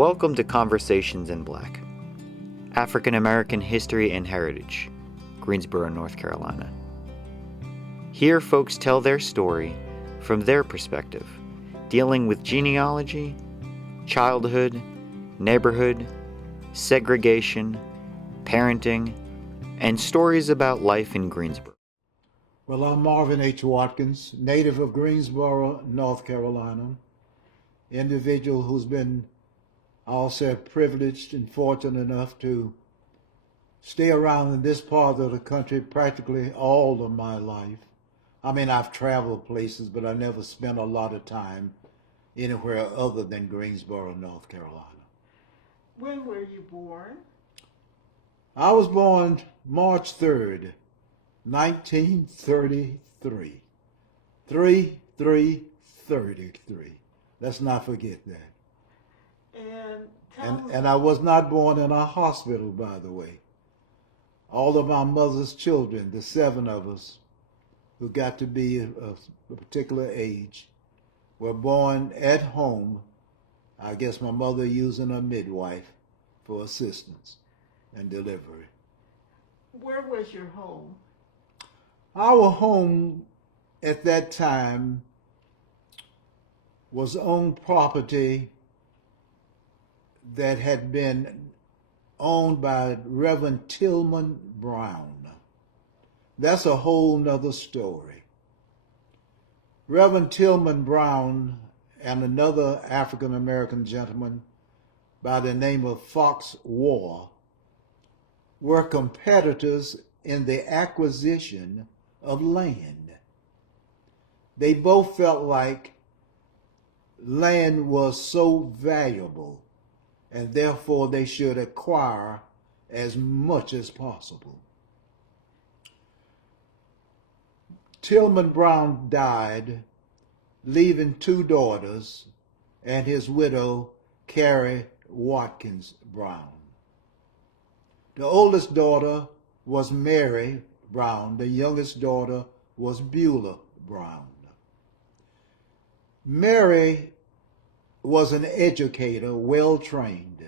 Welcome to Conversations in Black, African American History and Heritage, Greensboro, North Carolina. Here folks tell their story from their perspective, dealing with genealogy, childhood, neighborhood, segregation, parenting, and stories about life in Greensboro. Well, I'm Marvin H. Watkins, native of Greensboro, North Carolina, individual who's been, I'll say, privileged and fortunate enough to stay around in this part of the country practically all of my life. I mean, I've traveled places, but I never spent a lot of time anywhere other than Greensboro, North Carolina. When were you born? I was born March 3rd, 1933. 3333. Let's not forget that. And I was not born in a hospital, by the way. All of my mother's children, the 7 of us who got to be a particular age, were born at home. I guess my mother using a midwife for assistance and delivery. Where was your home? Our home at that time was on property that had been owned by Reverend Tillman Brown. That's a whole nother story. Reverend Tillman Brown and another African-American gentleman by the name of Fox War were competitors in the acquisition of land. They both felt like land was so valuable and therefore they should acquire as much as possible. Tillman Brown died, leaving 2 daughters and his widow, Carrie Watkins Brown. The oldest daughter was Mary Brown. The youngest daughter was Beulah Brown. Mary was an educator, well-trained,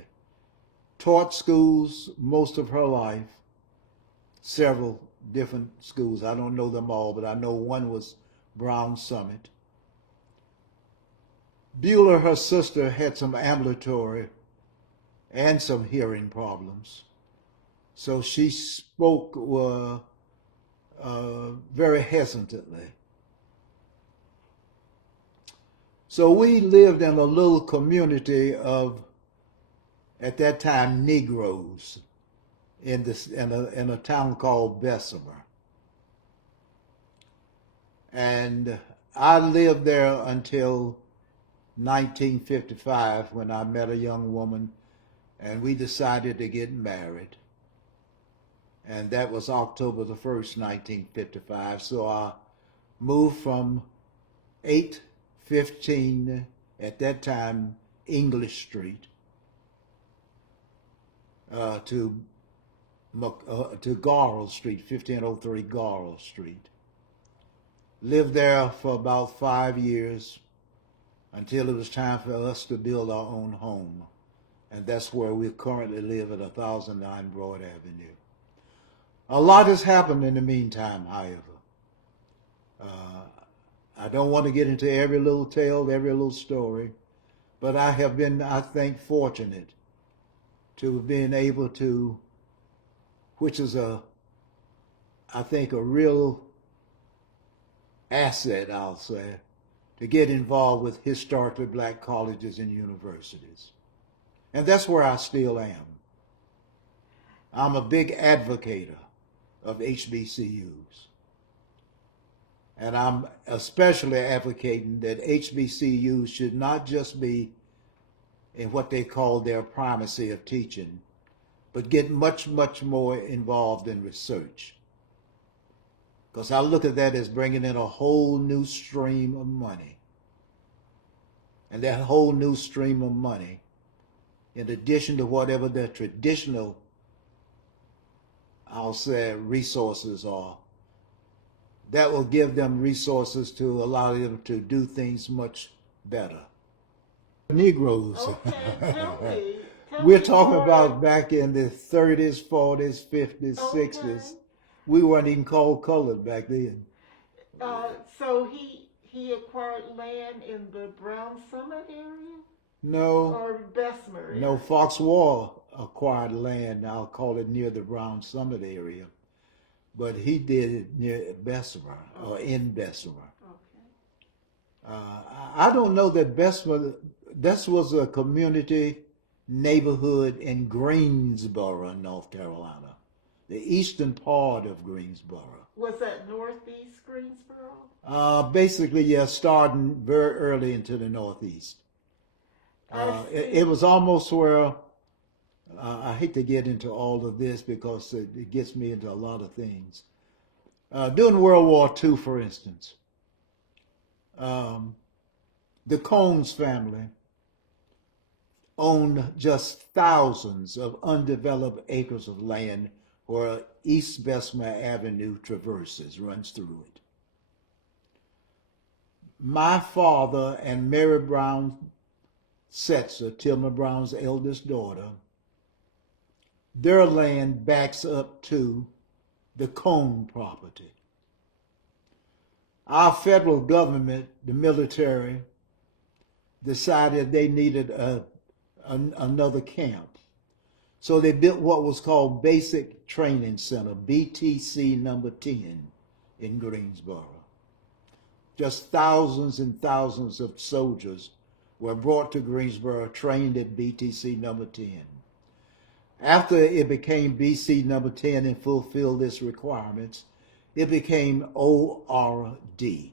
taught schools most of her life, several different schools. I don't know them all, but I know one was Brown Summit. Beulah, her sister, had some ambulatory and some hearing problems. So she spoke very hesitantly. So we lived in a little community of, at that time, Negroes in a town called Bessemer. And I lived there until 1955 when I met a young woman and we decided to get married. And that was October the 1st, 1955. So I moved from 815, at that time, English Street, to Garl Street, 1503 Garl Street. Lived there for about 5 years until it was time for us to build our own home. And that's where we currently live at 1009 Broad Avenue. A lot has happened in the meantime, however. I don't want to get into every little tale, every little story, but I have been, I think, fortunate to have been able to, which is I think, a real asset, I'll say, to get involved with historically black colleges and universities. And that's where I still am. I'm a big advocate of HBCUs. And I'm especially advocating that HBCUs should not just be in what they call their primacy of teaching, but get much, much more involved in research. Because I look at that as bringing in a whole new stream of money. And that whole new stream of money, in addition to whatever their traditional, I'll say, resources are, that will give them resources to allow them to do things much better. Negroes. Okay, tell me. Tell We're me talking more. about back in the 30s, 40s, 50s, Okay. 60s. We weren't even called colored back then. So he acquired land in the Brown Summit area No, or Bessemer no, area. Fox War acquired land, I'll call it near the Brown Summit area, but he did it near Bessemer or in Bessemer. Okay. I don't know that Bessemer, this was a community neighborhood in Greensboro, North Carolina, the eastern part of Greensboro. Was that Northeast Greensboro? Basically, yeah, starting very early into the Northeast. I It see. was almost where, I hate to get into all of this because it gets me into a lot of things. During World War II, for instance, um, the Combs family owned just thousands of undeveloped acres of land where East Bessemer Avenue traverses, runs through it. My father and Mary Brown Setzer, Tillman Brown's eldest daughter, their land backs up to the Combe property. Our federal government, the military, decided they needed another camp. So they built what was called Basic Training Center, BTC number 10 in Greensboro. Just thousands and thousands of soldiers were brought to Greensboro, trained at BTC number 10. After it became BC number 10 and fulfilled its requirements, it became ORD,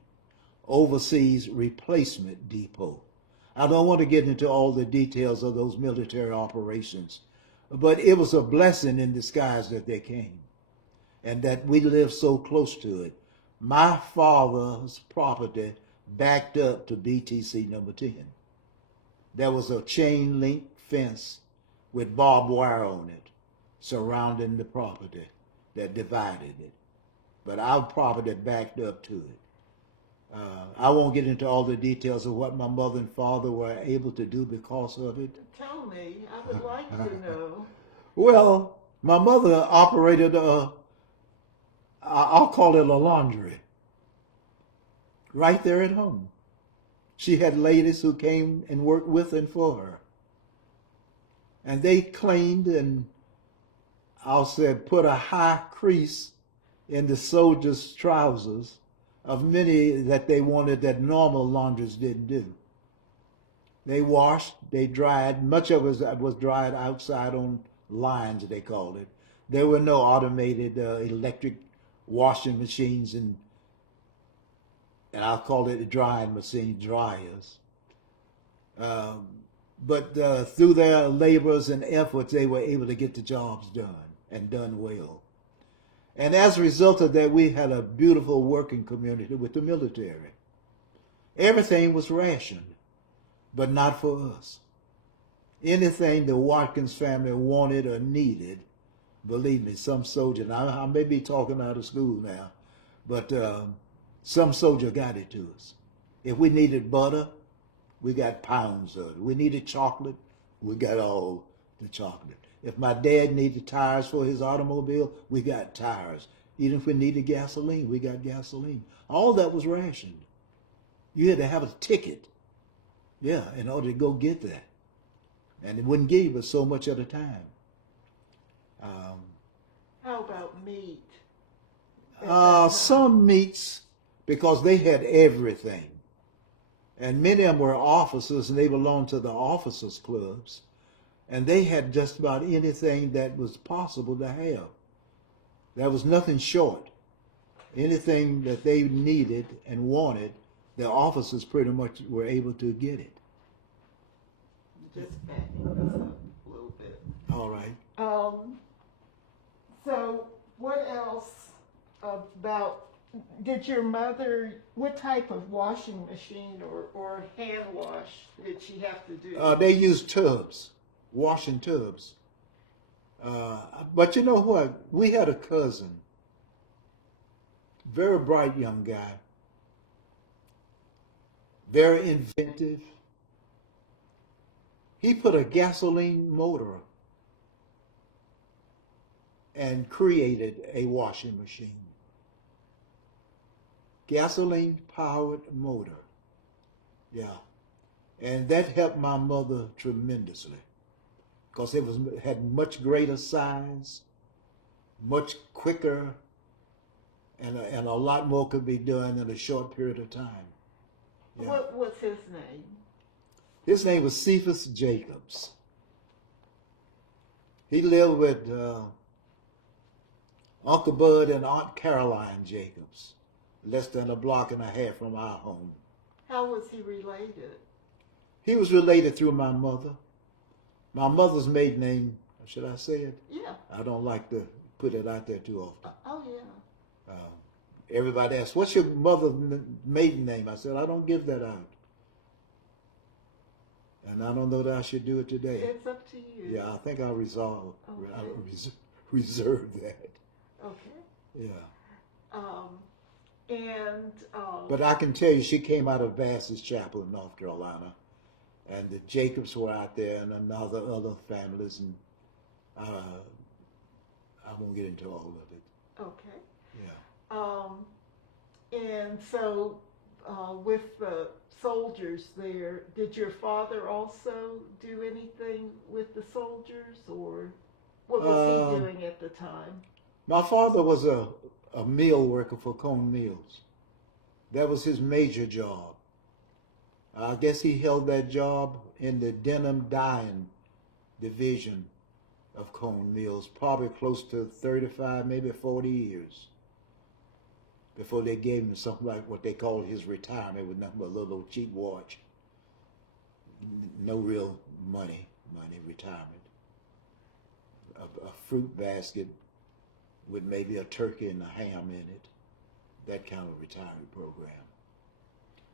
Overseas Replacement Depot. I don't want to get into all the details of those military operations, but it was a blessing in disguise that they came and that we lived so close to it. My father's property backed up to BTC number 10. There was a chain link fence with barbed wire on it surrounding the property that divided it. But our property backed up to it. I won't get into all the details of what my mother and father were able to do because of it. Tell me. I would like to know. Well, my mother operated I'll call it a laundry, right there at home. She had ladies who came and worked with and for her. And they cleaned and I'll say put a high crease in the soldiers' trousers of many that they wanted that normal laundries didn't do. They washed, they dried. Much of it was dried outside on lines, they called it. There were no automated electric washing machines and I'll call it a drying machine, dryers. But through their labors and efforts, they were able to get the jobs done and done well. And as a result of that, we had a beautiful working community with the military. Everything was rationed, but not for us. Anything the Watkins family wanted or needed, believe me, some soldier, and I may be talking out of school now, but some soldier got it to us. If we needed butter, we got pounds of it. We needed chocolate, we got all the chocolate. If my dad needed tires for his automobile, we got tires. Even if we needed gasoline, we got gasoline. All that was rationed. You had to have a ticket, yeah, in order to go get that. And it wouldn't give us so much at a time. How about meat? Some meats, because they had everything. And many of them were officers, and they belonged to the officers' clubs. And they had just about anything that was possible to have. There was nothing short. Anything that they needed and wanted, the officers pretty much were able to get it. Just backing this up a little bit. All right. So what else about, did your mother, what type of washing machine or hand wash did she have to do? They used tubs, washing tubs. But you know what? We had a cousin, very bright young guy, very inventive, He put a gasoline motor and created a washing machine. Gasoline powered motor. Yeah. And that helped my mother tremendously because it had much greater size, much quicker, and a lot more could be done in a short period of time. Yeah. What's his name? His name was Cephas Jacobs. He lived with Uncle Bud and Aunt Caroline Jacobs, less than a block and a half from our home. How was he related? He was related through my mother. My mother's maiden name, should I say it? Yeah. I don't like to put it out there too often. Oh, yeah. Everybody asks, what's your mother's maiden name? I said, I don't give that out. And I don't know that I should do it today. It's up to you. Yeah, I think I'll reserve that. Okay. Yeah. And But I can tell you, she came out of Bass's Chapel in North Carolina, and the Jacobs were out there, and other families, and I won't get into all of it. okay. Yeah. And so with the soldiers there, did your father also do anything with the soldiers, or what was he doing at the time? My father was a mill worker for Cone Mills. That was his major job. I guess he held that job in the denim dyeing division of Cone Mills, probably close to 35, maybe 40 years, before they gave him something like what they called his retirement, with nothing but a little cheap watch. No real money retirement. A fruit basket with maybe a turkey and a ham in it, that kind of retirement program.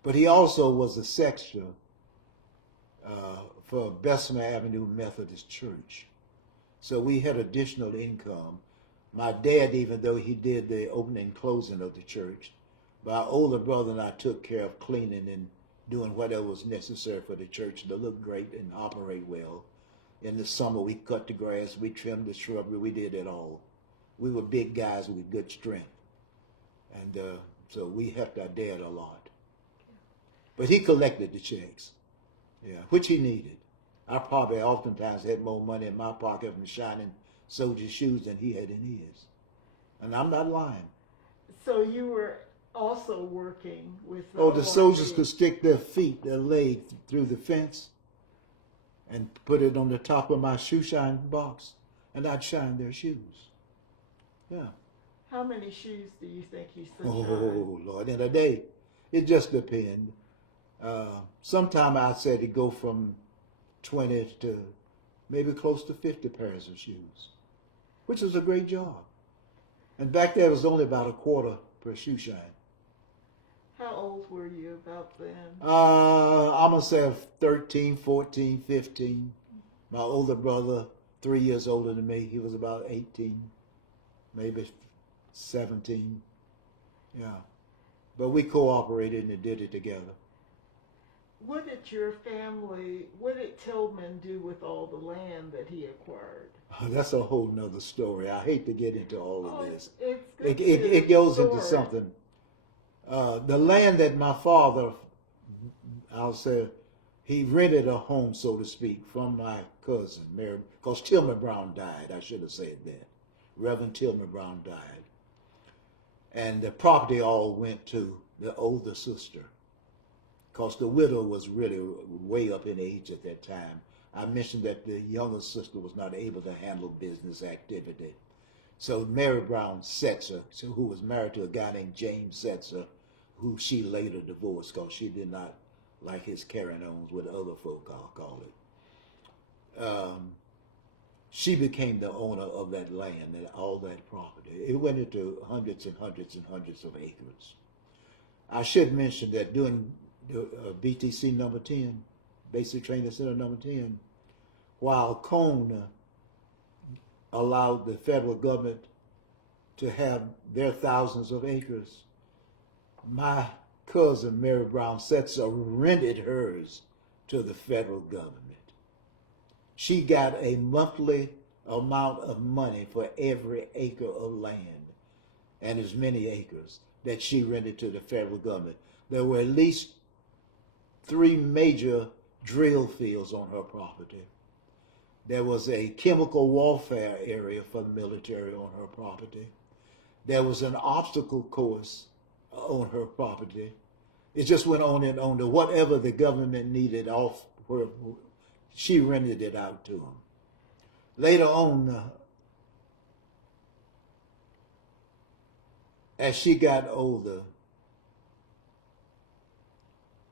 But he also was a sexton for Bessemer Avenue Methodist Church. So we had additional income. My dad, even though he did the opening and closing of the church, my older brother and I took care of cleaning and doing whatever was necessary for the church to look great and operate well. In the summer, we cut the grass, we trimmed the shrubbery, we did it all. We were big guys with good strength. And so we helped our dad a lot. But he collected the checks, yeah, which he needed. I probably oftentimes had more money in my pocket from shining soldier shoes than he had in his. And I'm not lying. So you were also working with the soldiers could stick their leg through the fence and put it on the top of my shoe shine box, and I'd shine their shoes. Yeah. How many shoes do you think you should Oh, Lord, in a day, it just depends. Sometime I said it go from 20 to maybe close to 50 pairs of shoes, which was a great job. And back there it was only about a quarter per shoe shine. How old were you about then? I'm going to say 13, 14, 15. My older brother, 3 years older than me, he was about 18, maybe 17. Yeah. But we cooperated and did it together. What did Tillman do with all the land that he acquired? That's a whole nother story. I hate to get into all of this. It goes into something. The land that my father, I'll say, he rented a home, so to speak, from my cousin, Mary, because Tillman Brown died. I should have said that. Reverend Tillman Brown died. And the property all went to the older sister, because the widow was really way up in age at that time. I mentioned that the younger sister was not able to handle business activity. So Mary Brown Setzer, who was married to a guy named James Setzer, who she later divorced because she did not like his carrying on with other folk, I'll call it. She became the owner of that land and all that property. It went into hundreds and hundreds and hundreds of acres. I should mention that during BTC number 10, Basic Training Center number 10, while Cone allowed the federal government to have their thousands of acres, my cousin Mary Brown Setzer rented hers to the federal government. She got a monthly amount of money for every acre of land, and as many acres that she rented to the federal government. There were at least 3 major drill fields on her property. There was a chemical warfare area for the military on her property. There was an obstacle course on her property. It just went on and on to whatever the government needed off where she rented it out to them. Later on, as she got older,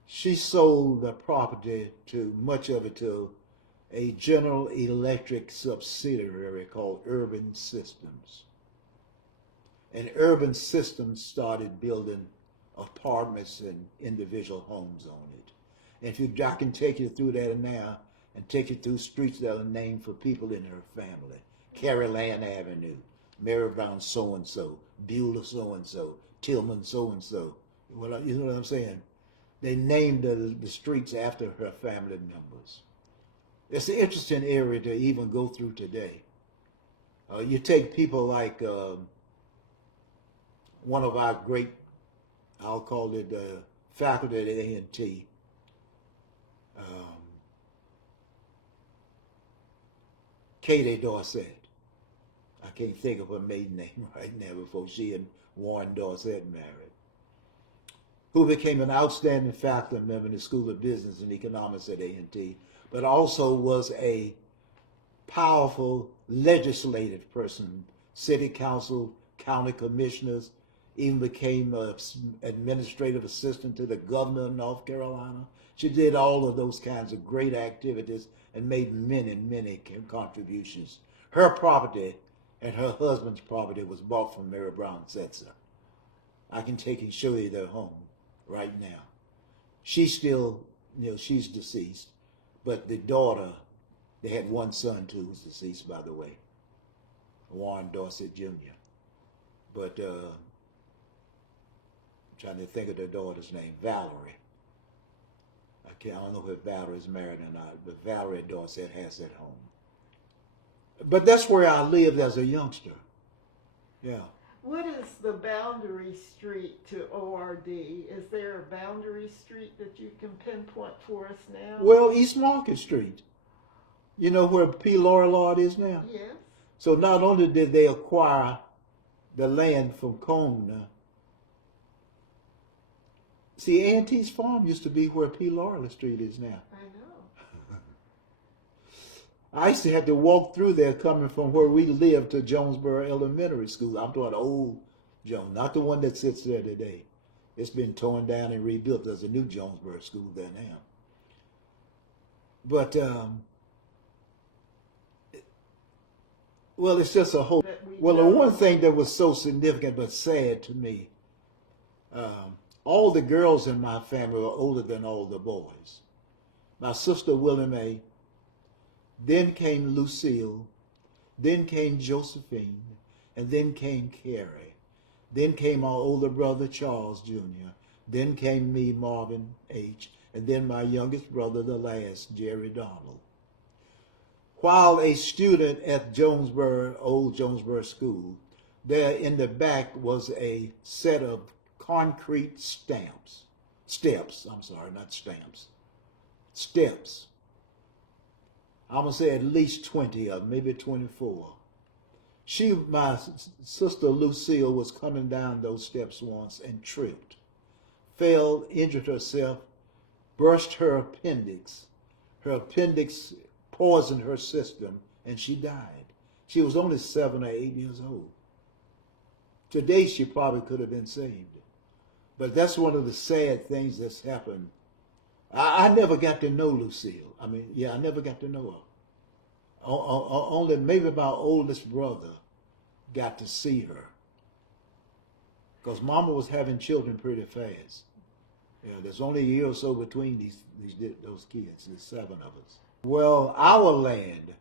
she sold the property, to much of it, to a General Electric subsidiary called Urban Systems. And Urban Systems started building apartments and individual homes on it. And if you, I can take you through that now and take you through streets that are named for people in her family. Caroline Avenue, Mary Brown so-and-so, Beulah so-and-so, Tillman so-and-so. Well, you know what I'm saying? They named the streets after her family members. It's an interesting area to even go through today. You take people like one of our great, I'll call it faculty at A&T, Katie Dorsett. I can't think of her maiden name right now before she and Warren Dorsett married, who became an outstanding faculty member in the School of Business and Economics at A&T, but also was a powerful legislative person, city council, county commissioners, even became an administrative assistant to the governor of North Carolina. She did all of those kinds of great activities and made many, many contributions. Her property and her husband's property was bought from Mary Brown Setzer. I can take and show you their home right now. She's still, she's deceased, but the daughter, they had one son too who's deceased, by the way, Warren Dorsett Jr. But I'm trying to think of their daughter's name, Valerie. I don't know if Valerie's married or not, but Valerie Dorsett has that home. But that's where I lived as a youngster. Yeah. What is the boundary street to ORD? Is there a boundary street that you can pinpoint for us now? Well, East Market Street. You know where P. Lorillard is now? Yes. So not only did they acquire the land from Cone, see, A&T's farm used to be where P. Lorillard Street is now. I know. I used to have to walk through there coming from where we lived to Jonesboro Elementary School. I'm talking old Jones, not the one that sits there today. It's been torn down and rebuilt. There's a new Jonesboro School there now. But, well, it's just a whole... Well, the one thing that was so significant but sad to me, all the girls in my family were older than all the boys. My sister Willie Mae, then came Lucille, then came Josephine, and then came Carrie. Then came our older brother Charles Jr., then came me, Marvin H., and then my youngest brother, the last, Jerry Donald. While a student at Jonesboro, old Jonesboro School, there in the back was a set of concrete steps, I'm going to say at least 20 of them, maybe 24. My sister Lucille was coming down those steps once and tripped, fell, injured herself, burst her appendix. Her appendix poisoned her system, and she died. She was only 7 or 8 years old. Today, she probably could have been saved. But that's one of the sad things that's happened. I never got to know Lucille. I never got to know her. Only maybe my oldest brother got to see her. Because Mama was having children pretty fast. There's only a year or so between those kids. There's 7 of us. Well, our land,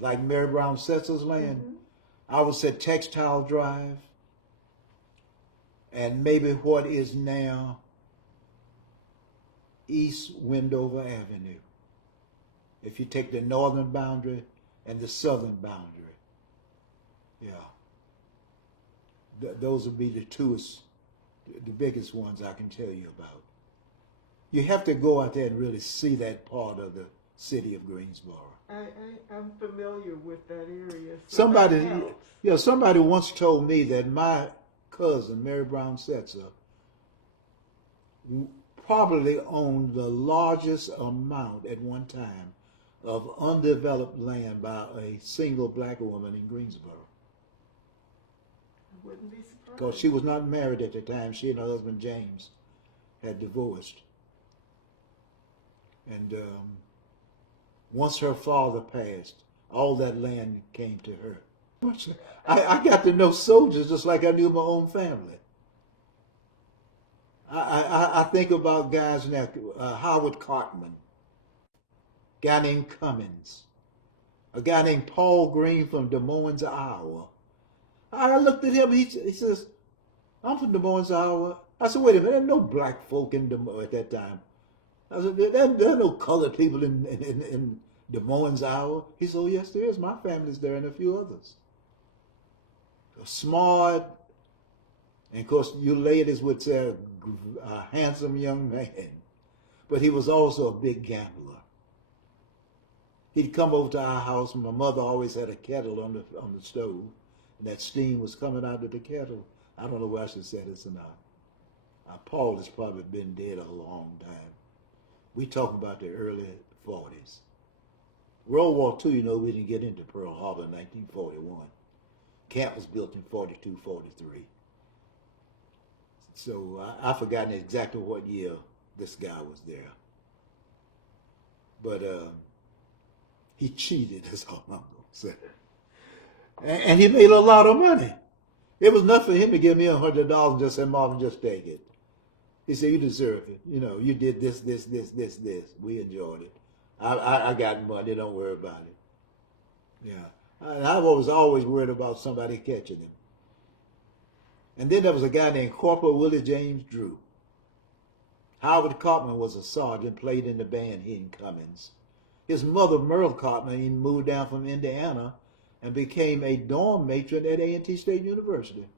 like Mary Brown Setzer's land, I would say Textile Drive, and maybe what is now East Wendover Avenue. If you take the northern boundary and the southern boundary. Yeah. Those would be the biggest ones I can tell you about. You have to go out there and really see that part of the city of Greensboro. I'm familiar with that area. So Somebody, that helps. somebody once told me that my cousin, Mary Brown Setzer, probably owned the largest amount at one time of undeveloped land by a single black woman in Greensboro. I wouldn't be surprised. Because she was not married at the time. She and her husband, James, had divorced. And once her father passed, all that land came to her. I got to know soldiers just like I knew my own family. I think about guys now, Howard Cartman, a guy named Cummins, a guy named Paul Green from Des Moines, Iowa. I looked at him, he says, I'm from Des Moines, Iowa. I said, wait a minute, there are no black folk in Des Moines at that time. I said, there are no colored people in Des Moines, Iowa. He said, oh, yes, there is. My family's there and a few others. Smart, and of course, you ladies would say a handsome young man, but he was also a big gambler. He'd come over to our house. My mother always had a kettle on the stove, and that steam was coming out of the kettle. I don't know where I should say this or not. Paul has probably been dead a long time. We talk about the early 40s. World War II, we didn't get into Pearl Harbor in 1941. Camp was built in 42, 43. So I've forgotten exactly what year this guy was there. But he cheated, that's all I'm going to say. And he made a lot of money. It was enough for him to give me $100 and just say, Marvin, just take it. He said, you deserve it. You did this. We enjoyed it. I got money, don't worry about it. Yeah. I was always worried about somebody catching him. And then there was a guy named Corporal Willie James Drew. Howard Cartman was a sergeant, played in the band here in Cummins. His mother, Merle Cartman, moved down from Indiana and became a dorm matron at A&T State University.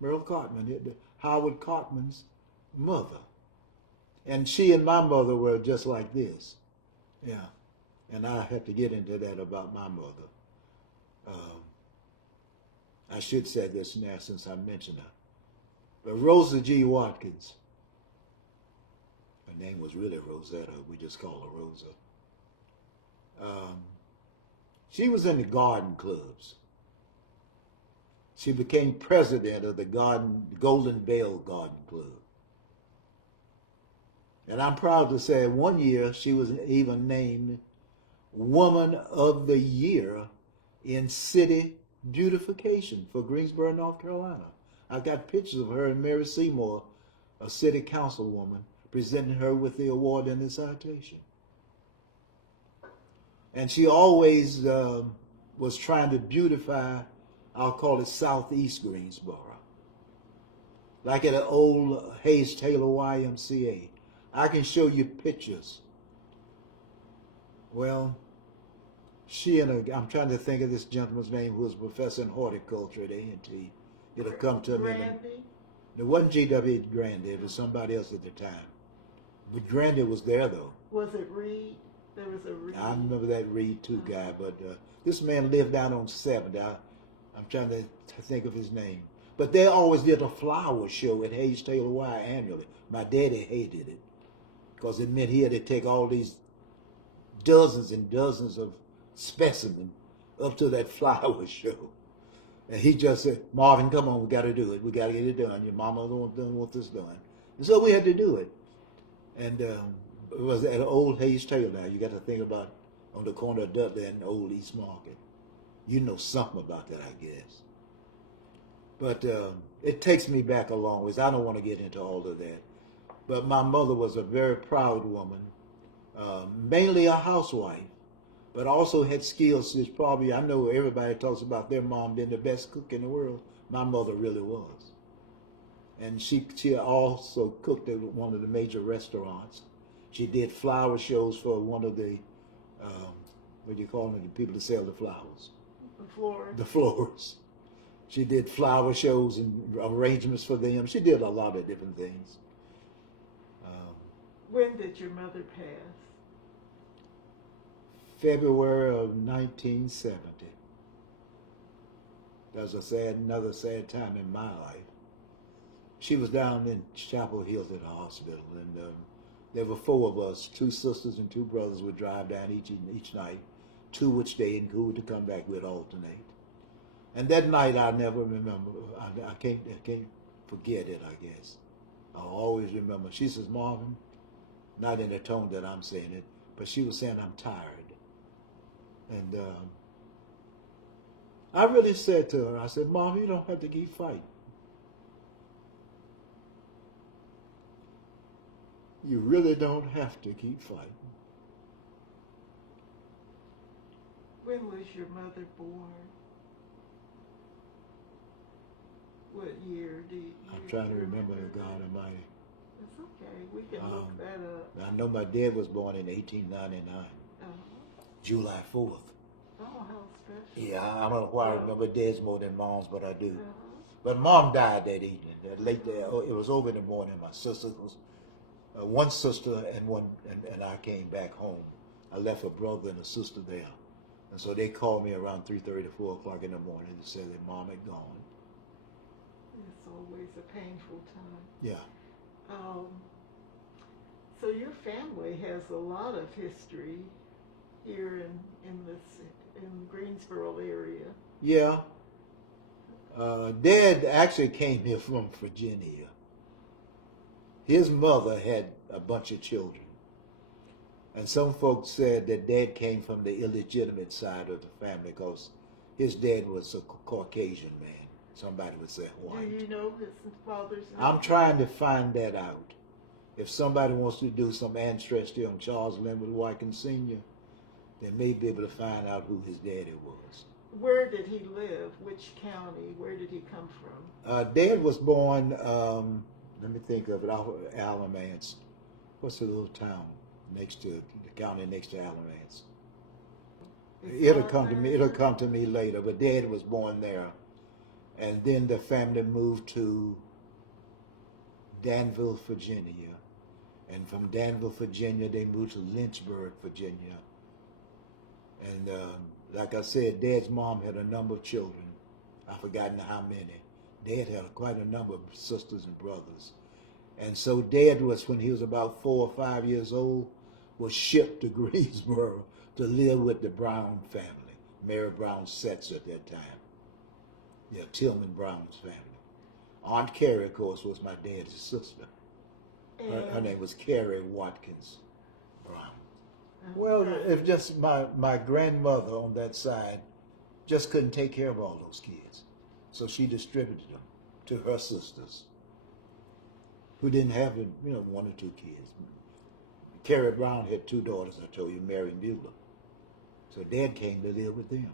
Merle Cartman, Howard Cartman's mother. And she and my mother were just like this. Yeah. And I have to get into that about my mother. I should say this now since I mentioned her. But Rosa G. Watkins, her name was really Rosetta, we just call her Rosa. She was in the garden clubs. She became president of the Golden Bell Garden Club. And I'm proud to say one year she was even named Woman of the Year in City Beautification for Greensboro, North Carolina. I got pictures of her and Mary Seymour, a city councilwoman, presenting her with the award and the citation. And she always was trying to beautify, I'll call it Southeast Greensboro. Like at an old Hayes Taylor YMCA. I can show you pictures. Well, I'm trying to think of this gentleman's name who was a professor in horticulture at A&T. It'll come to me. It wasn't G.W. Grandy, it was somebody else at the time. But Grandy was there though. Was it Reed? There was a Reed. I remember that Reed too guy, but this man lived down on 7th. I'm trying to think of his name. But they always did a flower show at Hayes Taylor Y annually. My daddy hated it because it meant he had to take all these dozens and dozens of specimens up to that flower show. And he just said, Marvin, come on, we got to do it. We got to get it done. Your mama don't want this done. And so we had to do it. And it was at old Hayes Taylor now. You got to think about on the corner of Dudley and Old East Market. You know something about that, I guess. But it takes me back a long ways. I don't want to get into all of that. But my mother was a very proud woman, mainly a housewife, but also had skills. She's probably, I know everybody talks about their mom being the best cook in the world. My mother really was. And she also cooked at one of the major restaurants. She did flower shows for one of the what do you call them, the people that sell the flowers. The florist. The florists. She did flower shows and arrangements for them. She did a lot of different things. When did your mother pass? February of 1970. That was another sad time in my life. She was down in Chapel Hill at the hospital, and there were 4 of us. 2 sisters and 2 brothers would drive down each night. 2 would stay in Cool to come back. We'd alternate. And that night I never remember. I can't forget it, I guess. I'll always remember. She says, Marvin, not in the tone that I'm saying it, but she was saying, I'm tired. And I really said to her, I said, Mom, you don't have to keep fighting. You really don't have to keep fighting. When was your mother born? What year do you? I'm trying to remember, God Almighty. It's okay. We can look that up. I know my dad was born in 1899, July 4th. Oh, how special. Yeah, I don't know why I remember Dad's more than Mom's, but I do. But Mom died that evening. Late there, it was over in the morning. My sister was, one sister and I came back home. I left a brother and a sister there. And so they called me around 3:30 to 4 o'clock in the morning and said that Mom had gone. It's always a painful time. Yeah. So your family has a lot of history here in Greensboro area. Yeah. Dad actually came here from Virginia. His mother had a bunch of children. And some folks said that Dad came from the illegitimate side of the family because his dad was a Caucasian man. Somebody would say white. Do you know his father's name? I'm trying to find that out. If somebody wants to do some ancestry on Charles Linwood Watkins Sr., they may be able to find out who his daddy was. Where did he live? Which county? Where did he come from? Dad was born, let me think of it, Alamance. What's the little town next to, the county next to Alamance? It'll come to me later, but Dad was born there. And then the family moved to Danville, Virginia. And from Danville, Virginia, they moved to Lynchburg, Virginia. And like I said, Dad's mom had a number of children. I've forgotten how many. Dad had quite a number of sisters and brothers. And so Dad was, when he was about 4 or 5 years old, was shipped to Greensboro to live with the Brown family. Mary Brown Setzer at that time. Yeah, Tillman Brown's family. Aunt Carrie, of course, was my dad's sister. Her name was Carrie Watkins Brown. Well, it's just my grandmother on that side just couldn't take care of all those kids. So she distributed them to her sisters who didn't have, 1 or 2 kids. Carrie Brown had 2 daughters, I told you, Mary and Beulah. So Dad came to live with them.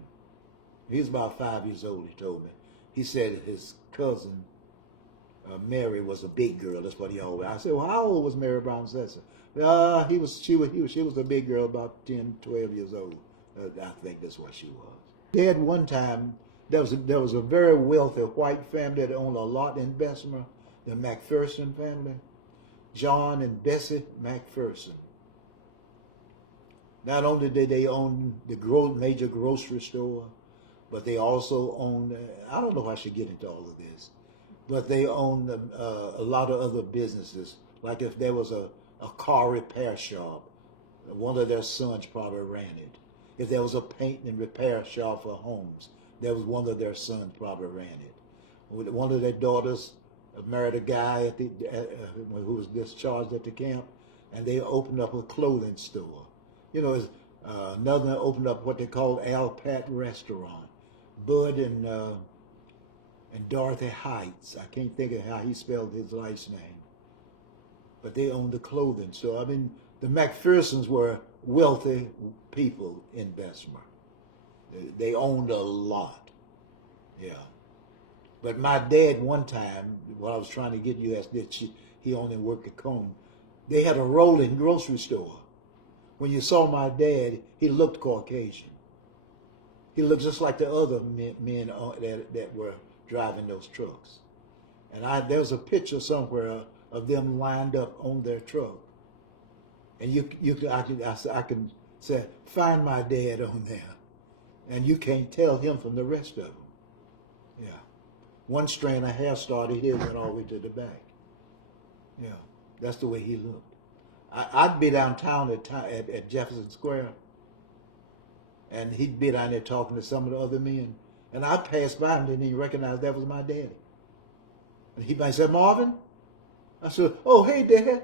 He was about 5 years old, he told me. He said his cousin, Mary, was a big girl. That's what he always. I said, well, how old was Mary Brown Setzer? She was a big girl, about 10, 12 years old. I think that's what she was. Dad, one time, there was a very wealthy white family that owned a lot in Bessemer, the McPherson family, John and Bessie McPherson. Not only did they own the major grocery store, but they also owned, I don't know if I should get into all of this, but they owned a lot of other businesses. Like if there was a car repair shop, one of their sons probably ran it. If there was a paint and repair shop for homes, there was one of their sons probably ran it. One of their daughters married a guy who was discharged at the camp, and they opened up a clothing store. Another one opened up what they called Al Pat Restaurant. Bud and Dorothy Heights. I can't think of how he spelled his last name. But they owned the clothing. So, the McPhersons were wealthy people in Bessemer. They owned a lot. Yeah. But my dad, one time, what I was trying to get you at, he only worked at Cone. They had a rolling grocery store. When you saw my dad, he looked Caucasian. He looked just like the other men that were driving those trucks. And there was a picture somewhere of them lined up on their truck. And I can say, find my dad on there. And you can't tell him from the rest of them. Yeah. One strand of hair started here, went all the way to the back. Yeah, that's the way he looked. I'd be downtown at Jefferson Square, and he'd be down there talking to some of the other men. And I passed by him, didn't even recognize that was my daddy. And he might say, Marvin? I said, oh, hey, Dad.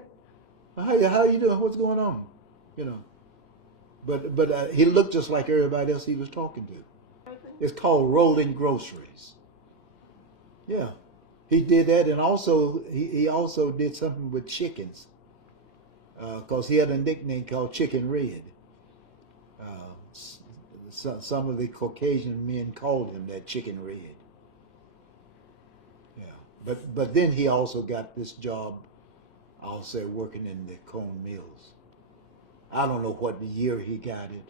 How you doing? What's going on? You know. But he looked just like everybody else he was talking to. It's called rolling groceries. Yeah. He did that, and also he also did something with chickens. Because he had a nickname called Chicken Red. Some of the Caucasian men called him that Chicken Red. Yeah, but then he also got this job, I'll say, working in the corn mills. I don't know what year he got it.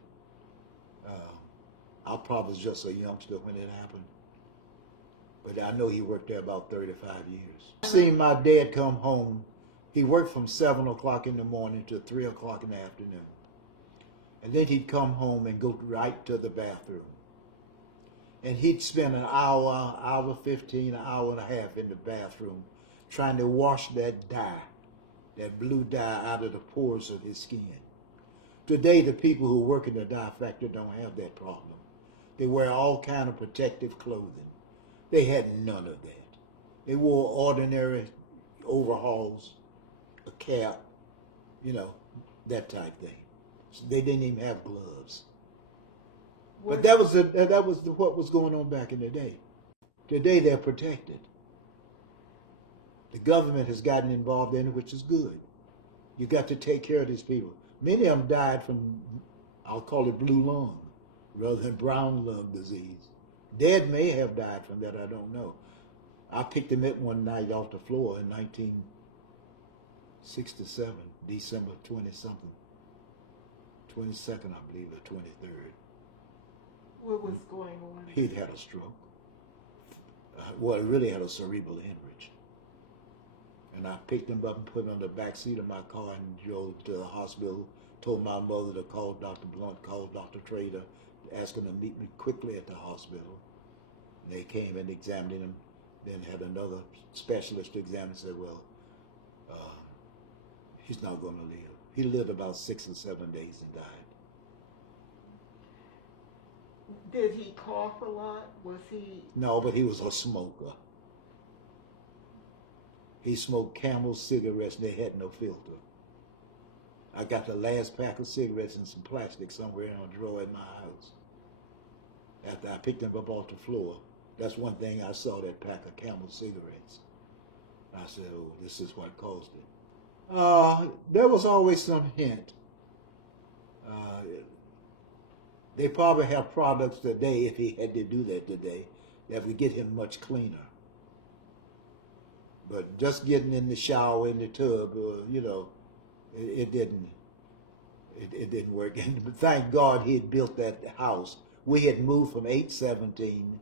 I probably was just a youngster when it happened. But I know he worked there about 35 years. I seen my dad come home. He worked from 7 o'clock in the morning to 3 o'clock in the afternoon. And then he'd come home and go right to the bathroom. And he'd spend an hour, hour 15, an hour and a half in the bathroom trying to wash that dye, that blue dye, out of the pores of his skin. Today, the people who work in the dye factory don't have that problem. They wear all kind of protective clothing. They had none of that. They wore ordinary overalls, a cap, you know, that type thing. So they didn't even have gloves. But that was what was going on back in the day. Today they're protected. The government has gotten involved in it, which is good. You got to take care of these people. Many of them died from, I'll call it blue lung, rather than brown lung disease. Dad may have died from that, I don't know. I picked him up one night off the floor in 1967, December 20-something. 22nd, I believe, or 23rd. What was going on? He'd had a stroke. Well, he really had a cerebral hemorrhage. And I picked him up and put him on the back seat of my car and drove to the hospital. Told my mother to call Dr. Blunt, call Dr. Trader, asking them to meet me quickly at the hospital. And they came and examined him, then had another specialist examine and said, well, he's not going to live. He lived about 6 or 7 days and died. Did he cough a lot? Was he? No, but he was a smoker. He smoked Camel cigarettes and they had no filter. I got the last pack of cigarettes in some plastic somewhere in a drawer in my house. After I picked them up off the floor, that's one thing I saw, that pack of Camel cigarettes. I said, oh, this is what caused it. There was always some hint. They probably have products today, if he had to do that today, that would get him much cleaner. But just getting in the shower, in the tub, you know, it didn't work. And thank God he had built that house. We had moved from 817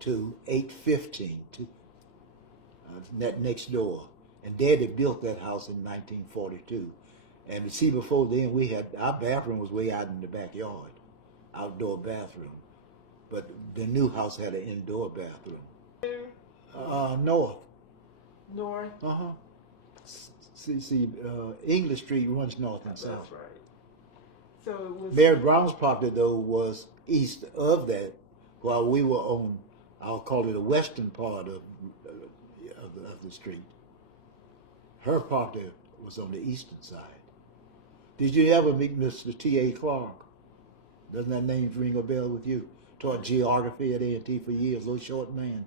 to 815 to that next door. And Dad had built that house in 1942. And see, before then, our bathroom was way out in the backyard, outdoor bathroom. But the new house had an indoor bathroom. North. North? Uh-huh. See, English Street runs north and south. That's right. So it was... Mary Brown's property, though, was east of that, while we were on, I'll call it the western part of the street. Her property was on the eastern side. Did you ever meet Mr. T.A. Clark? Doesn't that name ring a bell with you? Taught geography at A&T for years, little short man.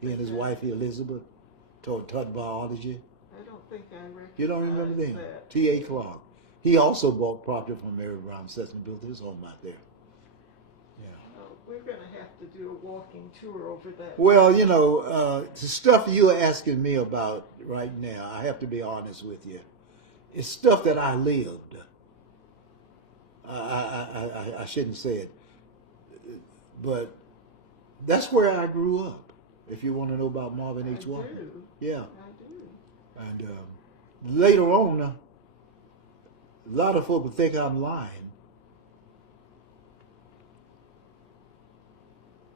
He and his wife, Elizabeth, taught biology. I don't think I recognize You don't remember them? that. T.A. Clark. He also bought property from Mary Brown Sesson and built his home out there. Yeah. We're going to have to do a walking tour over that. Well, you know, the stuff you're asking me about right now, I have to be honest with you, it's stuff that I lived. I shouldn't say it, but that's where I grew up. If you want to know about Marvin H. Watkins, do. yeah. I do. And later on, a lot of folk would think I'm lying.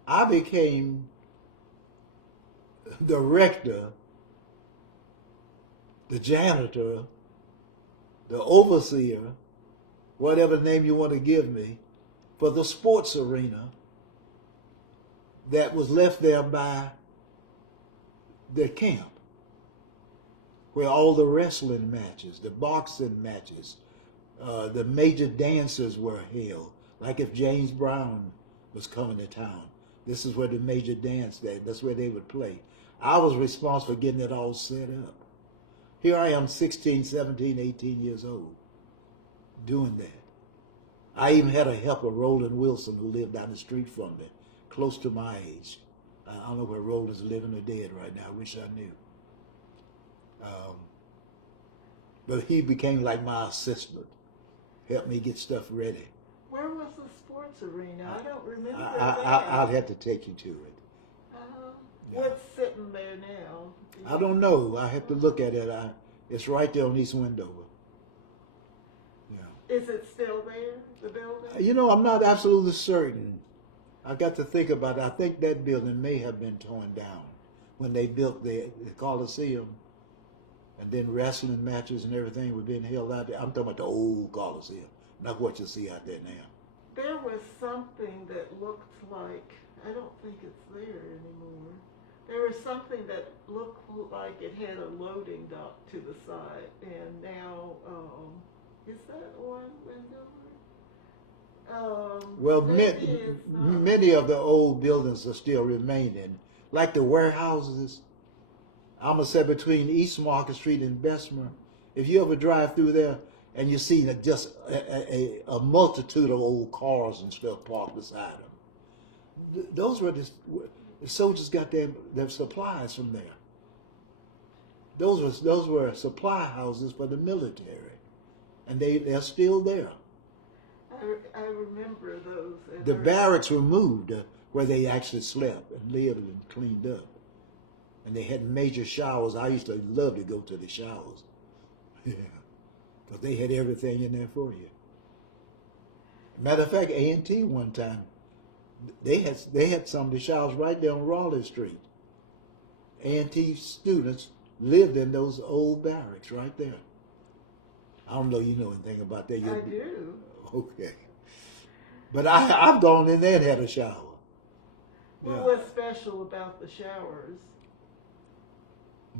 I became the rector, the janitor, the overseer, whatever name you want to give me, for the sports arena that was left there by the camp, where all the wrestling matches, the boxing matches, the major dances were held. Like if James Brown was coming to town, this is where the major dance, that's where they would play. I was responsible for getting it all set up. Here I am, 16, 17, 18 years old, doing that. I even had a helper, Roland Wilson, who lived down the street from me, close to my age. I don't know where Roland's living or dead right now. I wish I knew. But he became like my assistant, helped me get stuff ready. Where was the sports arena? I don't remember I'll have to take you to it. Yeah. What's sitting there now? I don't know. I have to look at it. It's right there on East Wendover. Yeah. Is it still there, the building? You know, I'm not absolutely certain. I've got to think about it. I think that building may have been torn down when they built the Coliseum, and then wrestling matches and everything were being held out there. I'm talking about the old Coliseum, not what you see out there now. There was something that looked like, I don't think it's there anymore. There was something that looked like it had a loading dock to the side, and now, is that on Wendover? Well, maybe it's not. many of the old buildings are still remaining, like the warehouses. I'm going to say between East Market Street and Bessemer. If you ever drive through there and you see just a multitude of old cars and stuff parked beside them, those were the soldiers got their supplies from there. Those were supply houses for the military, and they're still there. I remember those. The barracks were moved where they actually slept and lived and cleaned up. And they had major showers. I used to love to go to the showers. Yeah. Because they had everything in there for you. Matter of fact, A&T one time, they had some of the showers right there on Raleigh Street. A&T students lived in those old barracks right there. I don't know you know anything about that. I do. Okay. But I've gone in there and had a shower. What Yeah. was special about the showers?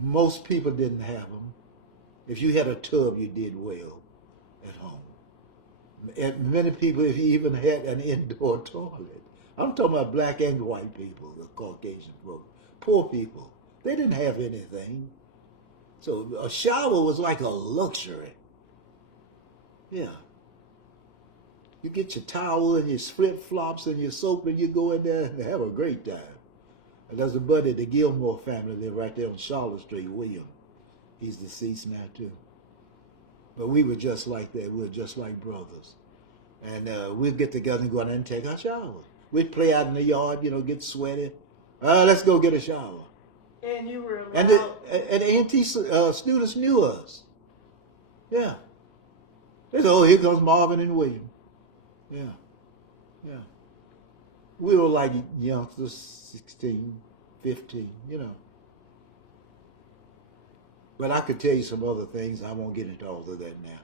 Most people didn't have them. If you had a tub, you did well at home. And many people, if you even had an indoor toilet. I'm talking about black and white people, the Caucasian folk. Poor people. They didn't have anything. So a shower was like a luxury. Yeah. You get your towel and your flip-flops and your soap and you go in there and have a great time. And there's a buddy, the Gilmore family, they're right there on Charlotte Street, William. He's deceased now too. But we were just like that. We were just like brothers. And we'd get together and go out and take our showers. We'd play out in the yard, get sweaty. Let's go get a shower. And you were allowed... And the A&T students knew us. Yeah. They said, oh, here comes Marvin and William. Yeah. Yeah. We were like youngsters, 16, 15, But I could tell you some other things. I won't get into all of that now.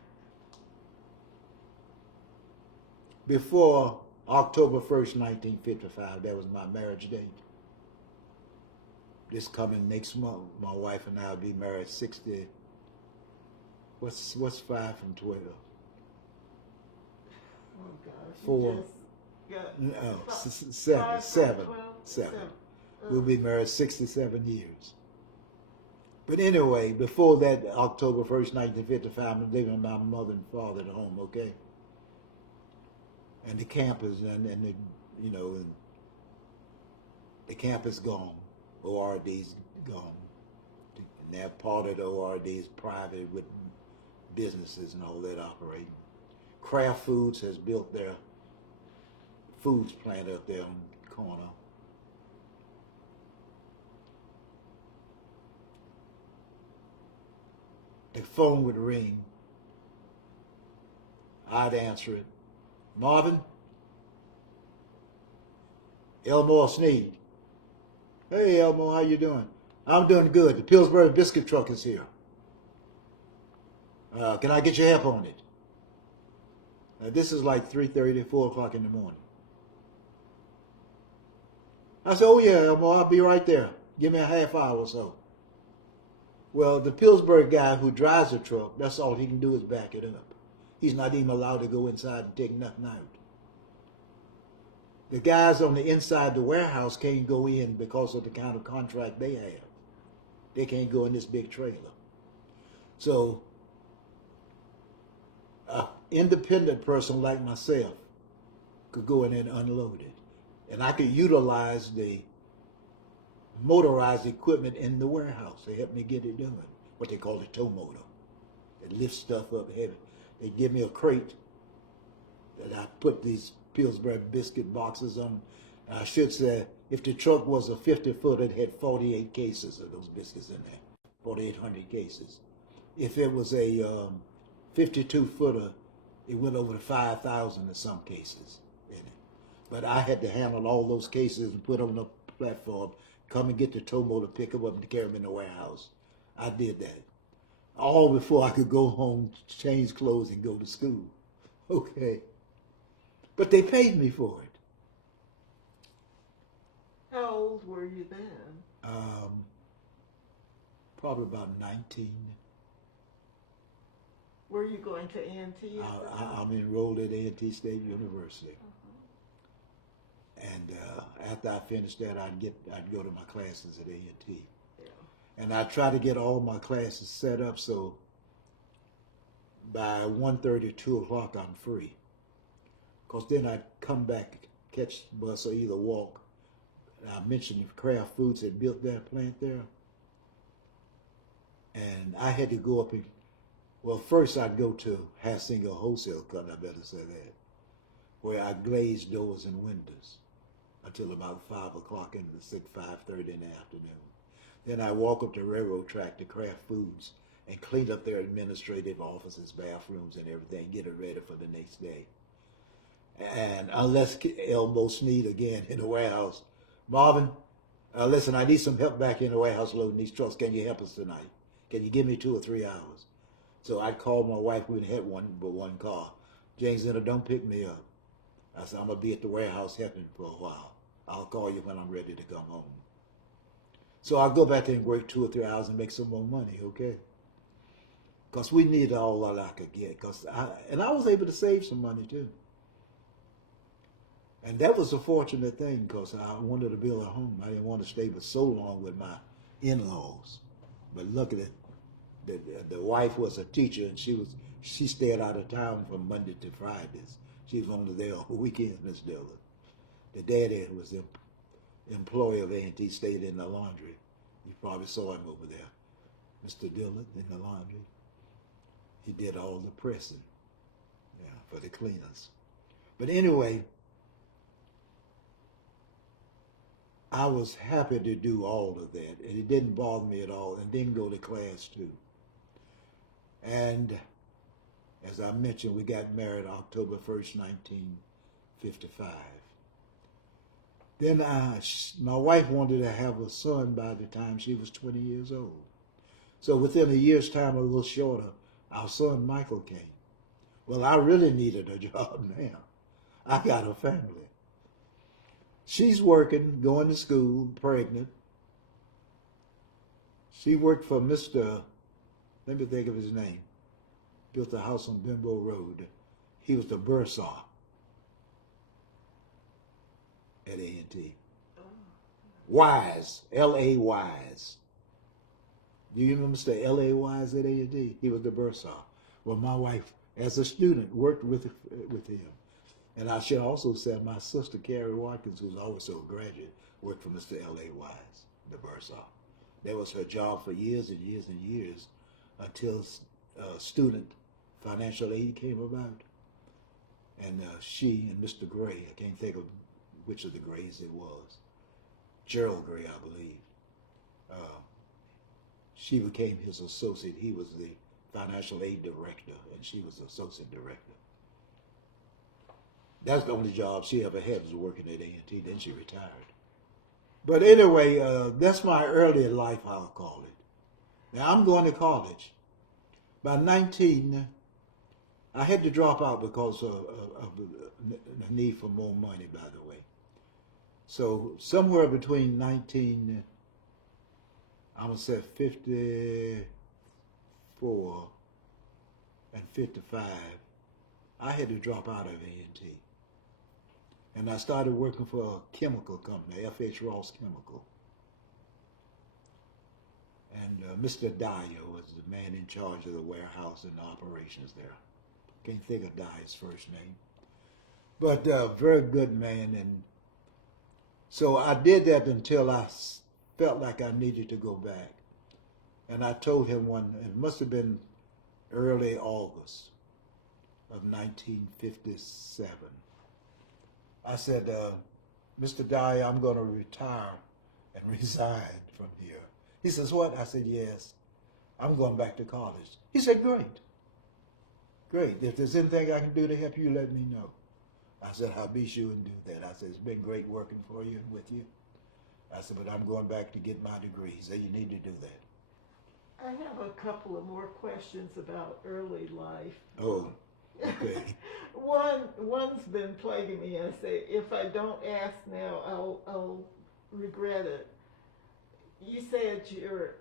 Before October 1st, 1955, that was my marriage date. This coming next month, my wife and I will be married 60. What's 5 from 12? Oh, gosh. 4. No, 7. We'll be married 67 years. But anyway, before that, October 1st, 1955, I'm living with my mother and father at home, okay? And the campus, and the camp is gone. ORD's gone. And that part of the ORD is private with businesses and all that operating. Kraft Foods has built their foods plant up there on the corner. The phone would ring. I'd answer it. Marvin? Elmore Sneed. Hey, Elmore, how you doing? I'm doing good. The Pillsbury biscuit truck is here. Can I get your help on it? This is like 3:30, 4 o'clock in the morning. I said, oh yeah, Elmore, I'll be right there. Give me a half hour or so. Well, the Pillsbury guy who drives the truck, that's all he can do is back it up. He's not even allowed to go inside and take nothing out. The guys on the inside of the warehouse can't go in because of the kind of contract they have. They can't go in this big trailer. So, an independent person like myself could go in and unload it. And I could utilize the motorized equipment in the warehouse to help me get it done. What they call the tow motor. It lifts stuff up heavy. They give me a crate that I put these Pillsbury biscuit boxes on. I should say, if the truck was a 50-footer, it had 48 cases of those biscuits in there, 4,800 cases. If it was a 52-footer, it went over to 5,000 in some cases in it. But I had to handle all those cases and put on the platform, come and get the tow motor, pick them up and carry them in the warehouse. I did that. All before I could go home, change clothes and go to school. Okay. But they paid me for it. How old were you then? Probably about 19. Were you going to A&T? I'm enrolled at A&T State University. And after I finished that, I'd go to my classes at A&T. Yeah. And I try to get all my classes set up so by 1:30, 2 o'clock, I'm free. Because then I'd come back, catch the bus, or either walk. I mentioned Kraft Foods had built their plant there. And I had to go up and, well, first I'd go to Hassinger Wholesale Company, I better say that, where I glazed doors and windows until about 5 o'clock into the 5:30 in the afternoon. Then I walk up the railroad track to Kraft Foods and clean up their administrative offices, bathrooms, and everything, get it ready for the next day. And unless Elmo Sneed again in the warehouse, Marvin, listen, I need some help back in the warehouse loading these trucks. Can you help us tonight? Can you give me 2 or 3 hours? So I called my wife. We had one car. James said, don't pick me up. I said, I'm going to be at the warehouse helping for a while. I'll call you when I'm ready to come home. So I'll go back there and work 2 or 3 hours and make some more money, okay? Because we needed all that I could get. And I was able to save some money too. And that was a fortunate thing because I wanted to build a home. I didn't want to stay for so long with my in-laws. But luckily, the wife was a teacher and she stayed out of town from Monday to Fridays. She was only there on weekends, Miss Dillard. The daddy was the employee of A&T, stayed in the laundry. You probably saw him over there. Mr. Dillard in the laundry. He did all the pressing, for the cleaners. But anyway, I was happy to do all of that, and it didn't bother me at all, and then go to class too. And as I mentioned, we got married October 1st, 1955. Then my wife wanted to have a son by the time she was 20 years old. So within a year's time, a little shorter, our son Michael came. Well, I really needed a job now. I got a family. She's working, going to school, pregnant. She worked for Mr., let me think of his name, built a house on Bimbo Road. He was the bursar at A&T. Wise, L.A. Wise. Do you remember Mr. L.A. Wise at A&T? He was the bursar. Well, my wife, as a student, worked with him. And I should also say my sister, Carrie Watkins, who's also a graduate, worked for Mr. L.A. Wise, the bursar. That was her job for years and years and years until student financial aid came about. And she and Mr. Gray, I can't think of which of the Grays it was, Gerald Gray, I believe. She became his associate. He was the financial aid director, and she was the associate director. That's the only job she ever had, was working at A&T. Then she retired. But anyway, that's my early life, I'll call it. Now, I'm going to college. By 19, I had to drop out because of the need for more money, by the way. So somewhere between 19, I'm going to say 54 and 55, I had to drop out of A&T. And I started working for a chemical company, F.H. Ross Chemical. And Mr. Dyer was the man in charge of the warehouse and the operations there. Can't think of Dyer's first name. But very good man. And so I did that until I felt like I needed to go back. And I told him it must have been early August of 1957. I said, Mr. Dyer, I'm going to retire and resign from here. He says, what? I said, yes, I'm going back to college. He said, great. Great. If there's anything I can do to help you, let me know. I said, I'll be sure and do that. I said, it's been great working for you and with you. I said, but I'm going back to get my degree. He said, you need to do that. I have a couple of more questions about early life. Oh, okay. One's been plaguing me. I say, if I don't ask now, I'll regret it. You said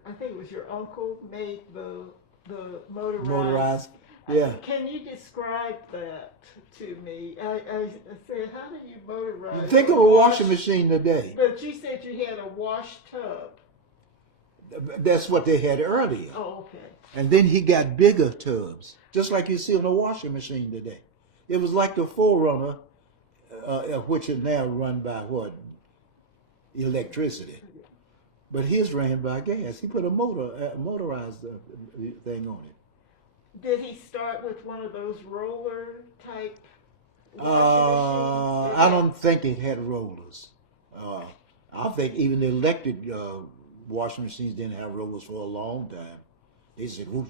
I think it was your uncle made the motorized. Yeah. Can you describe that to me? I said, how do you motorize? Think of a washing machine today. But you said you had a wash tub. That's what they had earlier. Oh, okay. And then he got bigger tubs, just like you see on a washing machine today. It was like the Forerunner, which is now run by what? Electricity. But his ran by gas. He put a motorized thing on it. Did he start with one of those roller type washing machines? I don't think it had rollers. I think even the electric washing machines didn't have rollers for a long time. They said, yeah,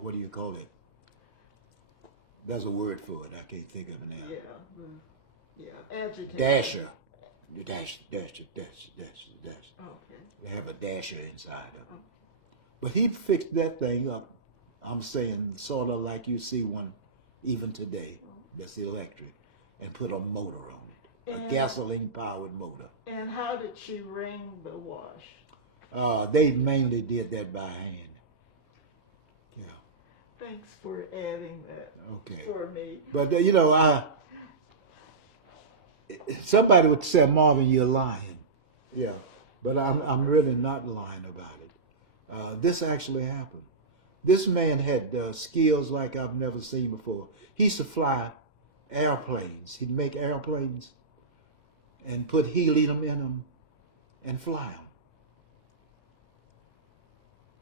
what do you call it? There's a word for it. I can't think of it now. Yeah, agitator. Dasher. Dash. Okay. They have a dasher inside of it. But he fixed that thing up. I'm saying sort of like you see one even today that's electric, and put a motor on it, a gasoline-powered motor. And how did she wring the wash? They mainly did that by hand. Yeah. Thanks for adding that for me. But somebody would say, Marvin, you're lying. Yeah, but I'm really not lying about it. This actually happened. This man had skills like I've never seen before. He used to fly airplanes. He'd make airplanes and put helium in them and fly them.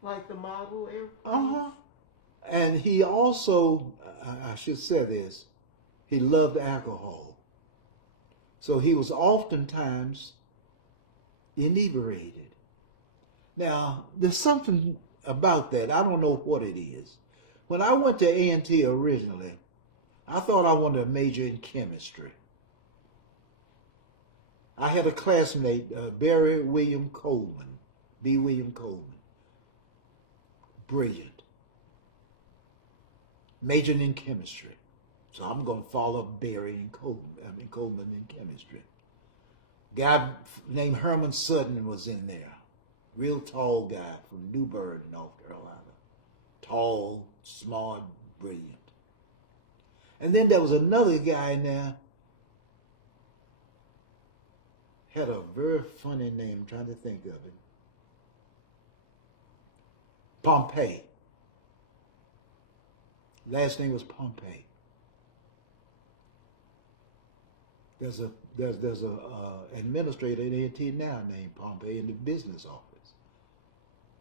Like the model airplane? And he also, I should say this, he loved alcohol. So he was oftentimes inebriated. Now, there's something about that. I don't know what it is. When I went to A&T originally, I thought I wanted to major in chemistry. I had a classmate, Barry William Coleman, B. William Coleman. Brilliant. Majored in chemistry. So I'm going to follow Barry and Coleman in chemistry. Guy named Herman Sutton was in there. Real tall guy from Newburgh, North Carolina. Tall, smart, brilliant. And then there was another guy in there. Had a very funny name, I'm trying to think of it. Pompey. Last name was Pompey. There's a administrator at A&T now named Pompey in the business office.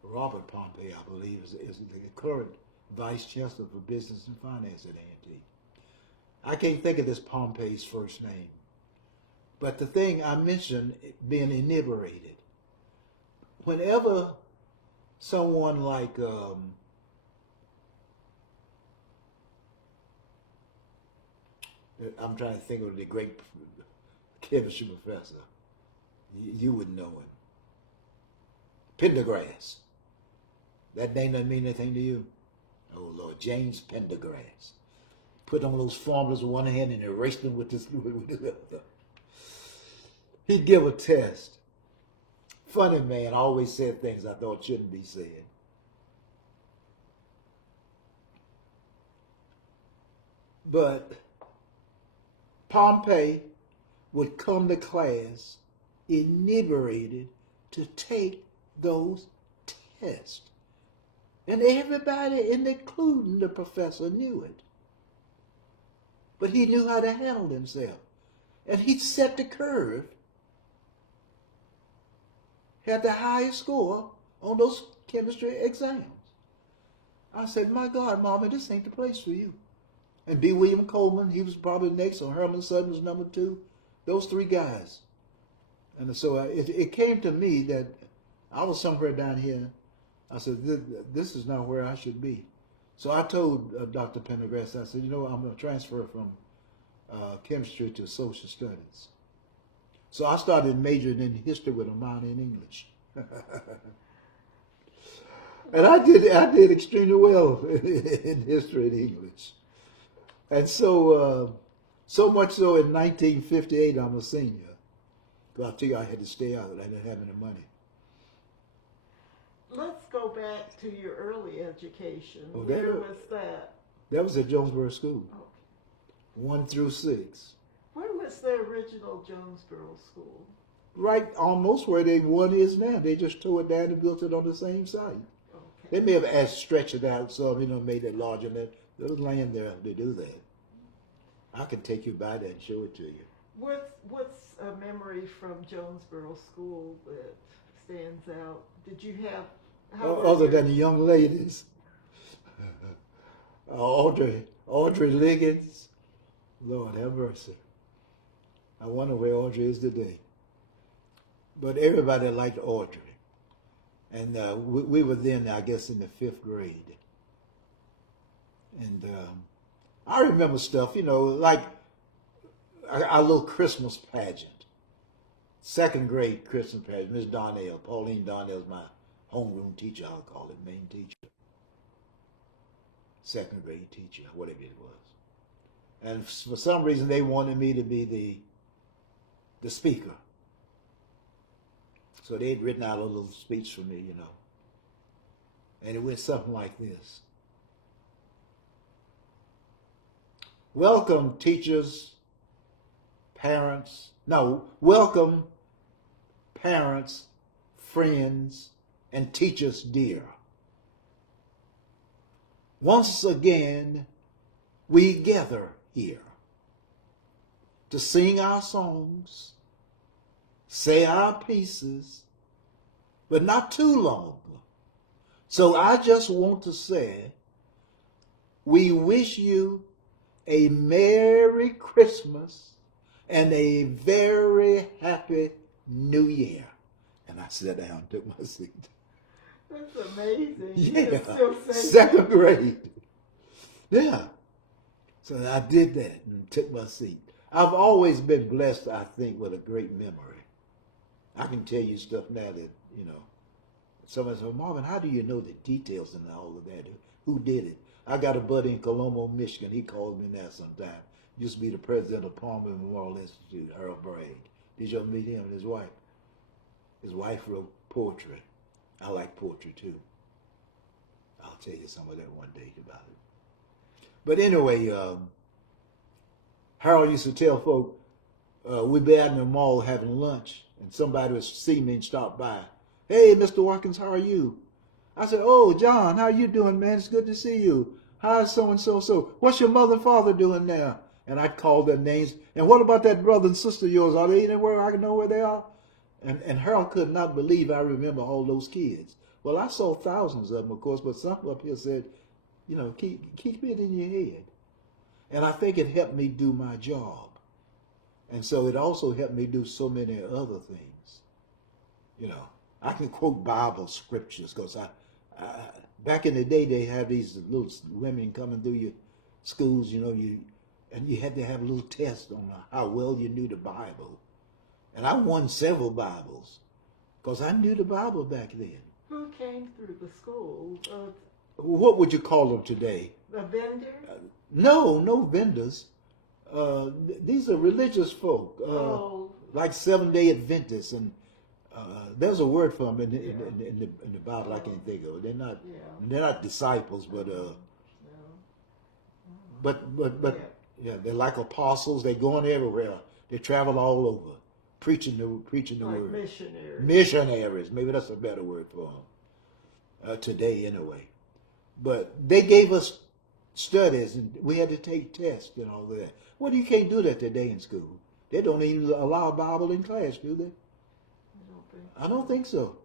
Robert Pompey, I believe, is the current Vice Chancellor for Business and Finance at A&T. I can't think of this Pompey's first name. But the thing I mentioned, being inebriated. Whenever someone like I'm trying to think of the great chemistry professor. You would know him. Pendergrass. That name doesn't mean anything to you? Oh Lord, James Pendergrass. Put on those formulas with one hand and erased them with this. He'd give a test. Funny man, always said things I thought shouldn't be said. But Pompey would come to class inebriated to take those tests. And everybody, including the professor, knew it. But he knew how to handle himself. And he set the curve. Had the highest score on those chemistry exams. I said, my God, Mama, this ain't the place for you. And B. William Coleman, he was probably next, or Herman Sutton was number 2. Those 3 guys. And so it came to me that I was somewhere down here. I said, this is not where I should be. So I told Dr. Pendergrass, I said, you know, I'm going to transfer from chemistry to social studies. So I started majoring in history with a minor in English. And I did extremely well in history and English. And so, so much so in 1958, I'm a senior. Because I tell you, I had to stay out. I didn't have any money. Let's go back to your early education. Oh, Where was that? That was at Jonesboro School, Okay. 1 through 6. Where was the original Jonesboro School? Right almost where one is now. They just tore it down and built it on the same site. Okay. They may have stretched it out some, made it larger. There was land there to do that. I can take you by there and show it to you. What's a memory from Jonesboro School that stands out? Did you have Other than the young ladies, Audrey Liggins, Lord have mercy. I wonder where Audrey is today. But everybody liked Audrey. And we were then, I guess, in the 5th grade. And I remember stuff, like our little Christmas pageant. 2nd grade Christmas pageant. Miss Darnell, Pauline Darnell's my homeroom teacher, I'll call it, main teacher. 2nd grade teacher, whatever it was. And for some reason, they wanted me to be the speaker. So they'd written out a little speech for me, And it went something like this. Welcome, teachers, welcome, parents, friends, and teachers dear. Once again, we gather here to sing our songs, say our pieces, but not too long. So I just want to say, we wish you a Merry Christmas and a very Happy New Year. And I sat down and took my seat. That's amazing. Yeah, Still say 2nd grade. Yeah. So I did that and took my seat. I've always been blessed, I think, with a great memory. I can tell you stuff now that, somebody said, Marvin, how do you know the details and all of that? Who did it? I got a buddy in Colombo, Michigan. He calls me now sometime. Used to be the president of Palmer Memorial Institute, Harold Bragg. Did you ever meet him and his wife? His wife wrote poetry. I like poetry too. I'll tell you some of that one day about it. But anyway, Harold used to tell folk, we'd be out in the mall having lunch, and somebody would see me and stop by. Hey, Mr. Watkins, how are you? I said, oh, John, how you doing, man? It's good to see you. How's so-and-so? What's your mother and father doing now? And I'd call their names. And what about that brother and sister of yours? Are they anywhere I can know where they are? And Harold could not believe I remember all those kids. Well, I saw thousands of them, of course, but some up here said, You know, keep it in your head. And I think it helped me do my job. And so it also helped me do so many other things. You know, I can quote Bible scriptures because back in the day they had these little women coming through your schools, you know, and you had to have a little test on how well you knew the Bible. And I won several Bibles because I knew the Bible back then. Who came through the school? What would you call them today? A vendor? No vendors. These are religious folk, like Seventh-day Adventists, and there's a word for them in the Bible I can't think of it. They're not disciples, but they're like apostles. They going everywhere. They travel all over, preaching the like word. Missionaries. Missionaries, maybe that's a better word for them today, anyway. But they gave us studies, and we had to take tests and all that. Well, you can't do that today in school. They don't even allow Bible in class, do they? I don't think so.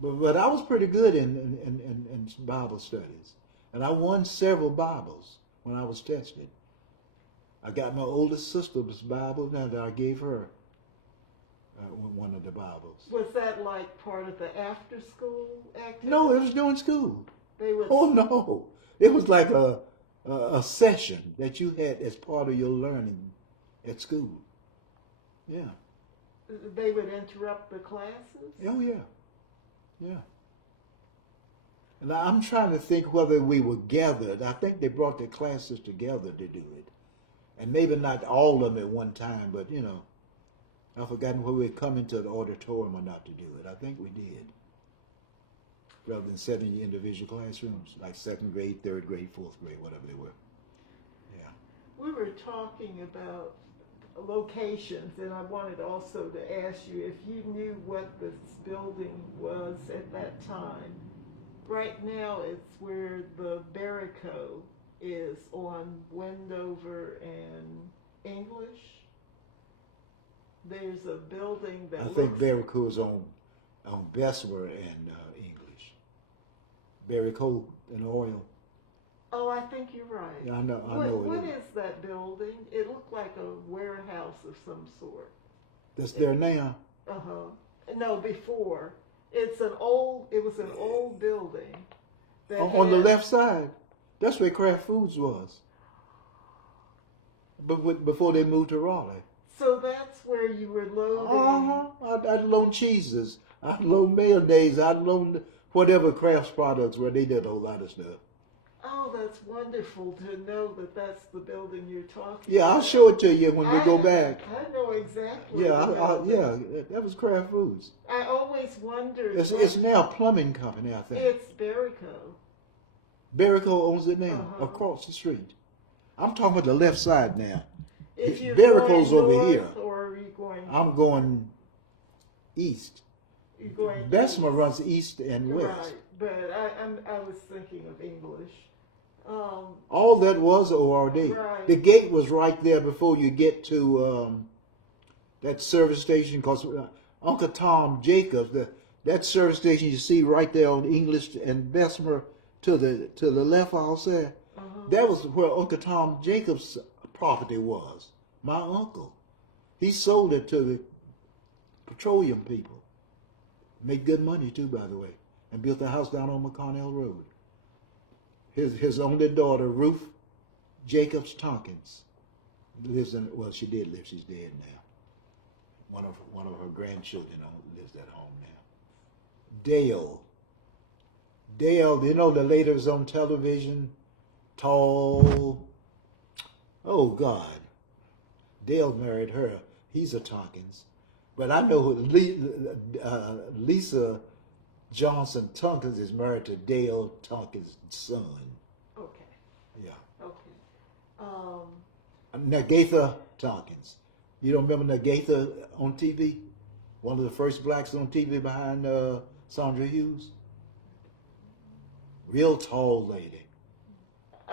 But I was pretty good in Bible studies, and I won several Bibles when I was tested. I got my oldest sister's Bible now that I gave her one of the Bibles. Was that like part of the after-school activity? No, it was during school. They would. Oh no, it was like a session that you had as part of your learning at school. Yeah. They would interrupt the classes? Oh yeah. And I'm trying to think whether we were gathered. I think they brought the classes together to do it. And maybe not all of them at one time, but you know, I've forgotten whether we come into the auditorium or not to do it. I think we did. Rather than setting in individual classrooms, like second grade, third grade, fourth grade, whatever they were. Yeah. We were talking about locations, and I wanted also to ask you if you knew what this building was at that time. Right now, it's where the Bernetaie is on Wendover and English. There's a building that I think Bernetaie is on Bessemer and English. Bernetaie and oil. Oh, I think you're right. Yeah, I know. What is that building? It looked like a warehouse of some sort. That's there now. No, before. It was an old building. On the left side. That's where Kraft Foods was. But before they moved to Raleigh. So that's where you were loading. I'd load cheeses. I'd load mayonnaise. I'd load whatever Kraft's products were. They did a whole lot of stuff. Oh, that's wonderful to know that that's the building you're talking Yeah, about. I'll show it to you when we go back. I know exactly. Yeah, that was Kraft Foods. I always wondered. It's now a plumbing company, I think. It's Bernetaie. Bernetaie owns it now, across the street. I'm talking about the left side now. If you're Bernetaie's going over north, here. or are you going? I'm going east. You're going. Bessemer runs east and west. Right, but I was thinking of English. All that was ORD. Right. The gate was right there before you get to that service station. Because Uncle Tom Jacobs, that service station you see right there on English and Bessemer to the left, I'll say, that was where Uncle Tom Jacobs' property was. My uncle, he sold it to the petroleum people. Made good money too, by the way, and built a house down on McConnell Road. His only daughter, Ruth Jacobs Tompkins, lives in. Well, she did live. She's dead now. One of her grandchildren lives at home now. Dale, you know the lady was on television, tall. Oh God, Dale married her. He's a Tompkins, but I know Lisa Johnson Tompkins is married to Dale Tompkins' son. Okay. Yeah. Okay. Nagatha Tompkins. You don't remember Nagatha on TV? One of the first blacks on TV behind Sandra Hughes. Real tall lady.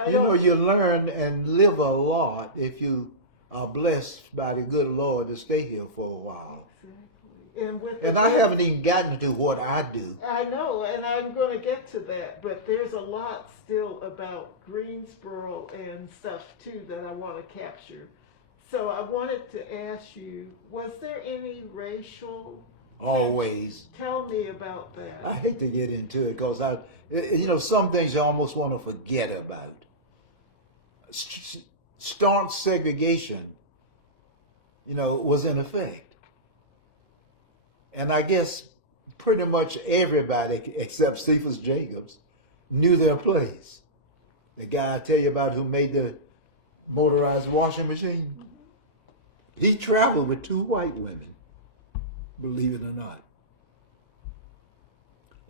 You learn and live a lot if you are blessed by the good Lord to stay here for a while. Exactly. And with And the, I haven't even gotten to what I do. I know, and I'm going to get to that, but there's a lot still about Greensboro and stuff too that I want to capture. So I wanted to ask you, was there any racial? Always. Tell me about I that. hate to get into it because some things you almost want to forget about. Staunch segregation, was in effect. And I guess pretty much everybody except Cephas Jacobs knew their place. The guy I tell you about who made the motorized washing machine, he traveled with 2 white women, believe it or not.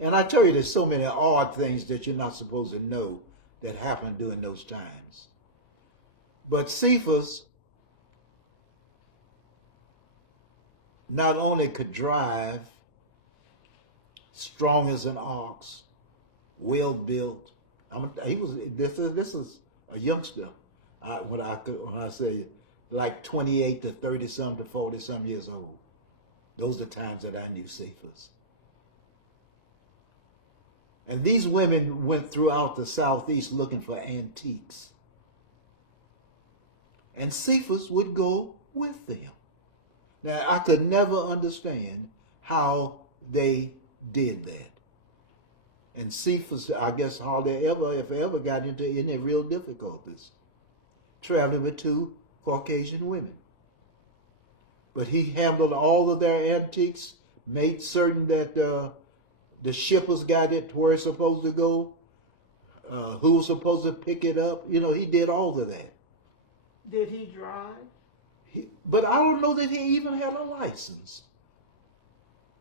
And I tell you, there's so many odd things that you're not supposed to know that happened during those times. But Cephas not only could drive, strong as an ox, well built. This is a youngster. When I say like 28 to 30 some to 40 some years old. Those are the times that I knew Cephas. And these women went throughout the Southeast looking for antiques. And Cephas would go with them. Now, I could never understand how they did that. And Cephas, I guess, hardly ever, if ever, got into any real difficulties, traveling with 2 Caucasian women. But he handled all of their antiques, made certain that the shippers got it where it's supposed to go, who was supposed to pick it up. He did all of that. Did he drive? But I don't know that he even had a license.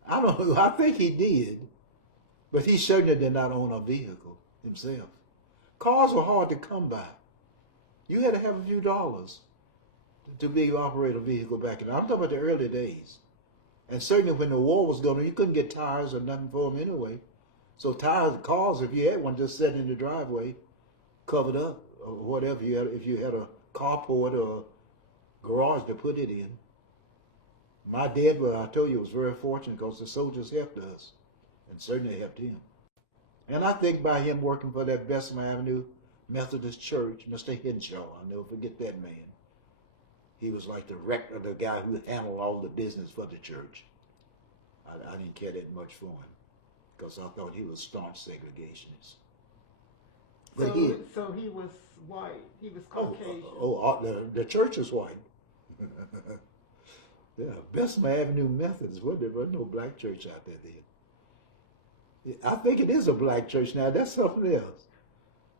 I don't know. I think he did. But he certainly did not own a vehicle himself. Cars were hard to come by. You had to have a few dollars to be able to operate a vehicle back then. I'm talking about the early days. And certainly when the war was going on, you couldn't get tires or nothing for them anyway. So cars, if you had one, just sat in the driveway, covered up, or whatever. If you had a carport or a garage to put it in. My dad, I told you, was very fortunate because the soldiers helped us, and certainly helped him. And I think by him working for that Bessemer Avenue Methodist Church, Mr. Henshaw, I'll never forget that man. He was like the rector, the guy who handled all the business for the church. I didn't care that much for him because I thought he was staunch segregationist. But So he was white. He was Caucasian. The church is white. Yeah, Bessemer Avenue Methodist. There was no black church out there then. I think it is a black church now. That's something else.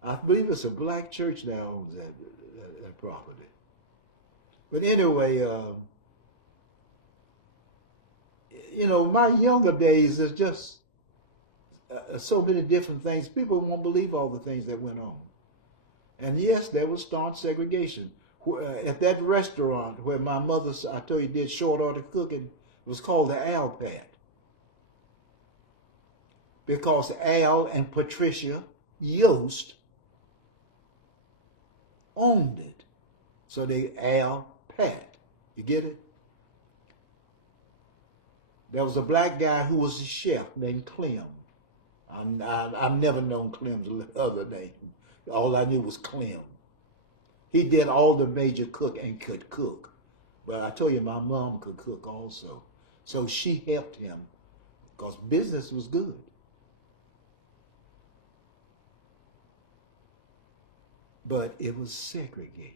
I believe it's a black church now owns that property. But anyway, my younger days, there's just so many different things. People won't believe all the things that went on. And yes, there was staunch segregation. At that restaurant where my mother, I told you, did short order cooking, it was called the Al Pat. Because Al and Patricia Yost owned it. So they Al Pat. You get it? There was a black guy who was a chef named Clem. I've never known Clem's other name. All I knew was Clem. He did all the major cook and could cook. But I told you, my mom could cook also. So she helped him because business was good. But it was segregated.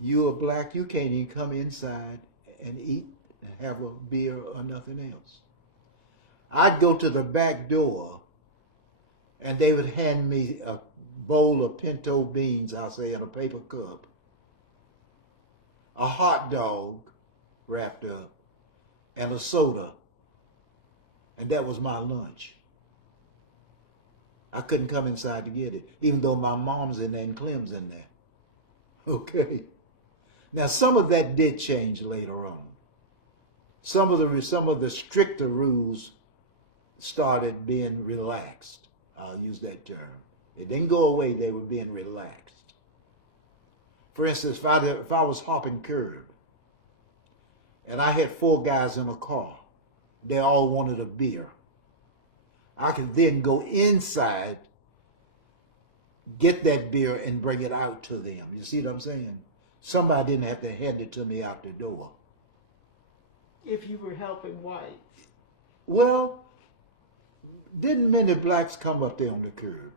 You are black, you can't even come inside and eat and have a beer or nothing else. I'd go to the back door and they would hand me a bowl of pinto beans, I'll say, in a paper cup, a hot dog wrapped up, and a soda. And that was my lunch. I couldn't come inside to get it, even though my mom's in there and Clem's in there. Okay. Now, some of that did change later on. Some of the stricter rules started being relaxed. I'll use that term. It didn't go away, they were being relaxed. For instance, if I was hopping curb and I had 4 guys in a car. They all wanted a beer. I could then go inside, get that beer, and bring it out to them. You see what I'm saying? Somebody didn't have to hand it to me out the door. If you were helping whites. Well, didn't many blacks come up there on the curb?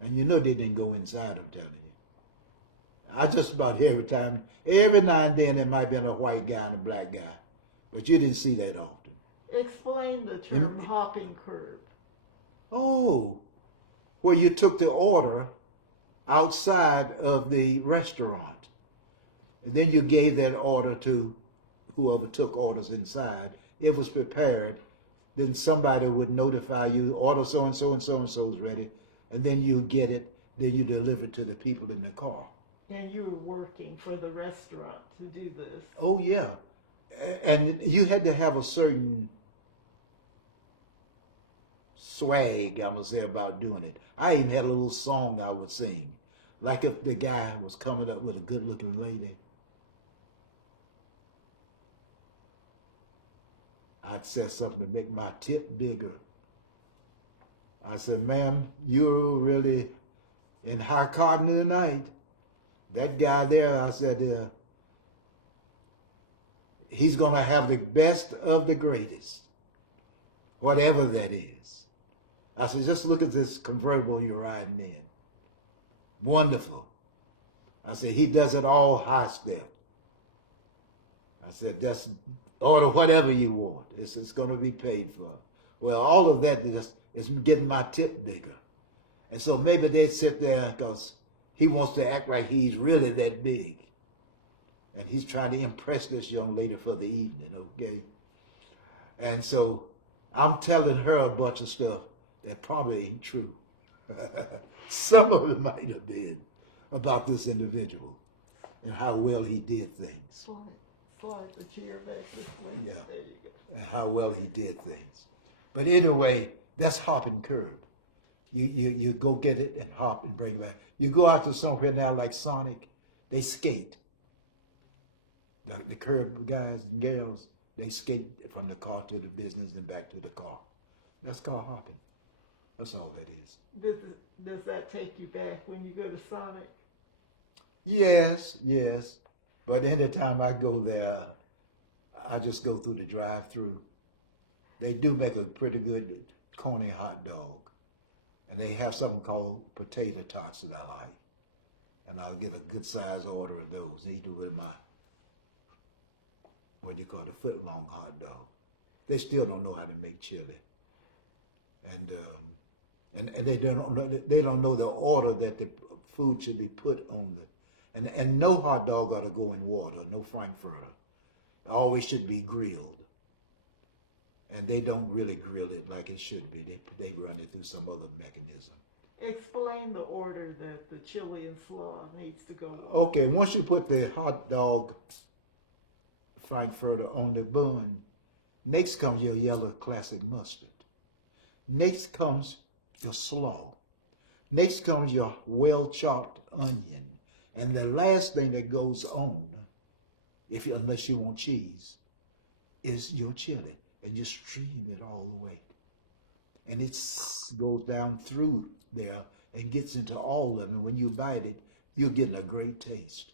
And you know they didn't go inside, I'm telling you. I just about every time, every now and then there might have been a white guy and a black guy. But you didn't see that often. Explain the term hopping curb. Oh, where you took the order outside of the restaurant. And then you gave that order to whoever took orders inside. It was prepared. Then somebody would notify you, order so-and-so and so-and-so is ready. And then you get it. Then you deliver it to the people in the car. And you were working for the restaurant to do this. Oh, yeah. And you had to have a certain swag, I'm going to say, about doing it. I even had a little song I would sing. Like if the guy was coming up with a good-looking lady, I'd say something to make my tip bigger. I said, ma'am, you're really in high cotton tonight. That guy there, I said, he's going to have the best of the greatest, whatever that is. I said, just look at this convertible you're riding in. Wonderful. I said, he does it all high step. I said, just order whatever you want. It's going to be paid for. Well, all of that is getting my tip bigger. And so maybe they'd sit there because he wants to act like he's really that big. And he's trying to impress this young lady for the evening, okay? And so I'm telling her a bunch of stuff that probably ain't true. Some of it might have been about this individual and how well he did things. Slide the chair back this way. Yeah. There you go. And how well he did things. But anyway, that's hop and curb. You go get it and hop and bring it back. You go out to somewhere now like Sonic, they skate. The curb guys and girls, they skate from the car to the business and back to the car. That's called hopping. That's all that is. Does that take you back when you go to Sonic? Yes, yes. But anytime I go there, I just go through the drive-through. They do make a pretty good corny hot dog. And they have something called potato tots that I like. And I'll get a good size order of those. Eat it with my, what you call it, a foot-long hot dog. They still don't know how to make chili. And they don't know the order that the food should be put on the, and no hot dog ought to go in water, no frankfurter. It always should be grilled. And they don't really grill it like it should be. They run it through some other mechanism. Explain the order that the chili and slaw needs to go on. Okay, once you put the hot dog frankfurter on the bun, next comes your yellow classic mustard. Next comes your slaw. Next comes your well-chopped onion. And the last thing that goes on, unless you want cheese, is your chili. And you stream it all the way. And it goes down through there and gets into all of them. And when you bite it, you're getting a great taste.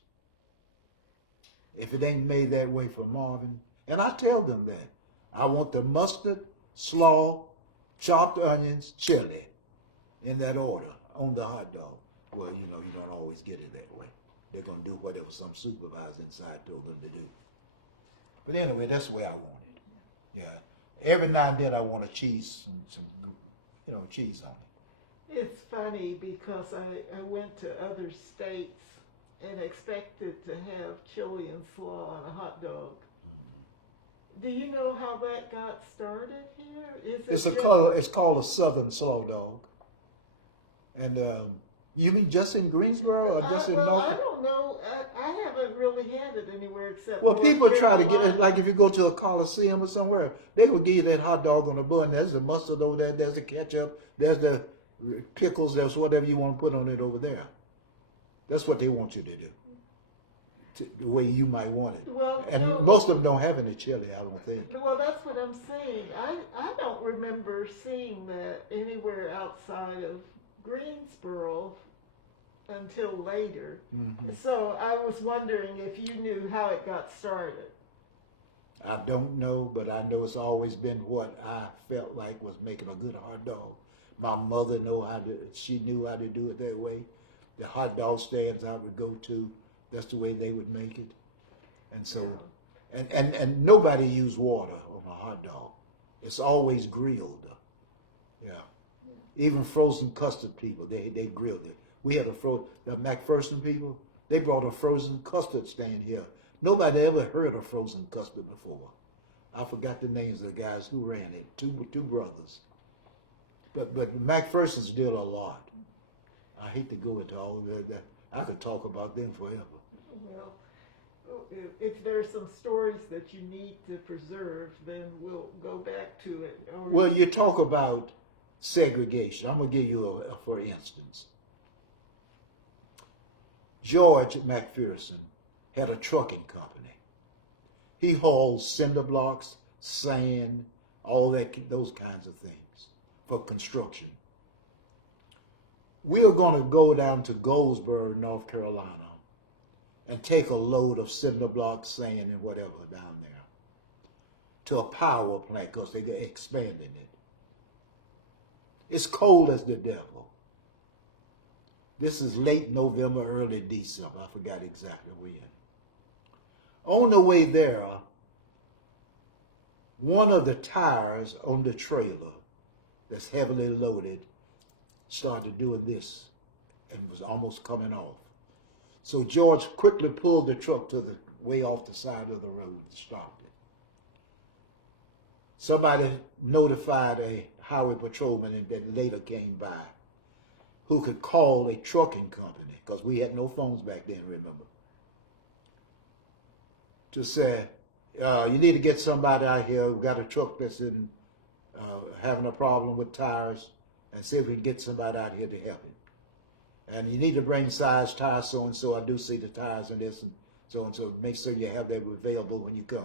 If it ain't made that way for Marvin, and I tell them that, I want the mustard, slaw, chopped onions, chili, in that order, on the hot dog. Well, you know, you don't always get it that way. They're going to do whatever some supervisor inside told them to do. But anyway, that's the way I want it. Yeah. Every now and then I want to cheese, some cheese on it. It's funny because I went to other states and expected to have chili and slaw on a hot dog. Do you know how that got started here? It's called a Southern Slow Dog. And you mean just in Greensboro or just in North? I don't know. I haven't really had it anywhere except. Well, people try to get it, like if you go to a Coliseum or somewhere, they will give you that hot dog on the bun. There's the mustard over there, there's the ketchup, there's the pickles, there's whatever you want to put on it over there. That's what they want you to do. the way you might want it. Well, And no, most of them don't have any chili, I don't think. well, that's what I'm saying. I don't remember seeing that anywhere outside of Greensboro until later. Mhm. So I was wondering if you knew how it got started. I don't know, but I know it's always been what I felt like was making a good hot dog. My mother she knew how to do it that way. The hot dog stands I would go to, that's the way they would make it. And so, and nobody used water on a hot dog. It's always grilled. Yeah. Even frozen custard people, they grilled it. We had the McPherson people, they brought a frozen custard stand here. Nobody ever heard of frozen custard before. I forgot the names of the guys who ran it, two brothers. But McPherson's did a lot. I hate to go into all of that. I could talk about them forever. Well, if there's some stories that you need to preserve, then we'll go back to it. Well, you talk about segregation. I'm going to give you for instance. George McPherson had a trucking company. He hauled cinder blocks, sand, all those kinds of things for construction. We are going to go down to Goldsboro, North Carolina, and take a load of cinder blocks, sand, and whatever down there to a power plant because they're expanding it. It's cold as the devil. This is late November, early December. I forgot exactly when. On the way there, one of the tires on the trailer that's heavily loaded started doing this and was almost coming off. So George quickly pulled the truck to the way off the side of the road and stopped it. Somebody notified a highway patrolman that later came by who could call a trucking company, because we had no phones back then, remember, to say, you need to get somebody out here. We've got a truck that's having a problem with tires, and see if we can get somebody out here to help him. And you need to bring size tires so-and-so. I do see the tires and this and so. Make sure you have them available when you come.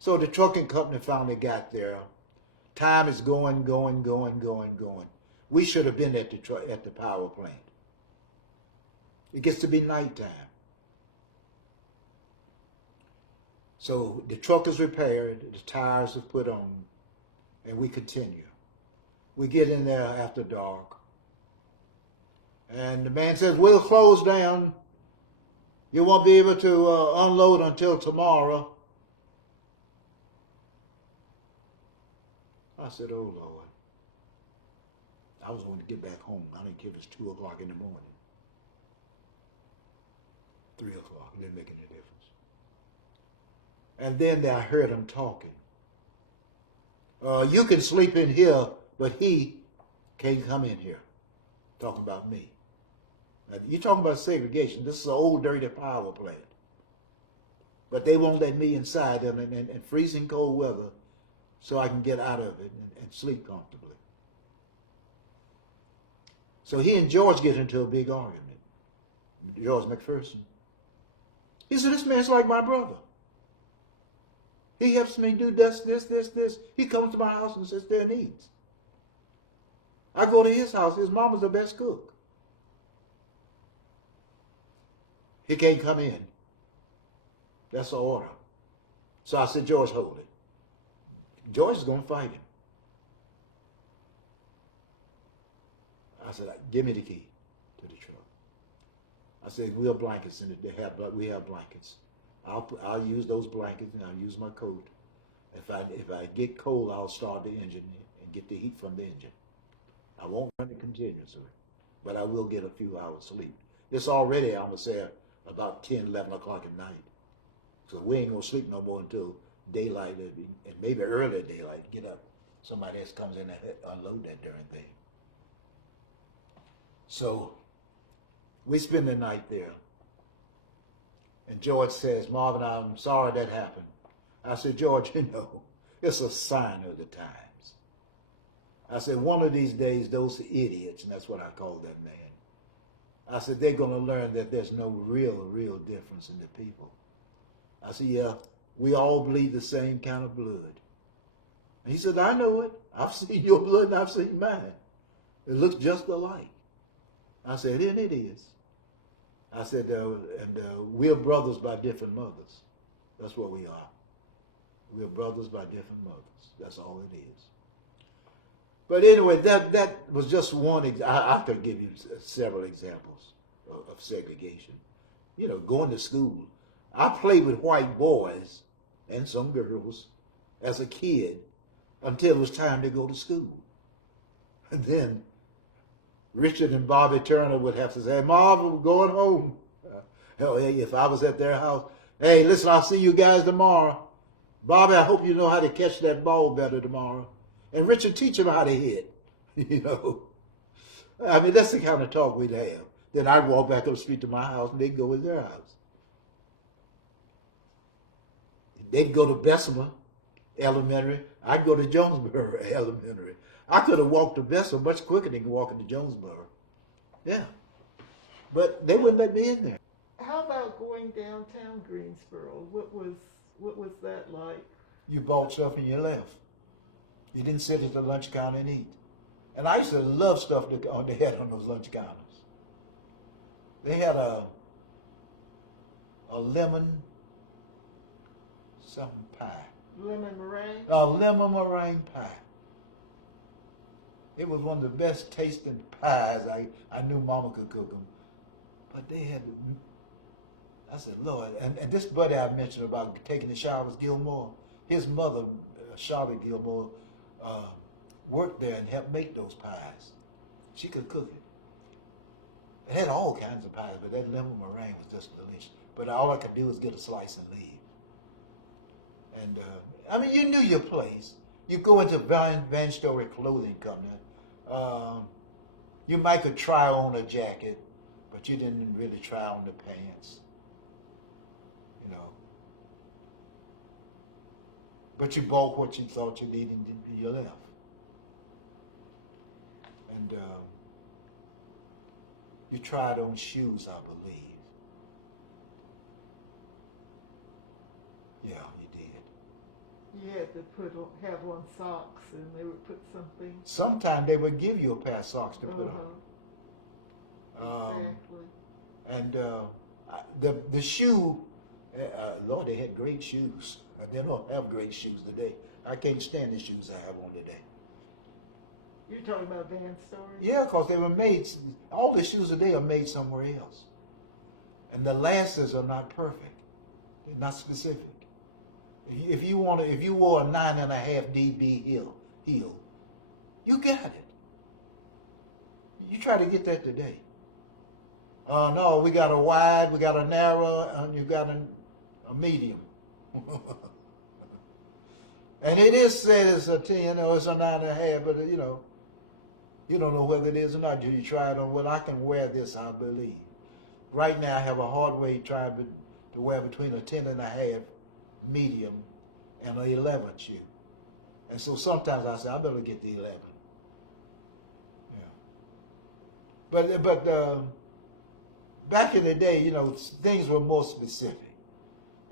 So the trucking company finally got there. Time is going. We should have been at the power plant. It gets to be nighttime. So the truck is repaired, the tires are put on, and we continue. We get in there after dark. And the man says, we'll close down. You won't be able to unload until tomorrow. I said, oh, Lord. I was going to get back home. I didn't care if it's 2 o'clock in the morning. 3 o'clock. It didn't make any difference. And then I heard him talking. You can sleep in here, but he can't come in here. Talking about me. Now, you're talking about segregation. This is an old, dirty power plant. But they won't let me inside in freezing cold weather so I can get out of it and sleep comfortably. So he and George get into a big argument. George McPherson. He said, this man's like my brother. He helps me do this. He comes to my house and sits there and eats. I go to his house. His mama's the best cook. He can't come in. That's the order. So I said, George, hold it. George is going to fight him. I said, give me the key to the truck. I said, we have blankets in it. We have blankets. I'll use those blankets and I'll use my coat. If I get cold, I'll start the engine and get the heat from the engine. I won't run it continuously, but I will get a few hours sleep. It's already, I'm going to say, about 10, 11 o'clock at night. So we ain't going to sleep no more until daylight and maybe early daylight. Get up. Somebody else comes in and unload that darn thing. So we spend the night there. And George says, Marvin, I'm sorry that happened. I said, George, it's a sign of the times. I said, one of these days, those idiots, and that's what I called that man, I said, they're going to learn that there's no real difference in the people. I said, yeah, we all bleed the same kind of blood. And he said, I know it. I've seen your blood and I've seen mine. It looks just alike. I said, and it is. I said, we're brothers by different mothers. That's what we are. We're brothers by different mothers. That's all it is. But anyway, that was just one. I could give you several examples of segregation. You know, going to school. I played with white boys and some girls as a kid until it was time to go to school. And then Richard and Bobby Turner would have to say, Marvin, we're going home. Hell, if I was at their house, hey, listen, I'll see you guys tomorrow. Bobby, I hope you know how to catch that ball better tomorrow. And Richard, teach him how to hit. You know, I mean, that's the kind of talk we'd have. Then I'd walk back up the street to my house and they'd go in their house. They'd go to Bessemer Elementary. I'd go to Jonesboro Elementary. I could have walked to Bessemer much quicker than walking to Jonesboro. Yeah. But they wouldn't let me in there. How about going downtown Greensboro? What was that like? You bought stuff and you left. You didn't sit at the lunch counter and eat. And I used to love stuff that they had on those lunch counters. They had a lemon something pie. Lemon meringue? A lemon meringue pie. It was one of the best tasting pies. I knew Mama could cook them. But they had, I said, Lord, and this buddy I mentioned about taking the showers, Gilmore, his mother, Charlotte Gilmore, worked there and helped make those pies. She could cook it. It had all kinds of pies, but that lemon meringue was just delicious. But all I could do was get a slice and leave. And I mean, you knew your place. You go into Van Story Clothing Company. You might could try on a jacket, but you didn't really try on the pants. You know. But you bought what you thought you needed and you left. And you tried on shoes, I believe. Yeah, you did. You had to have on socks, and they would put something. Sometimes they would give you a pair of socks to put on. Exactly. And the shoe, Lord, they had great shoes. They don't have great shoes today. I can't stand the shoes I have on today. You're talking about Van Story? Yeah, because they were made, all the shoes today are made somewhere else. And the laces are not perfect. They're not specific. If you wore a 9.5 dB heel, you got it. You try to get that today. No, we got a wide, we got a narrow, and you got a medium. And it is said it's a 10 or it's a 9.5, but you know, you don't know whether it is or not. You try it on, well, I can wear this, I believe. Right now I have a hard way trying to wear between a 10.5 medium and an 11 shoe. And so sometimes I say, I better get the 11. Yeah. But back in the day, you know, things were more specific.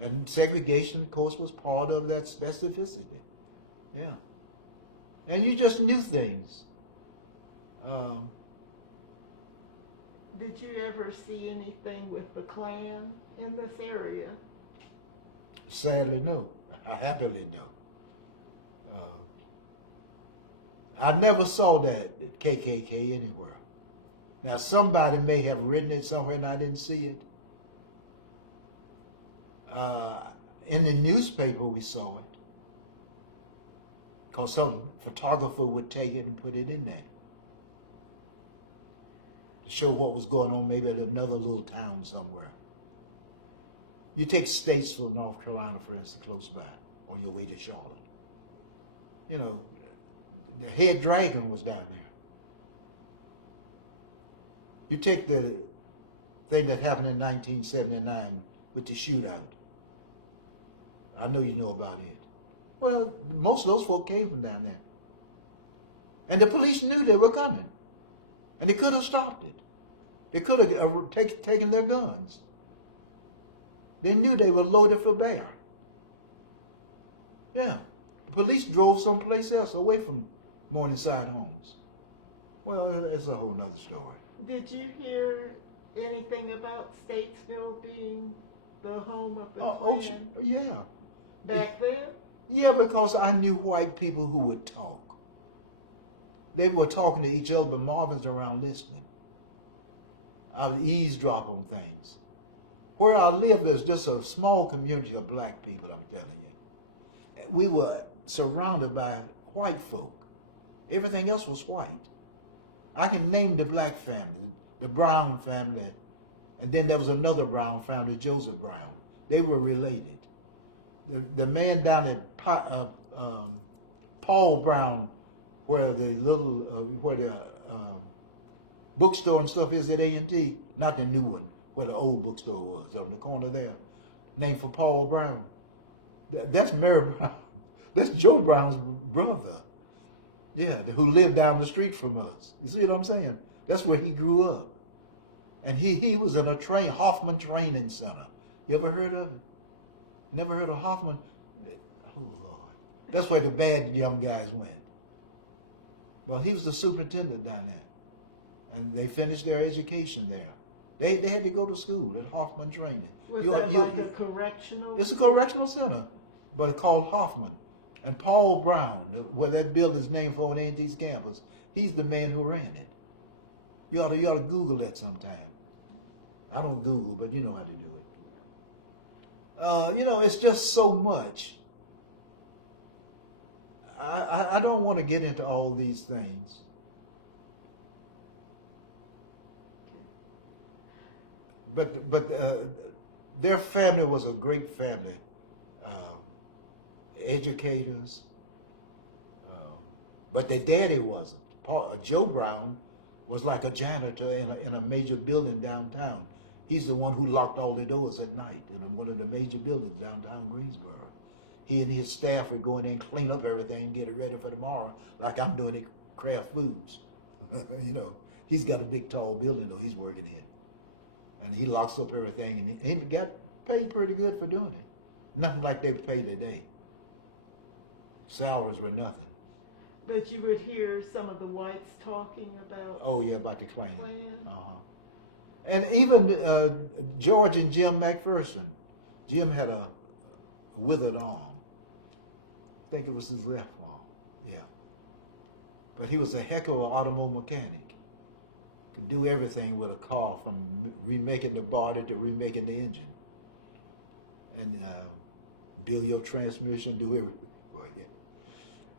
And segregation, of course, was part of that specificity. Yeah. And you just knew things. Did you ever see anything with the Klan in this area? Sadly, no. Happily, no. I never saw that KKK anywhere. Now, somebody may have written it somewhere and I didn't see it. In the newspaper, we saw it. Because some photographer would take it and put it in there. To show what was going on maybe at another little town somewhere. You take Statesville, North Carolina, for instance, close by, on your way to Charlotte. You know, the head dragon was down there. You take the thing that happened in 1979 with the shootout. I know you know about it. Well, most of those folk came from down there. And the police knew they were coming. And they could have stopped it. They could have taken their guns. They knew they were loaded for bear. Yeah. The police drove someplace else away from Morningside homes. Well, it's a whole nother story. Did you hear anything about Statesville being the home of the Klan yeah. back then? Yeah, because I knew white people who would talk. They were talking to each other, but Marvin's around listening. I would eavesdrop on things. Where I lived, there's just a small community of black people, I'm telling you. We were surrounded by white folk. Everything else was white. I can name the black family, the Brown family, and then there was another Brown family, Joseph Brown. They were related. The man down at Paul Brown, where the bookstore and stuff is at A&T, not the new one, where the old bookstore was, on the corner there, named for Paul Brown. That's Mary Brown. That's Joe Brown's brother. Yeah, who lived down the street from us. You see what I'm saying? That's where he grew up. And he was in a Hoffman Training Center. You ever heard of it? Never heard of Hoffman? Oh, Lord. That's where the bad young guys went. Well, he was the superintendent down there. And they finished their education there. They had to go to school at Hoffman Training. Was that like a correctional? It's a correctional center, but it's called Hoffman. And Paul Brown, where that building's named for on A&T's campus, he's the man who ran it. You ought to Google that sometime. I don't Google, but you know how to do it. It's just so much. I don't want to get into all these things. But their family was a great family. Educators. But their daddy wasn't. Joe Brown was like a janitor in a major building downtown. He's the one who locked all the doors at night in one of the major buildings downtown Greensboro. He and his staff would go in there and clean up everything and get it ready for tomorrow, like I'm doing at Kraft Foods. He's got a big, tall building, though, he's working in. And he locks up everything, and he got paid pretty good for doing it. Nothing like they pay today. Salaries were nothing. But you would hear some of the whites talking about... Oh, yeah, about the Klan. And even George and Jim McPherson. Jim had a withered arm. I think it was his left arm, yeah. But he was a heck of an automobile mechanic. Could do everything with a car, from remaking the body to remaking the engine. And build your transmission, do everything. Well,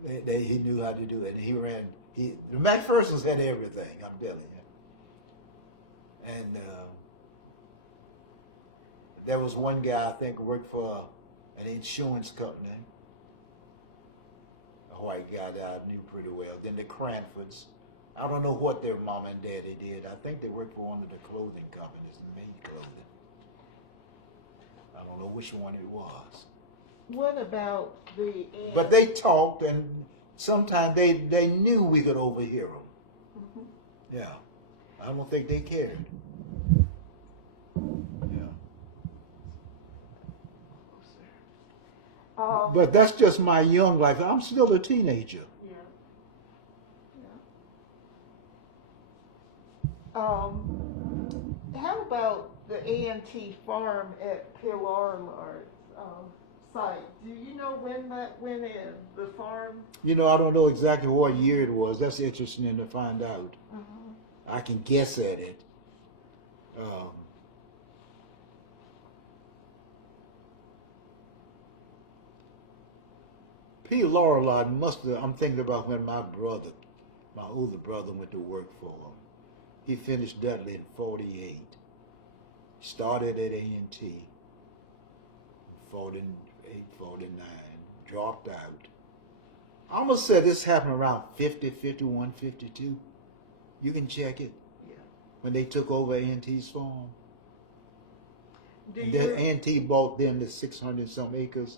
yeah. He knew how to do it. And the McPhersons had everything, I'm telling you. And there was one guy, I think, who worked for an insurance company, a white guy that I knew pretty well. Then the Cranfords. I don't know what their mom and daddy did. I think they worked for one of the clothing companies and made clothing. I don't know which one it was. What about the... But they talked, and sometimes they knew we could overhear them. Mm-hmm. Yeah. I don't think they cared. Yeah. But that's just my young life. I'm still a teenager. Yeah. How about the A&T farm at Pilarmar's site? Do you know when that went in, the farm? I don't know exactly what year it was. That's interesting to find out. I can guess at it. P. Laurelard I'm thinking about when my older brother went to work for him. He finished Dudley in 48. Started at A&T, 48, 49, dropped out. I almost said this happened around 50, 51, 52. You can check it. Yeah. When they took over A&T's farm. And then A&T bought them the 600-some acres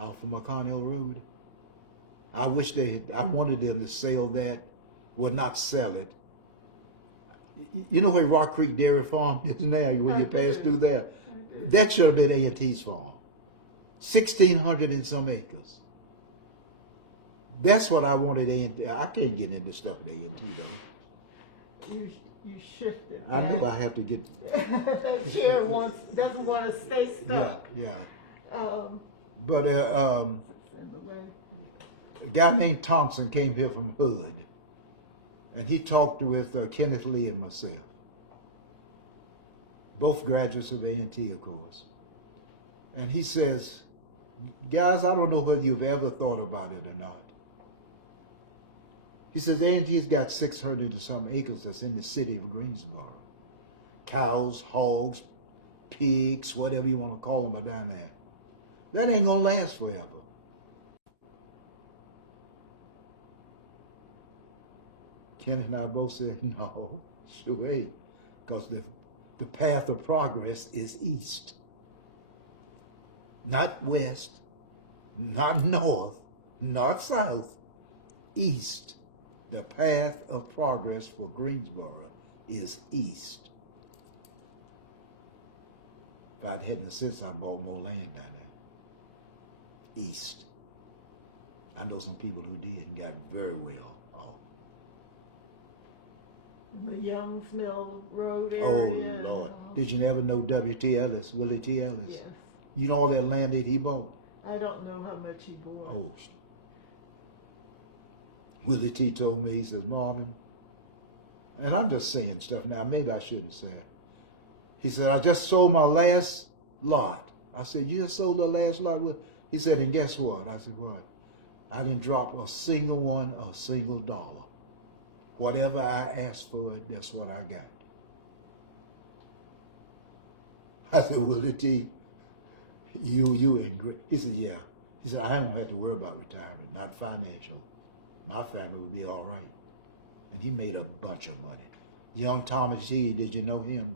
out from McConnell Road. I wanted them to sell that, well, not sell it. You know where Rock Creek Dairy Farm is now, when I you pass do. through there? I do. That should have been A&T's farm. 1,600 and some acres. That's what I wanted A&T. I can't get into stuff at A&T though. You shifted. I know I have to get. That chair doesn't want to stay stuck. Yeah. In But the way. a guy named Thompson came here from Hood, and he talked with Kenneth Lee and myself, both graduates of A&T, of course. And he says, guys, I don't know whether you've ever thought about it or not. He says A&T's got 600 and some acres that's in the city of Greensboro. Cows, hogs, pigs, whatever you want to call them, are down there. That ain't gonna last forever. Ken and I both said, no, sure ain't. Because the path of progress is east. Not west, not north, not south, east. The path of progress for Greensboro is east. If I'd hadn't since I bought more land down there. East. I know some people who did and got very well off. The Youngs Mill Road area. Oh, Lord. Did you never know W.T. Ellis, Willie T. Ellis? Yes. You know all that land that he bought? I don't know how much he bought. Oh, Willie T. told me, he says, Marvin, and I'm just saying stuff now, maybe I shouldn't say it. He said, I just sold my last lot. I said, you just sold the last lot? He said, and guess what? I said, what? I didn't drop a single one, a single dollar. Whatever I asked for it, that's what I got. I said, Willie T., you in great. He said, yeah. He said, I don't have to worry about retirement, not financial. My family would be all right. And he made a bunch of money. Young Thomas T., did you know him?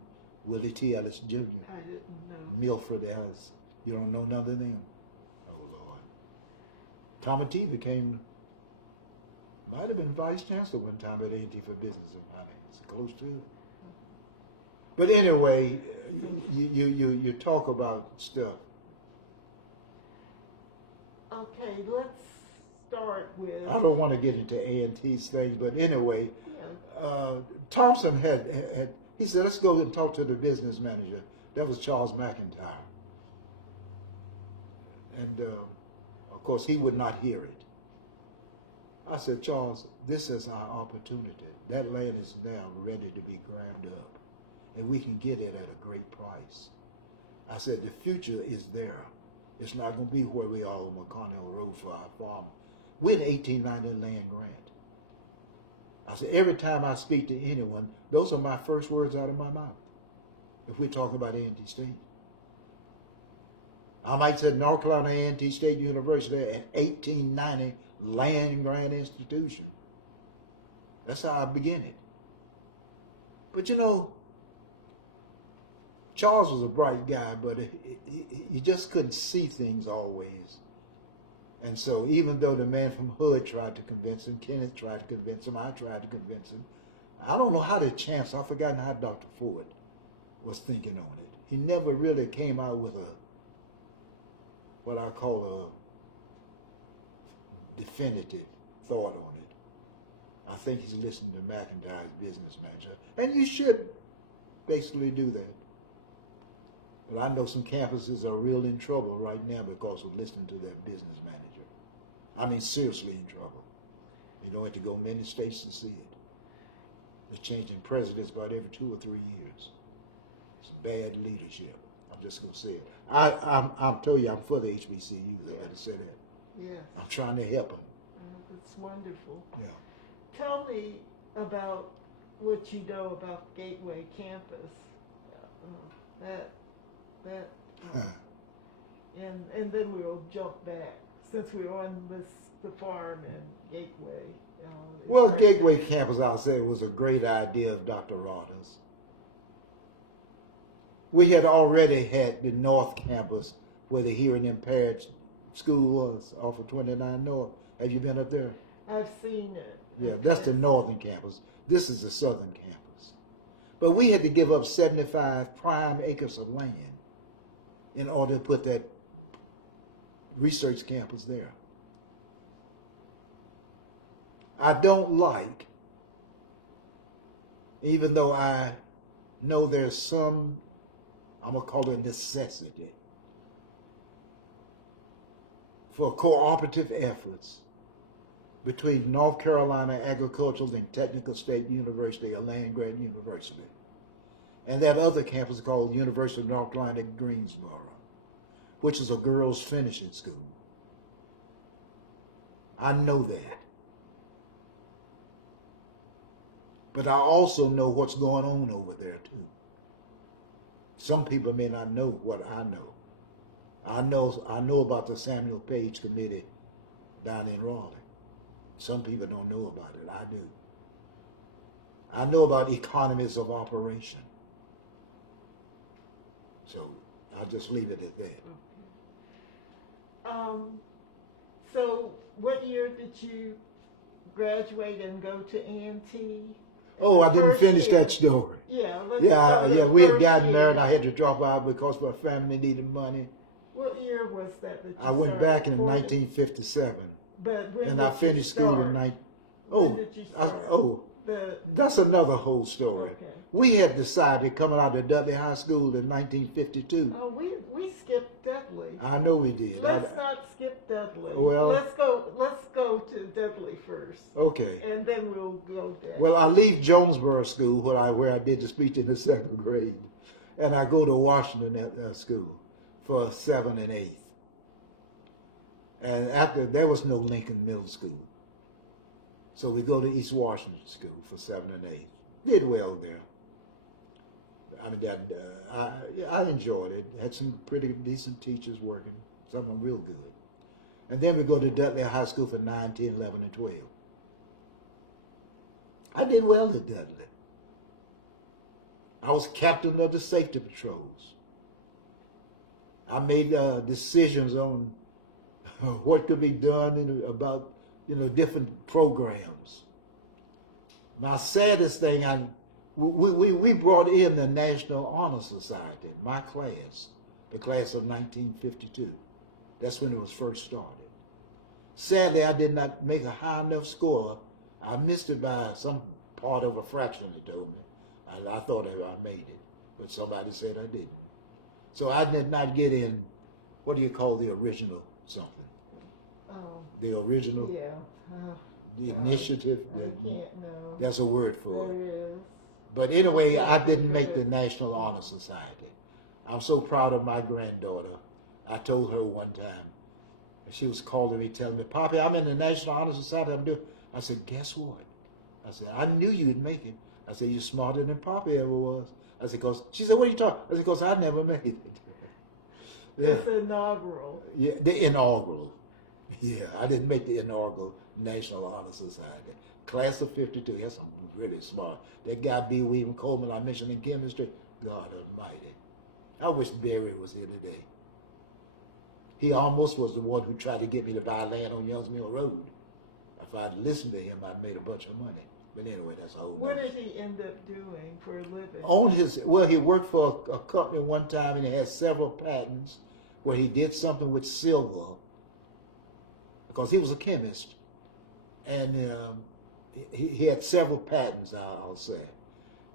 Willie T. Ellis Jr. I didn't know. Milford Ellis. You don't know none of them? Oh, Lord. Thomas T. might have been vice chancellor one time at A&T for business and finance. Close to it. But anyway, you talk about stuff. Okay, let's start with. I don't want to get into A&T's things, but anyway, Yeah. Thompson had he said, let's go and talk to the business manager. That was Charles McIntyre. And of course, he would not hear it. I said, Charles, this is our opportunity. That land is now ready to be grabbed up, and we can get it at a great price. I said, the future is there. It's not going to be where we are on McConnell Road for our farm. We're an 1890 land grant. I said, every time I speak to anyone, those are my first words out of my mouth. If we're talking about A&T State. I might say North Carolina A&T State University, an 1890 land grant institution. That's how I begin it. But you know, Charles was a bright guy, but he just couldn't see things always. And so even though the man from Hood tried to convince him, Kenneth tried to convince him, I tried to convince him, I don't know how the chance, I've forgotten how Dr. Ford was thinking on it. He never really came out with what I call a definitive thought on it. I think he's listening to McIntyre's business manager. And you should basically do that. But I know some campuses are real in trouble right now because of listening to their business manager. I mean, seriously in trouble. You don't have to go many states to see it. They're changing presidents about every 2 or 3 years. It's bad leadership. I'm just going to say it. I'm telling you, I'm for the HBCU. They had to say that. Yes. I'm trying to help them. That's wonderful. Yeah. Tell me about what you know about Gateway Campus. And then we'll jump back since we're on the farm and Gateway. Well, Gateway Campus, I'll say, was a great idea of Dr. Rotter's. We had already had the North Campus where the hearing impaired school was off of 29 North. Have you been up there? I've seen it. Yeah, that's the northern campus. This is the southern campus. But we had to give up 75 prime acres of land in order to put that research campus there. I don't like, even though I know there's some, I'm going to call it necessity, for cooperative efforts between North Carolina Agricultural and Technical State University, a land-grant university, and that other campus called University of North Carolina Greensboro, which is a girls' finishing school. I know that. But I also know what's going on over there too. Some people may not know what I know. I know about the Samuel Page Committee down in Raleigh. Some people don't know about it. I do. I know about economies of operation. So I'll just leave it at that. So what year did you graduate and go to A&T? Oh, I didn't finish that story. Yeah, We had gotten married. I had to drop out because my family needed money. What year was that you I went back in 1957. But when and did I finished school in When did you start? That's another whole story. Okay. We had decided coming out of Dudley High School in 1952. Oh, we skipped Dudley. I know we did. Let's not skip Dudley. Well, let's go to Dudley first. Okay. And then we'll go there. Well, I leave Jonesboro School where I did the speech in the 7th grade, and I go to Washington School for 7th and 8th. And after, there was no Lincoln Middle School. So we go to East Washington School for 7th and 8th. Did well there. I mean, I enjoyed it. Had some pretty decent teachers working, some of them real good. And then we go to Dudley High School for 9, 10, 11, and 12. I did well at Dudley. I was captain of the safety patrols. I made decisions on what could be done about different programs. My saddest thing, we brought in the National Honor Society, my class, the class of 1952. That's when it was first started. Sadly, I did not make a high enough score. I missed it by some part of a fraction, they told me. I thought I made it, but somebody said I didn't. So I did not get in, what do you call the original something? Oh. The original? Yeah. The initiative? I can't know. That's a word for There it. is. But anyway, I didn't make the National Honor Society. I'm so proud of my granddaughter. I told her one time, and she was calling me, telling me, Poppy, I'm in the National Honor Society. I said, guess what? I said, I knew you'd make it. I said, you're smarter than Poppy ever was. I said, she said, what are you talking? I said, because I never made it. Yeah. It's inaugural. Yeah, the inaugural. Yeah, I didn't make the inaugural National Honor Society. Class of 52, yes, I'm really smart. That guy B. William Coleman I mentioned in chemistry, God almighty. I wish Barry was here today. He almost was the one who tried to get me to buy land on Youngs Mill Road. If I'd listened to him, I'd made a bunch of money. But anyway, that's a whole What did he end up doing for a living? He worked for a company one time, and he had several patents where he did something with silver, because he was a chemist, and he had several patents, I'll say.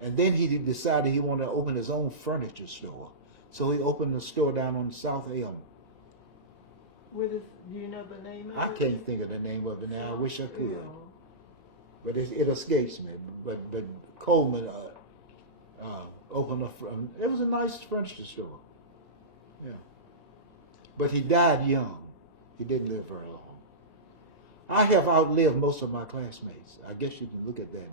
And then he decided he wanted to open his own furniture store. So he opened a store down on South Elm. Do you know the name of it? I can't think of the name of it now. I wish I could. Yeah. But it escapes me. But Coleman opened it was a nice furniture store. Yeah. But he died young. He didn't live very long. I have outlived most of my classmates. I guess you can look at that.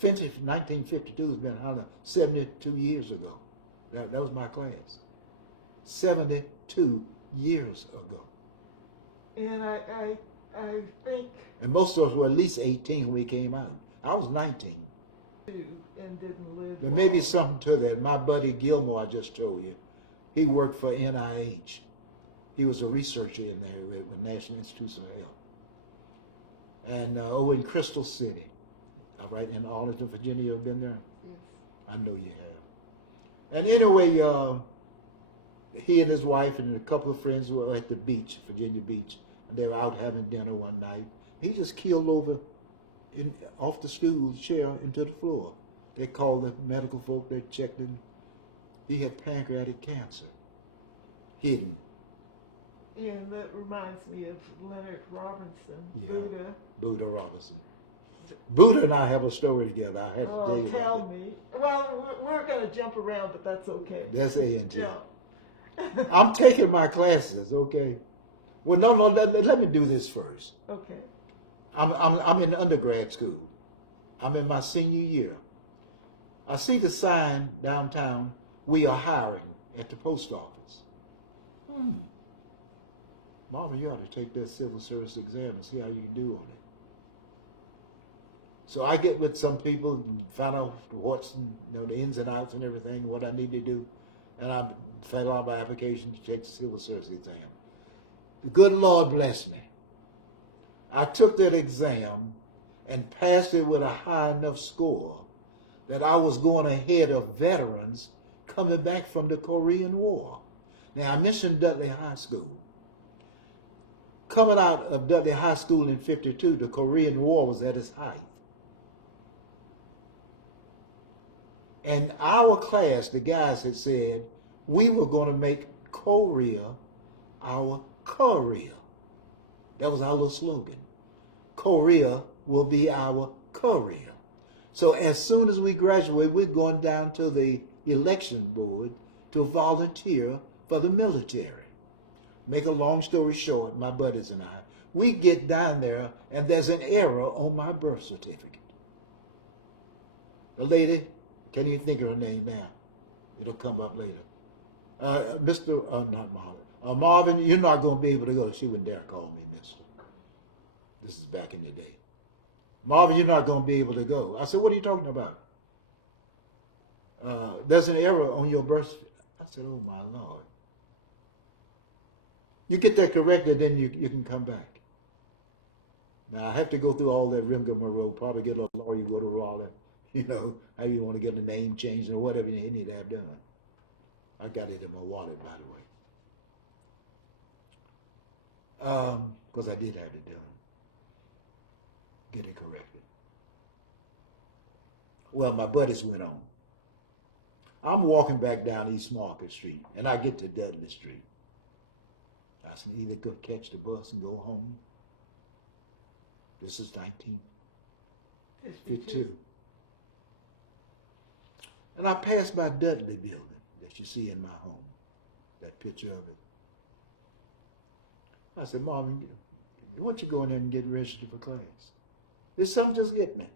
1952 has been 72 years ago. That was my class. 72 years ago. And I think... And most of us were at least 18 when we came out. I was 19. And didn't live There long. may be something to that. My buddy Gilmore, I just told you, he worked for NIH. He was a researcher in there with the National Institutes of Health. And over in Crystal City, right in Arlington, Virginia, you ever been there? Yes. I know you have. And anyway, he and his wife and a couple of friends were at the beach, Virginia Beach, and they were out having dinner one night. He just keeled over off the stool chair into the floor. They called the medical folk, they checked him. He had pancreatic cancer, hidden. And that reminds me of Leonard Robinson, Yeah. Buddha. Buddha Robinson. Buddha and I have a story together. I had to tell you Tell about it. me. Well, we're going to jump around, but that's okay. That's A&T. Yeah. I'm taking my classes, okay? Well, no, let me do this first. Okay. I'm in undergrad school. I'm in my senior year. I see the sign downtown, we are hiring at the post office. Mama, you ought to take that civil service exam and see how you can do on it. So I get with some people and find out what's, the ins and outs and everything, what I need to do. And I fill out my application to take the civil service exam. The good Lord bless me. I took that exam and passed it with a high enough score that I was going ahead of veterans coming back from the Korean War. Now, I mentioned Dudley High School. Coming out of Dudley High School in '52, the Korean War was at its height. And our class, the guys had said, we were going to make Korea our career. That was our little slogan. Korea will be our career. So as soon as we graduate, we're going down to the election board to volunteer for the military. Make a long story short, my buddies and I, we get down there and there's an error on my birth certificate. The lady, can't even think of her name now. It'll come up later. Not Marvin. Marvin, you're not going to be able to go. She wouldn't dare call me mister. This is back in the day. Marvin, you're not going to be able to go. I said, what are you talking about? There's an error on your birth certificate. I said, oh my Lord. You get that corrected, then you can come back. Now, I have to go through all that rigmarole, probably get a lawyer, go to all that, how you want to get a name changed or whatever you need to have done. I got it in my wallet, by the way. Because I did have it done. Get it corrected. Well, my buddies went on. I'm walking back down East Market Street, and I get to Dudley Street. I said, either go catch the bus and go home. This is 1952. And I passed by Dudley building that you see in my home, that picture of it. I said, Marvin, why don't you go in there and get registered for class? This something just hit me.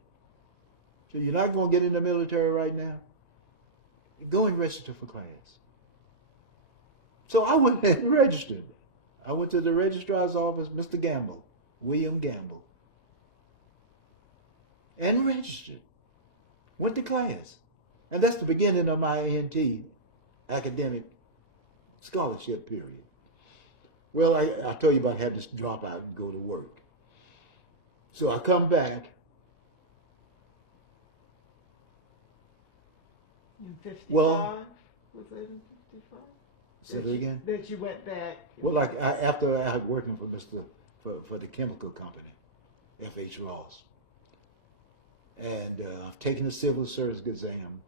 So you're not going to get in the military right now? Go and register for class. So I went and registered. I went to the registrar's office, Mr. Gamble, William Gamble, and registered. Went to class. And that's the beginning of my A&T academic scholarship period. Well, I told you about having to drop out and go to work. So I come back. In 55? Well, was it in 55? Say that again? That you went back. Well, after I had working for for the chemical company, F.H. Ross, and I've taken the civil service exam.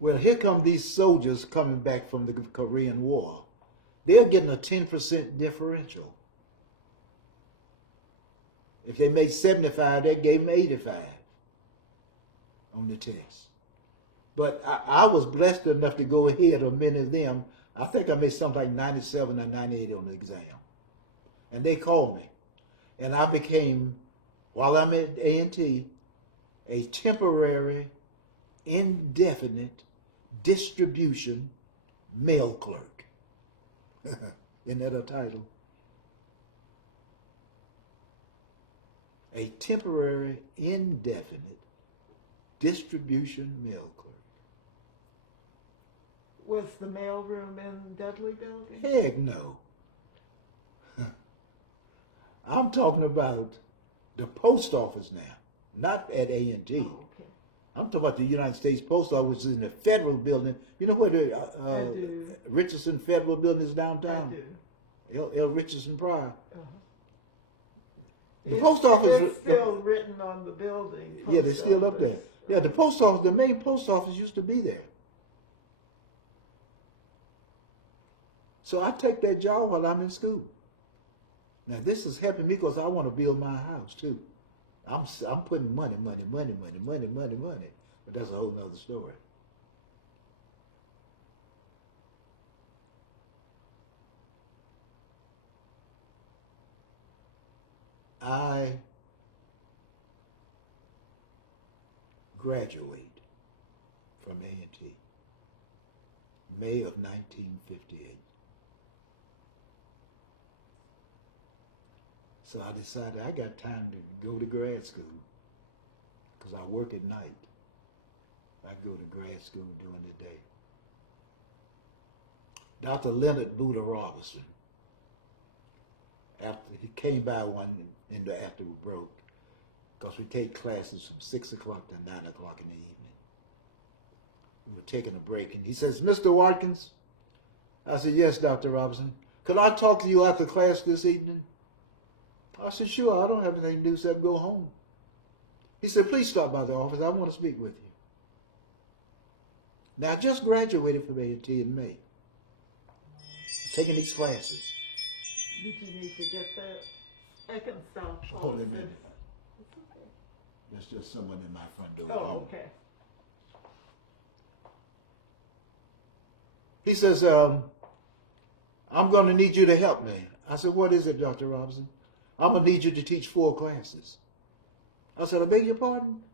Well, here come these soldiers coming back from the Korean War. They're getting a 10% differential. If they made 75, they gave them 85 on the test. But I was blessed enough to go ahead of many of them. I think I made something like 97 or 98 on the exam. And they called me. And I became, while I'm at A&T, a temporary, indefinite distribution mail clerk. Isn't that a title? A temporary, indefinite distribution mail clerk. Was the mailroom in Dudley Building? Heck no. I'm talking about the post office now, not at A&T. Oh, okay. I'm talking about the United States Post Office in the federal building. You know where the I do. Richardson Federal Building is I downtown? do. L. Richardson Pryor. Uh-huh. The post office. It's still written on the building. Yeah, they're still up there. Yeah, the post office, the main post office used to be there. So I take that job while I'm in school. Now this is helping me because I want to build my house too. I'm putting money. But that's a whole nother story. I graduate from A&T May of 1958. So I decided I got time to go to grad school because I work at night. I go to grad school during the day. Dr. Leonard Buddha Robinson, after he came by after we broke, because we take classes from 6 o'clock to 9 o'clock in the evening. We were taking a break, and he says, "Mr. Watkins," I said, "Yes, Dr. Robinson. Could I talk to you after class this evening?" I said, "Sure, I don't have anything to do except go home." He said, "Please stop by the office. I want to speak with you." Now, I just graduated from A&T in May. Taking these classes. Did you need to get that? I can stop. Hold a minute. There's just someone in my front door. Oh, okay. He says, "I'm going to need you to help me." I said, "What is it, Dr. Robinson?" "I'm going to need you to teach 4 classes. I said, "I beg your pardon?"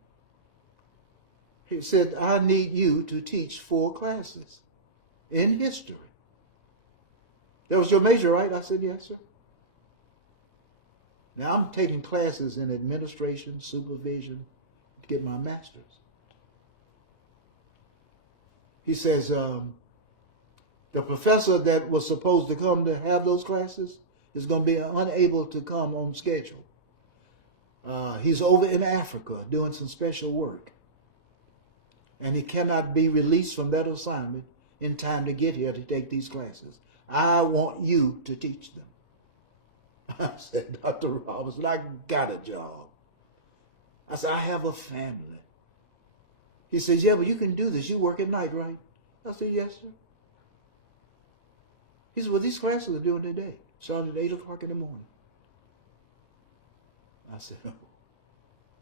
He said, "I need you to teach 4 classes in history." "That was your major, right?" I said, "Yes, sir." Now I'm taking classes in administration, supervision to get my master's. He says, the professor that was supposed to come to have those classes is going to be unable to come on schedule. He's over in Africa doing some special work. And he cannot be released from that assignment in time to get here to take these classes. I want you to teach them. I said, "Dr. Robinson, I got a job." I said, "I have a family." He says, "Yeah, but you can do this. You work at night, right?" I said, "Yes, sir." He said, "Well, these classes are doing today, starting at 8 o'clock in the morning." I said, "Oh."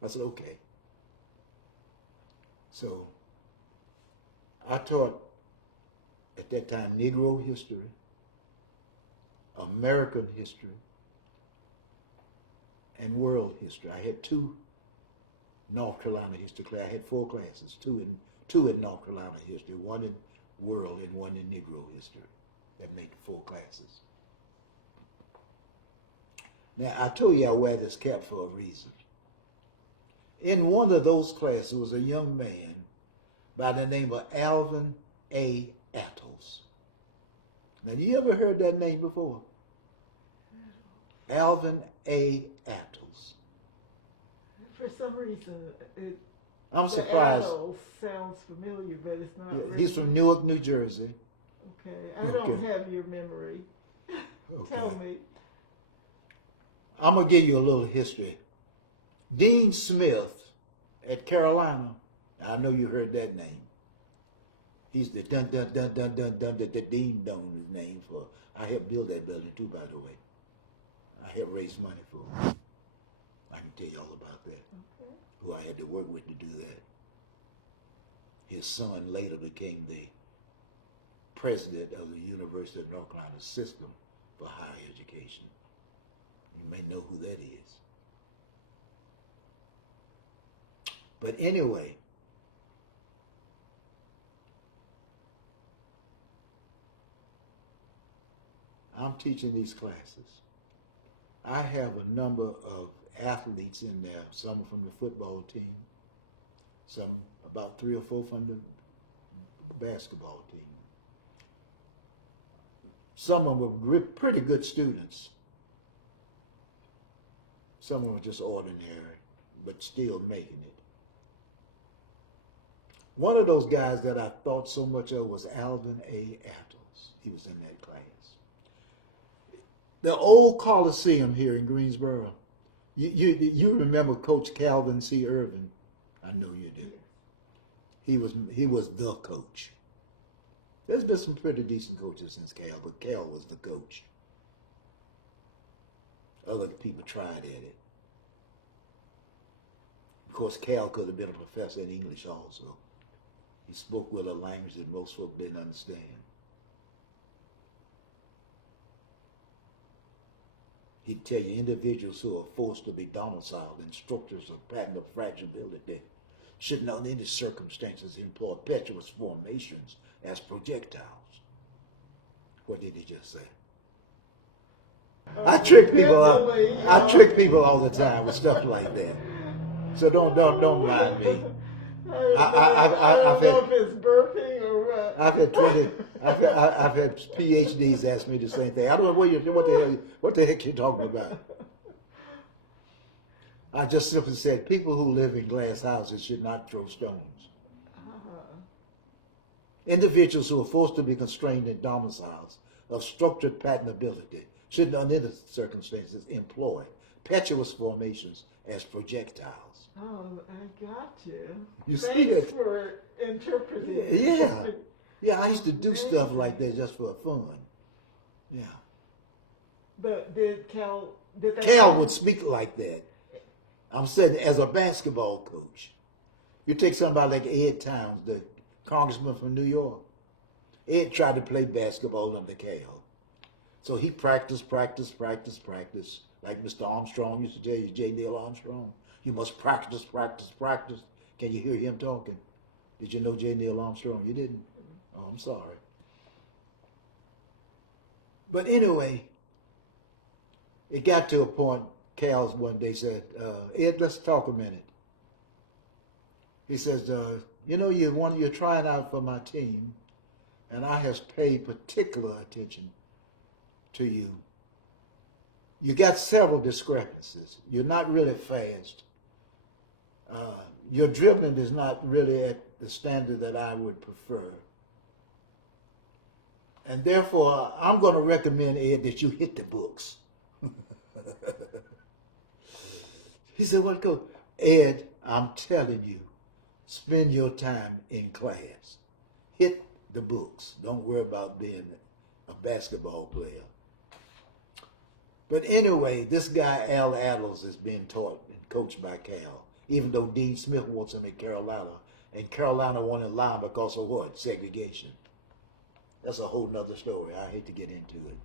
I said, "Okay." So I taught at that time Negro history, American history, and world history. I had 2 North Carolina history classes. I had 4 classes, two in North Carolina history, 1 in world and 1 in Negro history. That make 4 classes. Now, I told you I wear this cap for a reason. In one of those classes was a young man by the name of Alvin A. Attles. Now, you ever heard that name before? Alvin A. Attles. For some reason, I'm the surprised. Attles sounds familiar, but it's not Yeah, really. he's from Newark, New Jersey. Okay, I don't have your memory. Okay. Tell me. I'm going to give you a little history. Dean Smith at Carolina, I know you heard that name. He's the the Dean Dome is named for. I helped build that building too, by the way. I helped raise money for him. I can tell you all about that. Okay. Who I had to work with to do that. His son later became the president of the University of North Carolina system for higher education. You may know who that is. But anyway, I'm teaching these classes. I have a number of athletes in there, some from the football team, some about 3 or 4 from the basketball team. Some of them were pretty good students. Some of them were just ordinary, but still making it. One of those guys that I thought so much of was Alvin A. Attles. He was in that class. The old Coliseum here in Greensboro. You remember Coach Calvin C. Irvin? I know you do. He was the coach. There's been some pretty decent coaches since Cal, but Cal was the coach. Other people tried at it. Of course, Cal could have been a professor in English also. He spoke with a language that most folk didn't understand. He'd tell you individuals who are forced to be domiciled in structures of patent of fragility should under any circumstances employ perpetuous formations as projectiles. What did he just say? I trick people up. I trick people all the time with stuff like that. So don't mind me. I don't know if it's burping or what. I've had PhDs ask me the same thing. I don't know what the heck you're talking about. I just simply said people who live in glass houses should not throw stones. Individuals who are forced to be constrained in domiciles of structured patentability should under any circumstances employ perpetuous formations as projectiles. Oh, I got you. You Thanks see it? for interpreting. Yeah. Yeah, I used to do stuff like that just for fun. Yeah. But did they Cal would speak like that. I'm saying as a basketball coach. You take somebody like Ed Towns, the congressman from New York. Ed tried to play basketball under Cal. So he practiced. Like Mr. Armstrong used to tell you, J. Neil Armstrong. You must practice. Can you hear him talking? Did you know J. Neil Armstrong? You didn't? Oh, I'm sorry. But anyway, it got to a point, Cal's one day said, Ed, let's talk a minute. He says, you're trying out for my team, and I have paid particular attention to you. You got several discrepancies. You're not really fast. Your dribbling is not really at the standard that I would prefer. And therefore, I'm going to recommend, Ed, that you hit the books. He said, what, Coach? Ed, I'm telling you, spend your time in class. Hit the books. Don't worry about being a basketball player. But anyway, this guy, Al Attles, is being taught and coached by Cal, even though Dean Smith wants him at Carolina. And Carolina won't allow him because of what? Segregation. That's a whole nother story. I hate to get into it.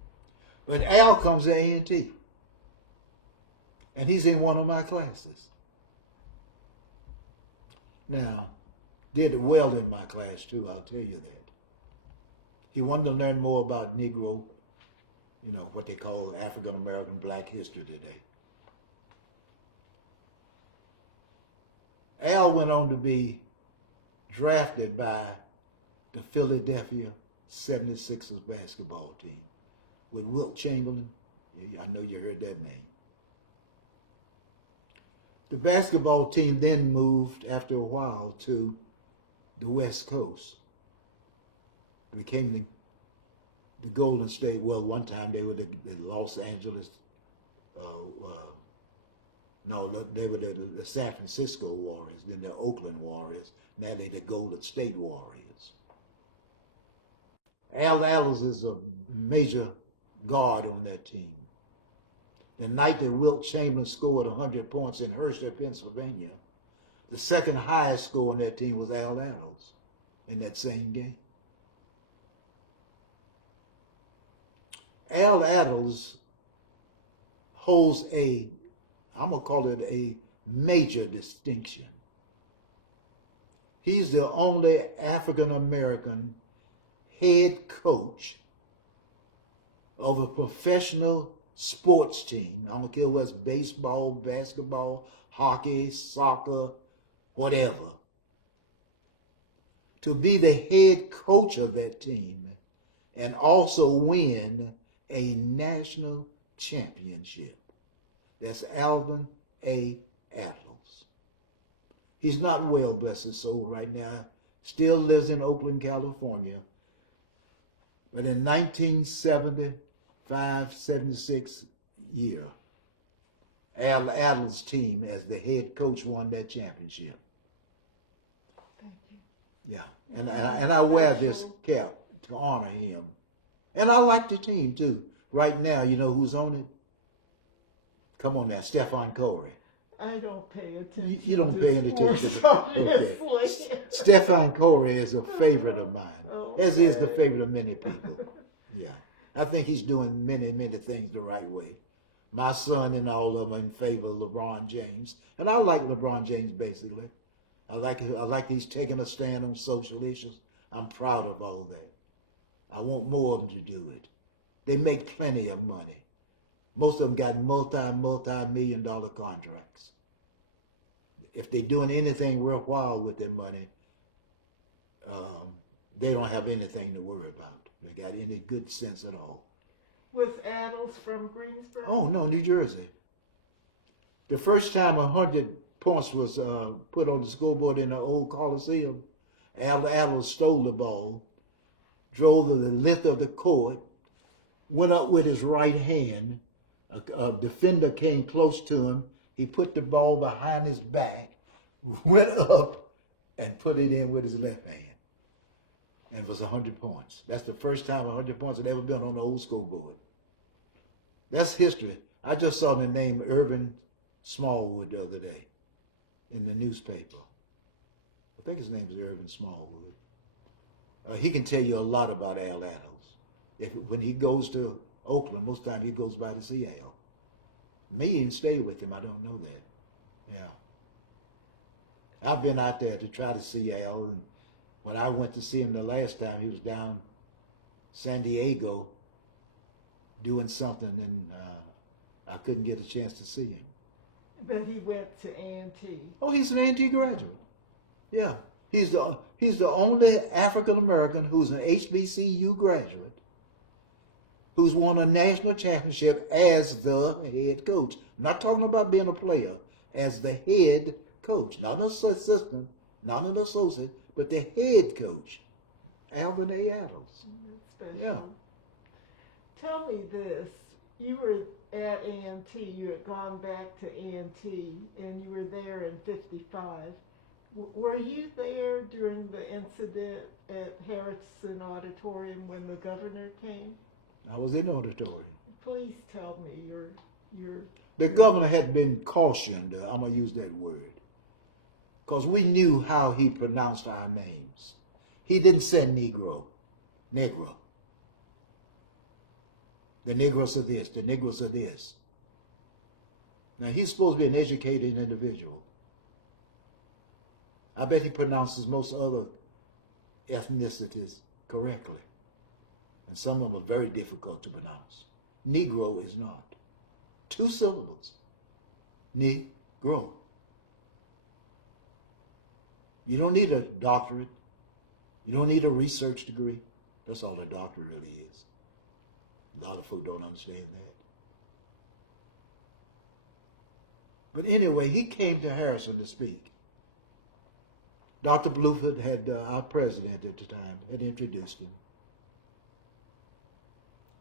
But Al comes to A&T. And he's in one of my classes. Now, did well in my class too, I'll tell you that. He wanted to learn more about Negro, what they call African American Black history today. Al went on to be drafted by the Philadelphia 76ers basketball team with Wilt Chamberlain. I know you heard that name. The basketball team then moved after a while to the West Coast. It became the Golden State. Well, one time they were the Los Angeles, they were the San Francisco Warriors, then the Oakland Warriors, now they're the Golden State Warriors. Al Attles is a major guard on that team. The night that Wilt Chamberlain scored 100 points in Hershey, Pennsylvania, the second highest score on that team was Al Attles in that same game. Al Attles holds I'm going to call it a major distinction. He's the only African-American head coach of a professional sports team. I don't care whether it's baseball, basketball, hockey, soccer, whatever. To be the head coach of that team and also win a national championship. That's Alvin A. Attles. He's not well, bless his soul, right now. still lives in Oakland, California. But in 1975-76 year, Al Adler's team as the head coach won that championship. Thank you. Yeah, and I wear this cap to honor him. And I like the team too. Right now, you know who's on it? Come on now, Stephen Curry. I don't pay attention. You don't pay any attention to Okay. Stephen Curry is a favorite of mine, as is the Okay. favorite of many people. Yeah, I think he's doing many things the right way. My son and all of them in favor of LeBron James, and I like LeBron James basically. I like he's taking a stand on social issues. I'm proud of all that. I want more of them to do it. They make plenty of money. Most of them got multi-million-dollar contracts. If they're doing anything worthwhile with their money, they don't have anything to worry about. They got any good sense at all. Was Adams from Greensboro? Oh, no, New Jersey. The first time 100 points was put on the scoreboard in the old Coliseum, Al Adler stole the ball, drove the length of the court, went up with his right hand. A defender came close to him. He put the ball behind his back, went up, and put it in with his left hand. And it was 100 points. That's the first time 100 points had ever been on the old scoreboard. That's history. I just saw the name Irvin Smallwood the other day in the newspaper. I think his name is Irvin Smallwood. He can tell you a lot about Al Adams. When he goes to Oakland, most times he goes by to see Al. May even stay with him, I don't know that. Yeah. I've been out there to try to see Al, and when I went to see him the last time, he was down San Diego doing something, and I couldn't get a chance to see him. But he went to A&T. Oh, he's an A&T graduate. Yeah. He's the only African American who's an HBCU graduate who's won a national championship as the head coach. I'm not talking about being a player, as the head coach. Not an assistant, not an associate, but the head coach, Alvin A. Adams. That's special. Yeah. Tell me this. You were at A&T. You had gone back to A&T, and you were there in 55. Were you there during the incident at Harrison Auditorium when the governor came? I was in the auditorium. Please tell me your. The governor had been cautioned, I'm going to use that word, because we knew how he pronounced our names. He didn't say Negro. The Negroes are this, the Negroes are this. Now, he's supposed to be an educated individual. I bet he pronounces most other ethnicities correctly. And some of them are very difficult to pronounce. Negro is not. 2 syllables. Negro. You don't need a doctorate. You don't need a research degree. That's all a doctorate really is. A lot of folk don't understand that. But anyway, he came to Harrison to speak. Dr. Bluford had, our president at the time, had introduced him.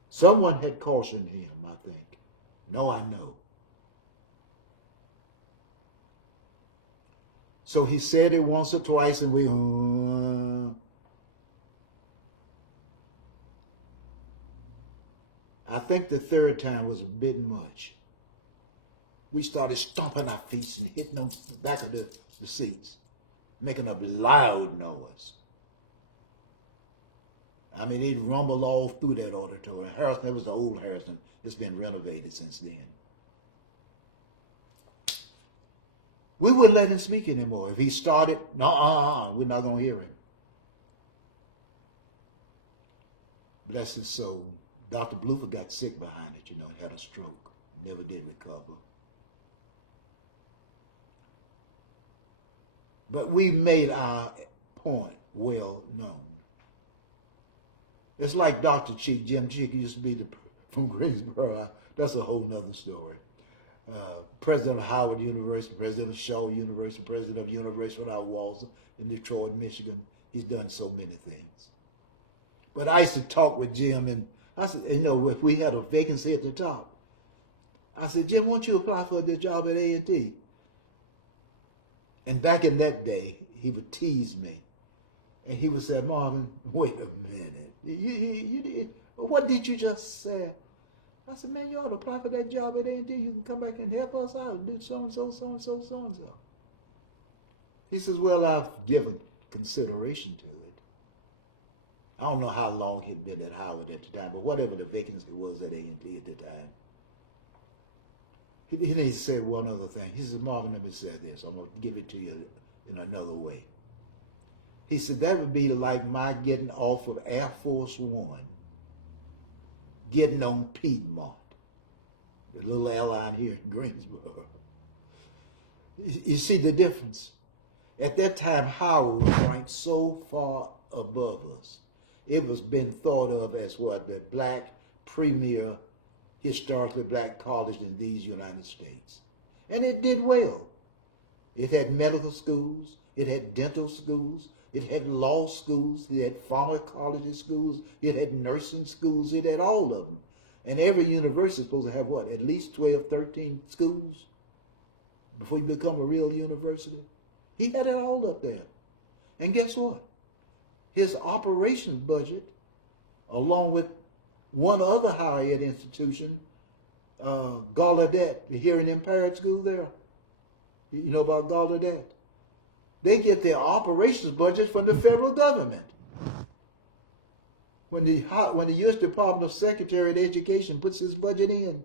Someone had cautioned him, I think. No, I know. So he said it once or twice, and we, I think the third time was a bit much. We started stomping our feet and hitting on the back of the seats, making a loud noise. I mean, it rumbled all through that auditorium. Harrison, that was the old Harrison. It's been renovated since then. We wouldn't let him speak anymore. If he started, we're not going to hear him. Bless his soul. Dr. Bluford got sick behind it, had a stroke. Never did recover. But we made our point well known. It's like Dr. Cheek, Jim Cheek used to be from Greensboro. That's a whole nother story. President of Howard University, president of Shaw University, president of University without Walls in Detroit, Michigan. He's done so many things. But I used to talk with Jim, and I said, you know, if we had a vacancy at the top, I said, Jim, why don't you apply for the job at A&T? And back in that day, he would tease me. And he would say, Marvin, wait a minute. What did you just say? I said, man, you ought to apply for that job at A&T. You can come back and help us out and do so-and-so, so-and-so, so-and-so. He says, well, I've given consideration to it. I don't know how long he'd been at Howard at the time, but whatever the vacancy was at A&T at the time. He said one other thing. He said, Marvin, let me say this. I'm going to give it to you in another way. He said, that would be like my getting off of Air Force One, getting on Piedmont, the little airline here in Greensboro. You see the difference? At that time, Howard was ranked so far above us. It was been thought of as what? The black premier, historically black college in these United States. And it did well. It had medical schools, it had dental schools, it had law schools, it had pharmacology schools, it had nursing schools, it had all of them. And every university is supposed to have what? At least 12, 13 schools before you become a real university. He had it all up there. And guess what? His operations budget, along with one other higher ed institution, Gallaudet, the hearing impaired school there. You know about Gallaudet? They get their operations budget from the federal government. When the U.S. Department of Secretary of Education puts his budget in,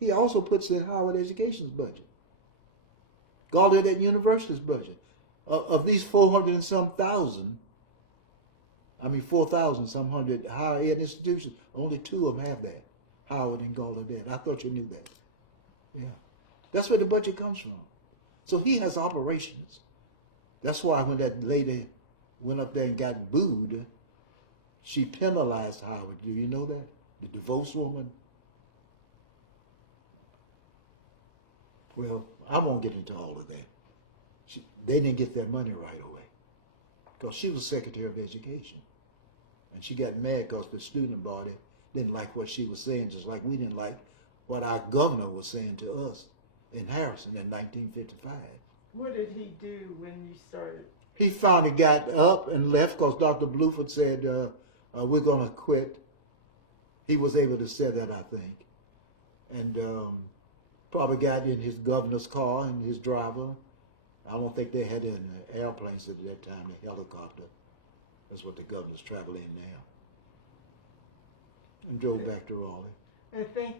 he also puts in Howard Education's budget. Gallaudet University's budget. Of these 400 and some thousand, 4,000 some hundred higher ed institutions, only 2 of them have that, Howard and Gallaudet. I thought you knew that. Yeah. That's where the budget comes from. So he has operations. That's why when that lady went up there and got booed, she penalized Howard. Do you know that? The divorced woman. Well, I won't get into all of that. They didn't get their money right away because she was Secretary of Education. And she got mad because the student body didn't like what she was saying, just like we didn't like what our governor was saying to us in Harrison in 1955. What did he do when you started? He finally got up and left because Dr. Bluford said, we're going to quit. He was able to say that, I think. And probably got in his governor's car and his driver. I don't think they had any airplanes at that time, the helicopter. That's what the governor's traveling in now. And drove back to Raleigh. I think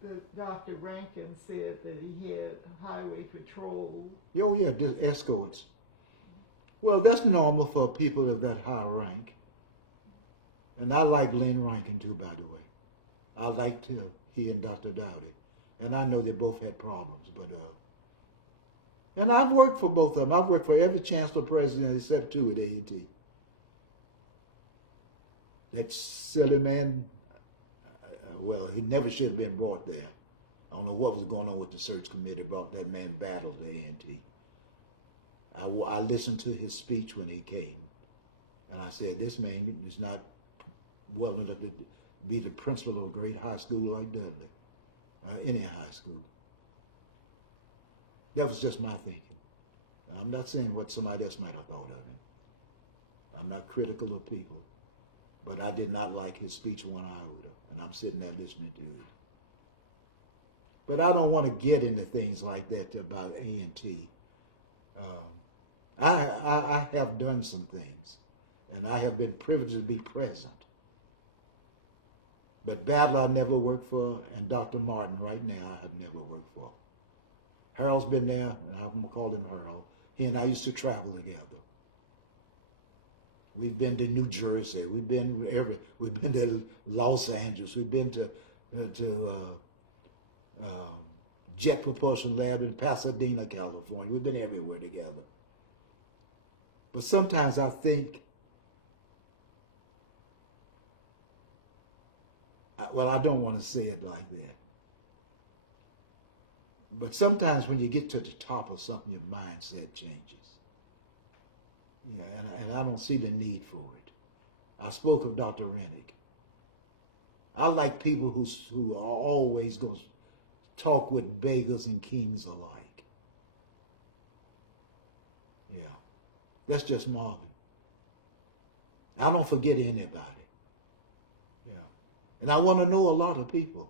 the Dr. Rankin said that he had highway patrol. Oh yeah, just escorts. Well, that's normal for people of that high rank. And I like Lynn Rankin too, by the way. I liked he and Dr. Dowdy. And I know they both had problems, but and I've worked for both of them. I've worked for every chancellor president except 2 at A&T. That silly man, well, he never should have been brought there. I don't know what was going on with the search committee, brought that man battle to A&T. I listened to his speech when he came, and I said, this man is not well enough to be the principal of a great high school like Dudley, any high school. That was just my thinking. I'm not saying what somebody else might have thought of him. I'm not critical of people, but I did not like his speech one iota, and I'm sitting there listening to it. But I don't want to get into things like that about A&T. I have done some things, and I have been privileged to be present. But Badler I never worked for, and Dr. Martin right now I have never worked for. Harold's been there, and I'm going to call him Harold. He and I used to travel together. We've been to New Jersey. We've been to Los Angeles. We've been to Jet Propulsion Lab in Pasadena, California. We've been everywhere together. But sometimes I think, well, I don't want to say it like that. But sometimes when you get to the top of something, your mindset changes. Yeah, and I don't see the need for it. I spoke of Dr. Rennick. I like people who are always going to talk with beggars and kings alike. Yeah, that's just Marvin. I don't forget anybody. Yeah, and I want to know a lot of people.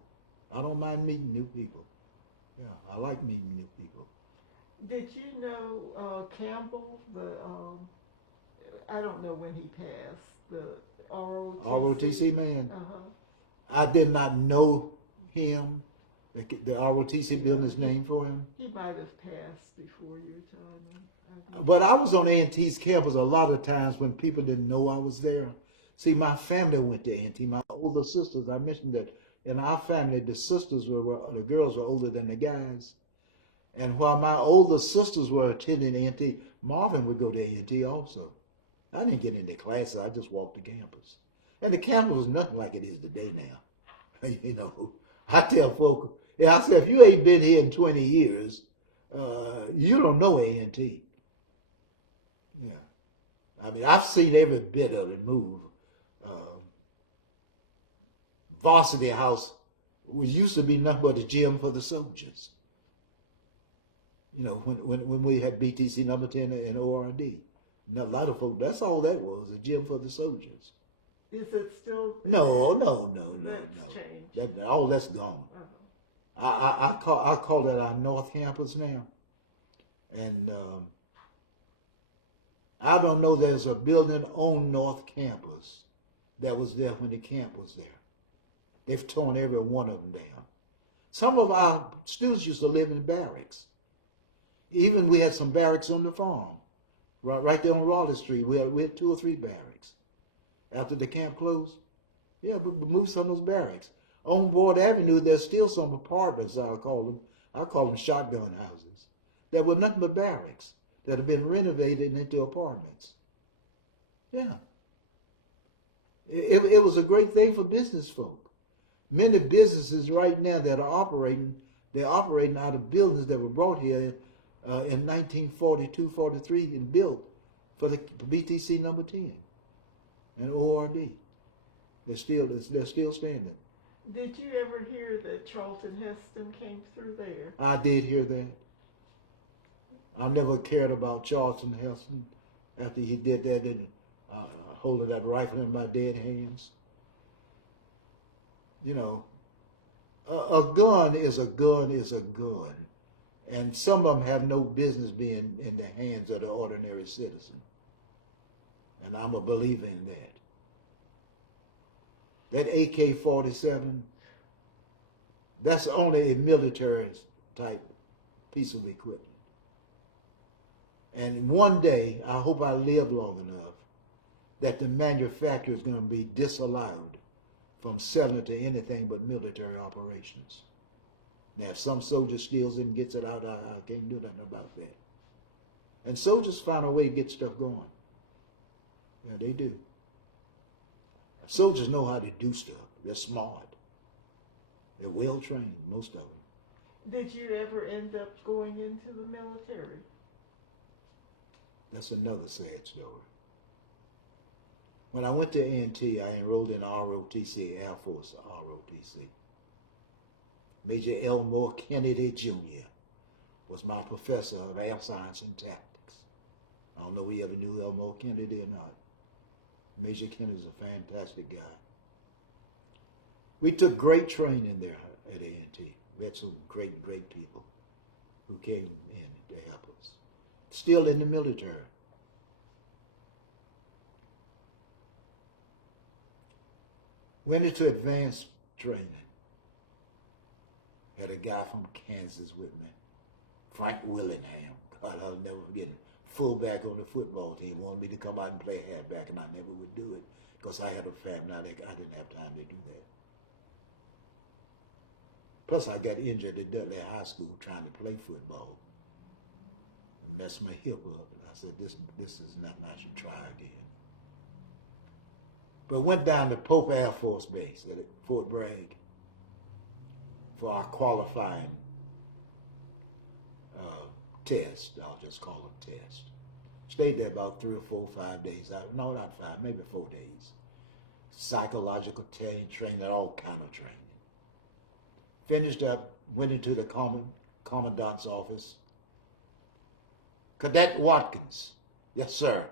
I don't mind meeting new people. Yeah, I like meeting new people. Did you know Campbell? I don't know when he passed. The ROTC. ROTC man. Uh-huh. I did not know him. The ROTC building is named for him. He might have passed before your time. But I was on A&T's campus a lot of times when people didn't know I was there. See, my family went to A&T. My older sisters, I mentioned that in our family, the girls were older than the guys. And while my older sisters were attending A&T, Marvin would go to A&T also. I didn't get into classes. I just walked the campus. And the campus was nothing like it is today now. You know, I tell folk, I say, if you ain't been here in 20 years, you don't know A&T. Yeah. I mean, I've seen every bit of it move. Varsity House used to be nothing but a gym for the soldiers. You know, when we had BTC number 10 and ORD. A lot of folks, that's all that was, a gym for the soldiers. Is it still? No. That's changed. All that's gone. Uh-huh. I call that our North Campus now. And I don't know there's a building on North Campus that was there when the camp was there. They've torn every one of them down. Some of our students used to live in barracks. Even we had some barracks on the farm. Right there on Raleigh Street, we had 2 or 3 barracks. After the camp closed, yeah, we moved some of those barracks. On Ward Avenue, there's still some apartments, I call them shotgun houses, that were nothing but barracks that have been renovated into apartments. Yeah. It was a great thing for business folk. Many businesses right now that are operating, they're operating out of buildings that were brought here in 1942, 43 and built for the BTC number 10 and ORD. They're still standing. Did you ever hear that Charlton Heston came through there? I did hear that. I never cared about Charlton Heston after he did that and holding that rifle in my dead hands. You know, a gun is a gun is a gun. And some of them have no business being in the hands of the ordinary citizen. And I'm a believer in that. That AK-47, that's only a military type piece of equipment. And one day, I hope I live long enough, that the manufacturer is going to be disallowed from selling it to anything but military operations. Now, if some soldier steals it and gets it out, I can't do nothing about that. And soldiers find a way to get stuff going. Yeah, they do. Soldiers know how to do stuff. They're smart. They're well trained, most of them. Did you ever end up going into the military? That's another sad story. When I went to A&T, I enrolled in ROTC, Air Force ROTC. Major Elmore Kennedy Jr. was my professor of air science and tactics. I don't know if you ever knew Elmore Kennedy or not. Major Kennedy's a fantastic guy. We took great training there at A&T. We had some great people who came in to help us. Still in the military. Went into advanced training. Had a guy from Kansas with me, Frank Willingham. God, I'll never forget him. Fullback on the football team, wanted me to come out and play halfback, and I never would do it because I had a family. I didn't have time to do that. Plus, I got injured at Dudley High School trying to play football. And messed my hip up, and I said, this is nothing I should try again. But went down to Pope Air Force Base at Fort Bragg for our qualifying test. I'll just call it test. Stayed there about 3 or 4, 5 days. No, not 5, maybe 4 days. Psychological training, all kind of training. Finished up, went into the commandant's office. Cadet Watkins. Yes, sir.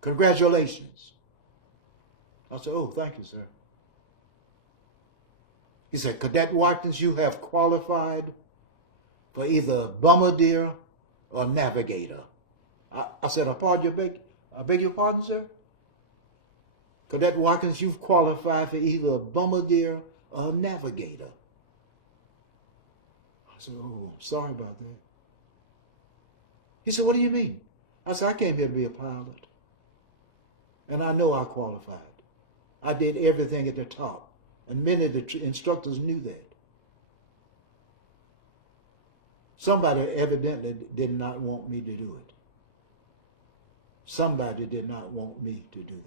Congratulations. I said, oh, thank you, sir. He said, Cadet Watkins, you have qualified for either bombardier or navigator. I said, I beg your pardon, sir? Cadet Watkins, you've qualified for either a bombardier or a navigator. I said, oh, sorry about that. He said, what do you mean? I said, I came here to be a pilot. And I know I qualified. I did everything at the top. And many of the instructors knew that. Somebody evidently did not want me to do it. Somebody did not want me to do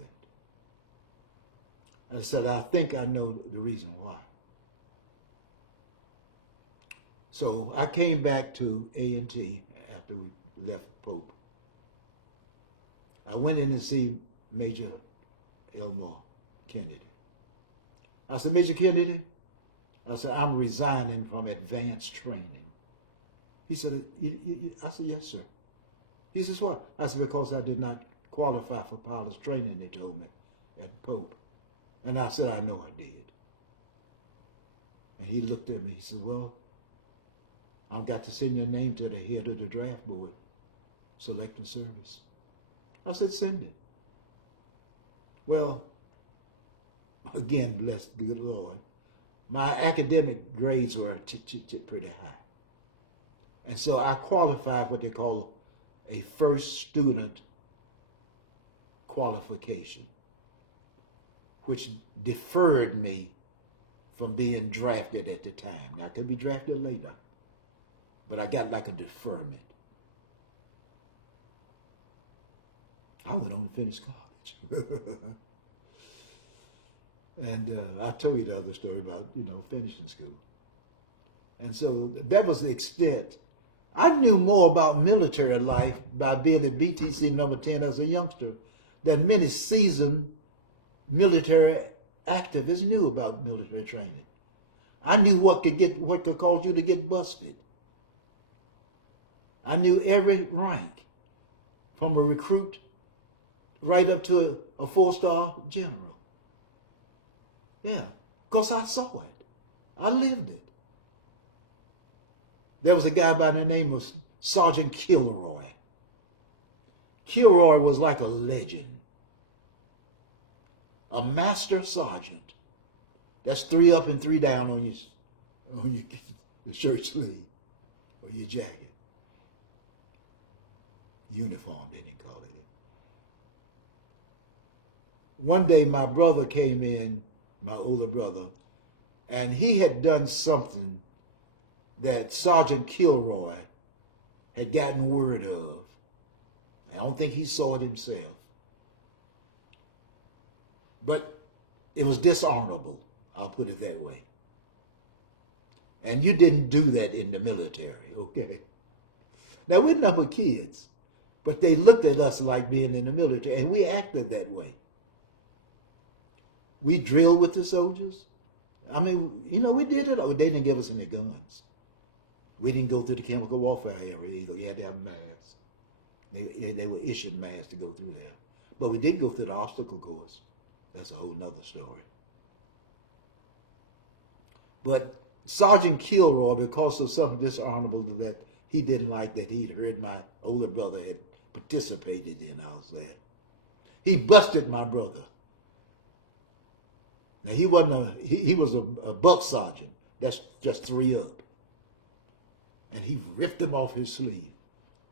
that. I said, I think I know the reason why. So I came back to A&T after we left Pope. I went in to see Major Elmore Kennedy. I said, Major Kennedy, I said, I'm resigning from advanced training. He said, I said, yes, sir. He says, what? I said, because I did not qualify for pilot's training, they told me, at Pope. And I said, I know I did. And he looked at me, he said, well, I've got to send your name to the head of the draft board, selecting service. I said, send it. Well, again, bless the good Lord, my academic grades were pretty high. And so I qualified what they call a first student qualification, which deferred me from being drafted at the time. Now, I could be drafted later, but I got like a deferment. I went on to finish college. And I told you the other story about, finishing school. And so that was the extent. I knew more about military life by being at BTC number 10 as a youngster than many seasoned military activists knew about military training. I knew what could cause you to get busted. I knew every rank, from a recruit right up to a 4-star general. Yeah, because I saw it. I lived it. There was a guy by the name of Sergeant Kilroy. Kilroy was like a legend. A master sergeant. That's 3 up and 3 down on your shirt sleeve or your jacket. Uniform, they didn't call it. One day my brother came in, my older brother, and he had done something that Sergeant Kilroy had gotten word of. I don't think he saw it himself. But it was dishonorable, I'll put it that way. And you didn't do that in the military, okay? Now, we're number kids, but they looked at us like being in the military, and we acted that way. We drilled with the soldiers. I mean, we did it. They didn't give us any guns. We didn't go through the chemical warfare area either. You had to have masks. They were issued masks to go through there. But we did go through the obstacle course. That's a whole nother story. But Sergeant Kilroy, because of something dishonorable that he didn't like that he'd heard my older brother had participated in, I was there. He busted my brother. Now, he was a buck sergeant. That's just 3 up. And he ripped him off his sleeve.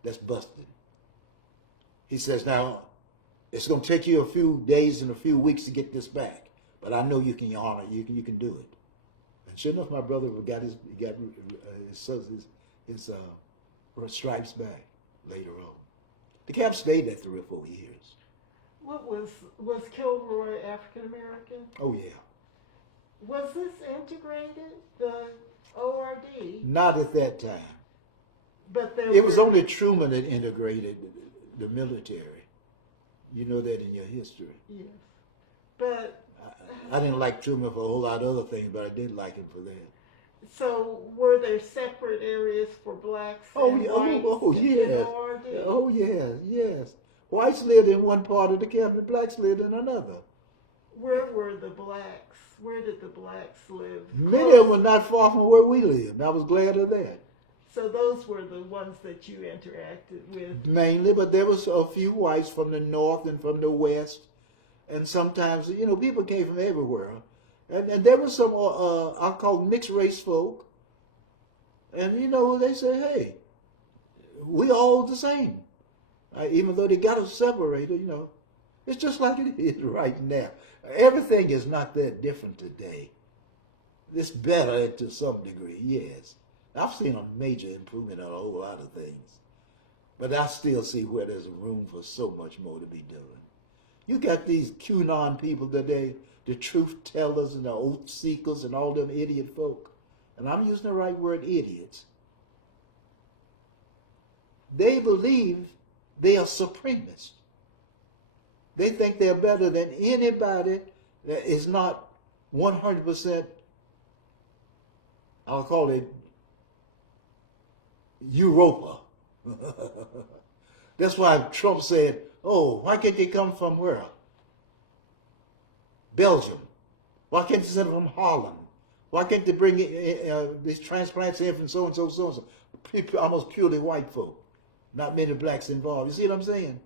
That's busted. He says, now, it's going to take you a few days and a few weeks to get this back, but I know you can honor it. You can do it. And sure enough, my brother got his stripes back later on. The camp stayed there 3 or 4 years. What was Kilroy African American? Oh yeah. Was this integrated, the ORD? Not at that time. But it was only Truman that integrated the military. You know that in your history. Yes. But I didn't like Truman for a whole lot of other things, but I did like him for that. so were there separate areas for blacks Oh, and yeah, whites in yes. NORD? Oh, yes, yes. Whites lived in one part of the capital, blacks lived in another. Where were the blacks? Where did the blacks live? Many of them were not far from where we lived. I was glad of that. So those were the ones that you interacted with? Mainly, but there was a few whites from the north and from the west. And sometimes, you know, people came from everywhere. And there was some, I'll call mixed race folk. And, you know, they say, hey, we all the same. Even though they got us separated, you know, it's just like it is right now. Everything is not that different today. It's better to some degree, yes. I've seen a major improvement on a whole lot of things. But I still see where there's room for so much more to be done. You got these QAnon people today, the truth tellers and the oath seekers and all them idiot folk. And I'm using the right word, idiots. They believe they are supremacists. They think they're better than anybody that is not 100%, I'll call it Europa. That's why Trump said, oh, why can't they come from where? Belgium. Why can't they send them from Holland? Why can't they bring these transplants in from so and so, so and so? Almost purely white folk. Not many blacks involved. You see what I'm saying?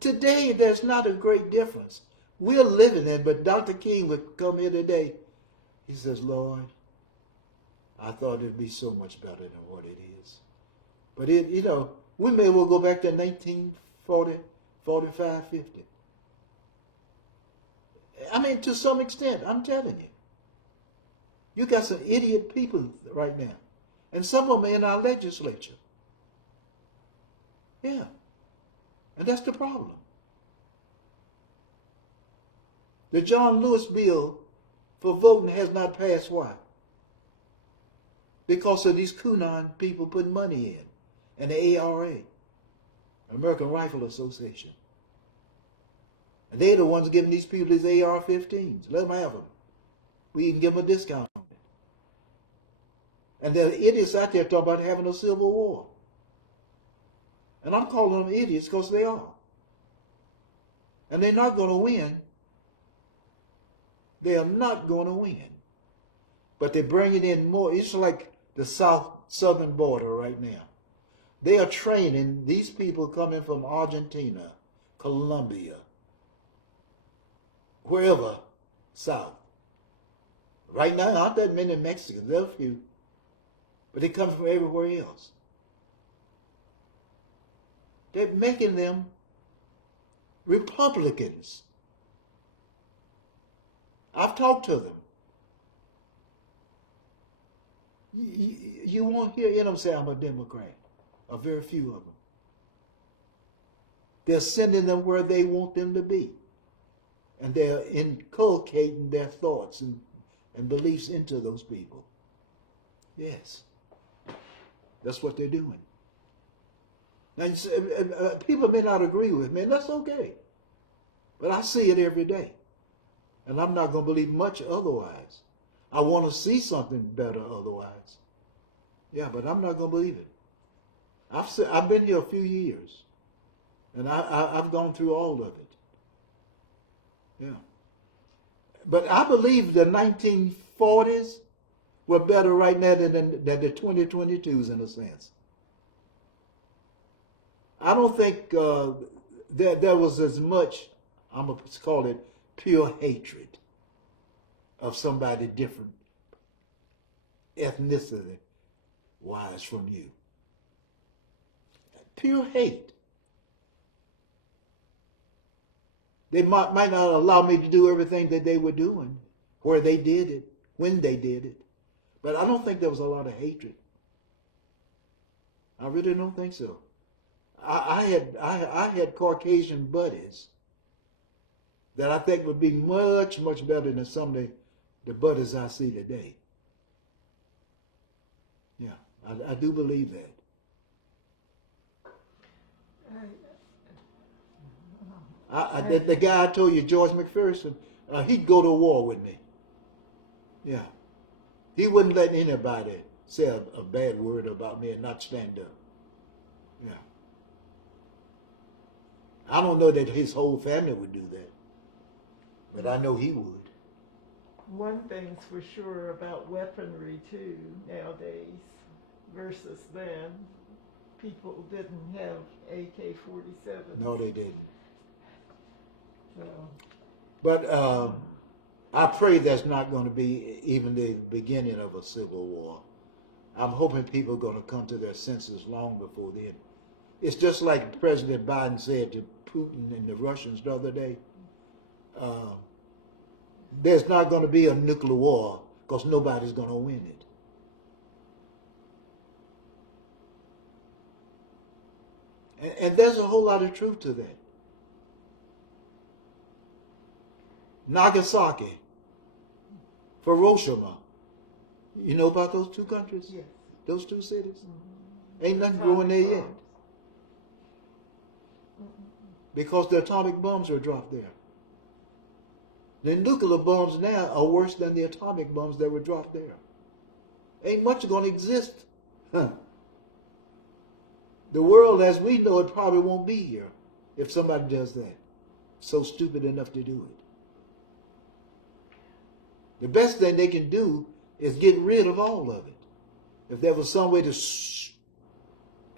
Today, there's not a great difference. We're living in, but Dr. King would come here today. He says, Lord, I thought it'd be so much better than what it is. But it, you know, we may well go back to 1940, 45, 50. I mean, to some extent, I'm telling you. You got some idiot people right now. And some of them are in our legislature. Yeah. And that's the problem. The John Lewis bill for voting has not passed. Why? Because of these QAnon people putting money in. And the ARA, American Rifle Association. And they're the ones giving these people these AR-15s. Let them have them. We can give them a discount on it. And there are idiots out there talking about having a civil war. And I'm calling them idiots because they are. And they're not going to win. They are not going to win. But they're bringing in more. It's like the southern border right now. They are training these people coming from Argentina, Colombia, wherever south. Right now, not that many Mexicans. There are a few. But they come from everywhere else. They're making them Republicans. I've talked to them. You won't hear them say I'm a Democrat. A very few of them. They're sending them where they want them to be. And they're inculcating their thoughts and beliefs into those people. Yes. That's what they're doing. Now, people may not agree with me, and that's okay. But I see it every day. And I'm not going to believe much otherwise. I want to see something better otherwise. Yeah, but I'm not going to believe it. I've been here a few years. And I've gone through all of it. Yeah. But I believe the 1940s were better right now than the 2022s in a sense. I don't think there was as much, I'm going to call it pure hatred of somebody different ethnicity-wise from you. Pure hate. They might not allow me to do everything that they were doing, where they did it, when they did it. But I don't think there was a lot of hatred. I really don't think so. I had Caucasian buddies that I think would be much, much better than some of the buddies I see today. Yeah, I do believe that. The guy I told you, George McPherson, he'd go to war with me. Yeah. He wouldn't let anybody say a bad word about me and not stand up. Yeah. I don't know that his whole family would do that, but I know he would. One thing's for sure about weaponry too nowadays versus then. People didn't have AK-47s. No, they didn't. So. But I pray that's not going to be even the beginning of a civil war. I'm hoping people are going to come to their senses long before then. It's just like President Biden said to Putin and the Russians the other day. There's not going to be a nuclear war because nobody's going to win it. And there's a whole lot of truth to that. Nagasaki, Hiroshima. You know about those two countries? Yes. Those two cities? Mm-hmm. Ain't nothing growing there yet. Because the atomic bombs were dropped there. The nuclear bombs now are worse than the atomic bombs that were dropped there. Ain't much going to exist. Huh. The world as we know it probably won't be here if somebody does that. So stupid enough to do it. The best thing they can do is get rid of all of it. If there was some way to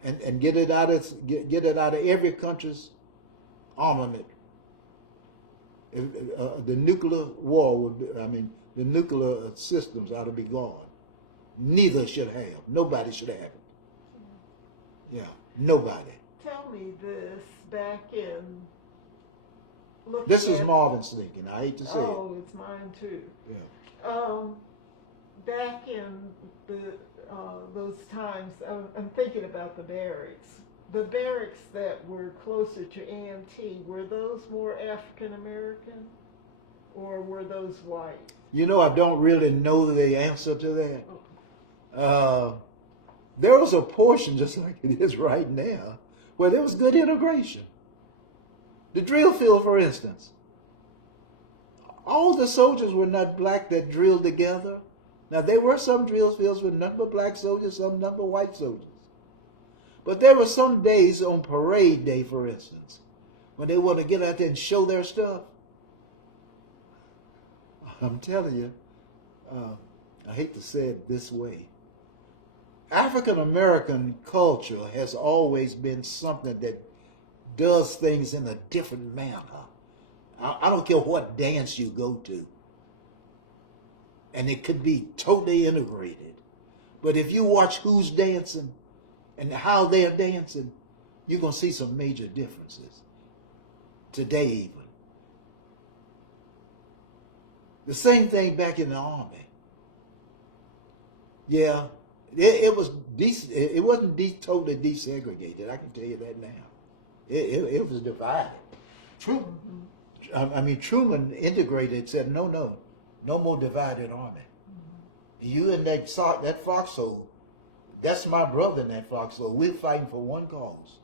and get it out of every country's armament, the nuclear war would be, the nuclear systems ought to be gone. Neither should have. Nobody should have it. Yeah, nobody. Tell me this, back in looking This is at, Marvin's thinking. I hate to say it. Oh, it's mine too. Yeah. Back in the those times, I'm thinking about the barracks. The barracks that were closer to A&T, were those more African American, or were those white? You know, I don't really know the answer to that. There was a portion, just like it is right now, where there was good integration. The drill field, for instance. All the soldiers were not black that drilled together. Now, there were some drill fields with nothing but black soldiers, some nothing but white soldiers. But there were some days on parade day, for instance, when they want to get out there and show their stuff. I'm telling you, I hate to say it this way. African American culture has always been something that does things in a different manner. I don't care what dance you go to. And it could be totally integrated. But if you watch who's dancing and how they're dancing, you're going to see some major differences. Today even. The same thing back in the Army. Yeah, it wasn't totally desegregated. I can tell you that now. It was divided. Truman integrated, said, no more divided army. You in that foxhole, that's my brother in that foxhole. We're fighting for one cause.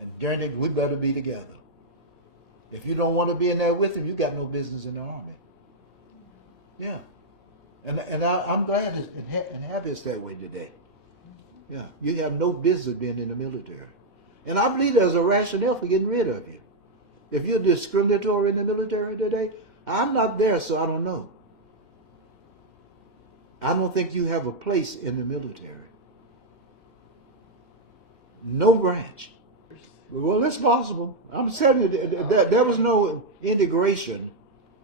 And during it, we better be together. If you don't want to be in there with him, you got no business in the army. Yeah. And I'm glad and happy it's that way today. Yeah. You have no business being in the military. And I believe there's a rationale for getting rid of you. If you're discriminatory in the military today, I'm not there, so I don't know. I don't think you have a place in the military. No branch. Well, it's possible. I'm telling you, there was no integration.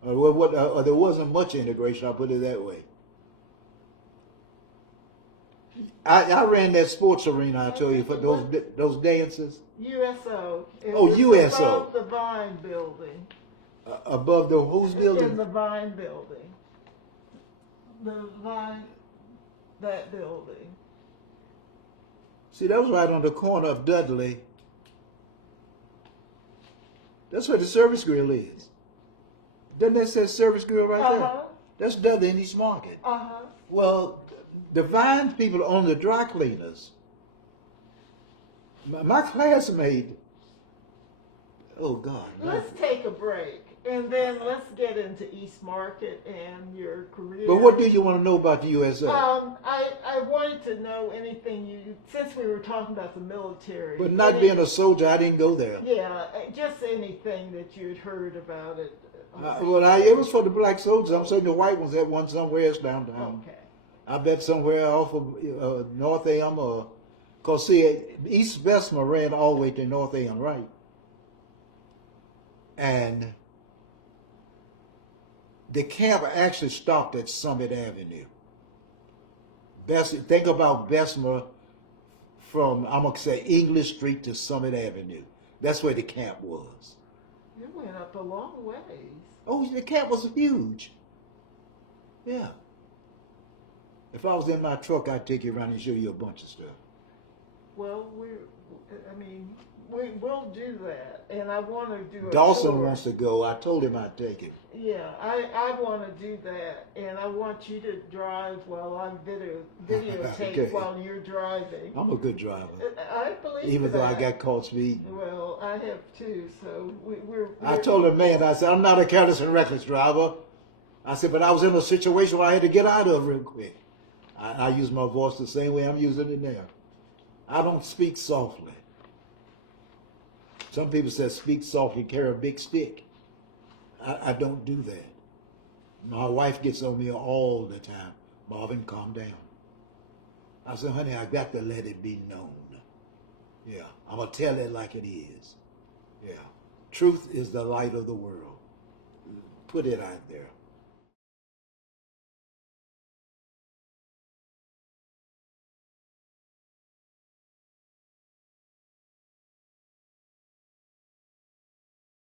Or there wasn't much integration, I'll put it that way. I ran that sports arena, I told you, for those dances. USO. USO. Above the Vine building. Above the whose building? In the Vine building. The Vine, that building. See, that was right on the corner of Dudley. That's where the service grill is. Doesn't that say service grill right there? That's Dudley in East Market. Well, the Vine people own the dry cleaners. My classmate, oh God. Let's take a break, and then let's get into East Market and your career. But what do you want to know about the USA? I wanted to know anything since we were talking about the military. But not being a soldier, I didn't go there. Yeah, just anything that you'd heard about it. It was for the black soldiers. I'm saying the white ones had one somewhere else downtown. Okay. I bet somewhere off of North Am, because see, East Bessemer ran all the way to North Am, right? And the camp actually stopped at Summit Avenue. Think about Bessemer from, I'm going to say, English Street to Summit Avenue. That's where the camp was. You went up a long ways. Oh, the camp was huge. Yeah. If I was in my truck, I'd take you around and show you a bunch of stuff. Well, we'll do that, and I want to do a Dawson tour. wants to go. I told him I'd take him. Yeah, I want to do that, and I want you to drive while I'm videotape Okay. while you're driving. I'm a good driver, I believe even though I that. got caught speeding. Well, I have too, so we're I told the man, I said, I'm not a careless and reckless driver. I said, but I was in a situation where I had to get out of real quick. I use my voice the same way I'm using it now. I don't speak softly. Some people say speak softly, carry a big stick. I don't do that. My wife gets on me all the time. Marvin, calm down. I said, honey, I got to let it be known. Yeah, I'm going to tell it like it is. Yeah, truth is the light of the world. Put it out there.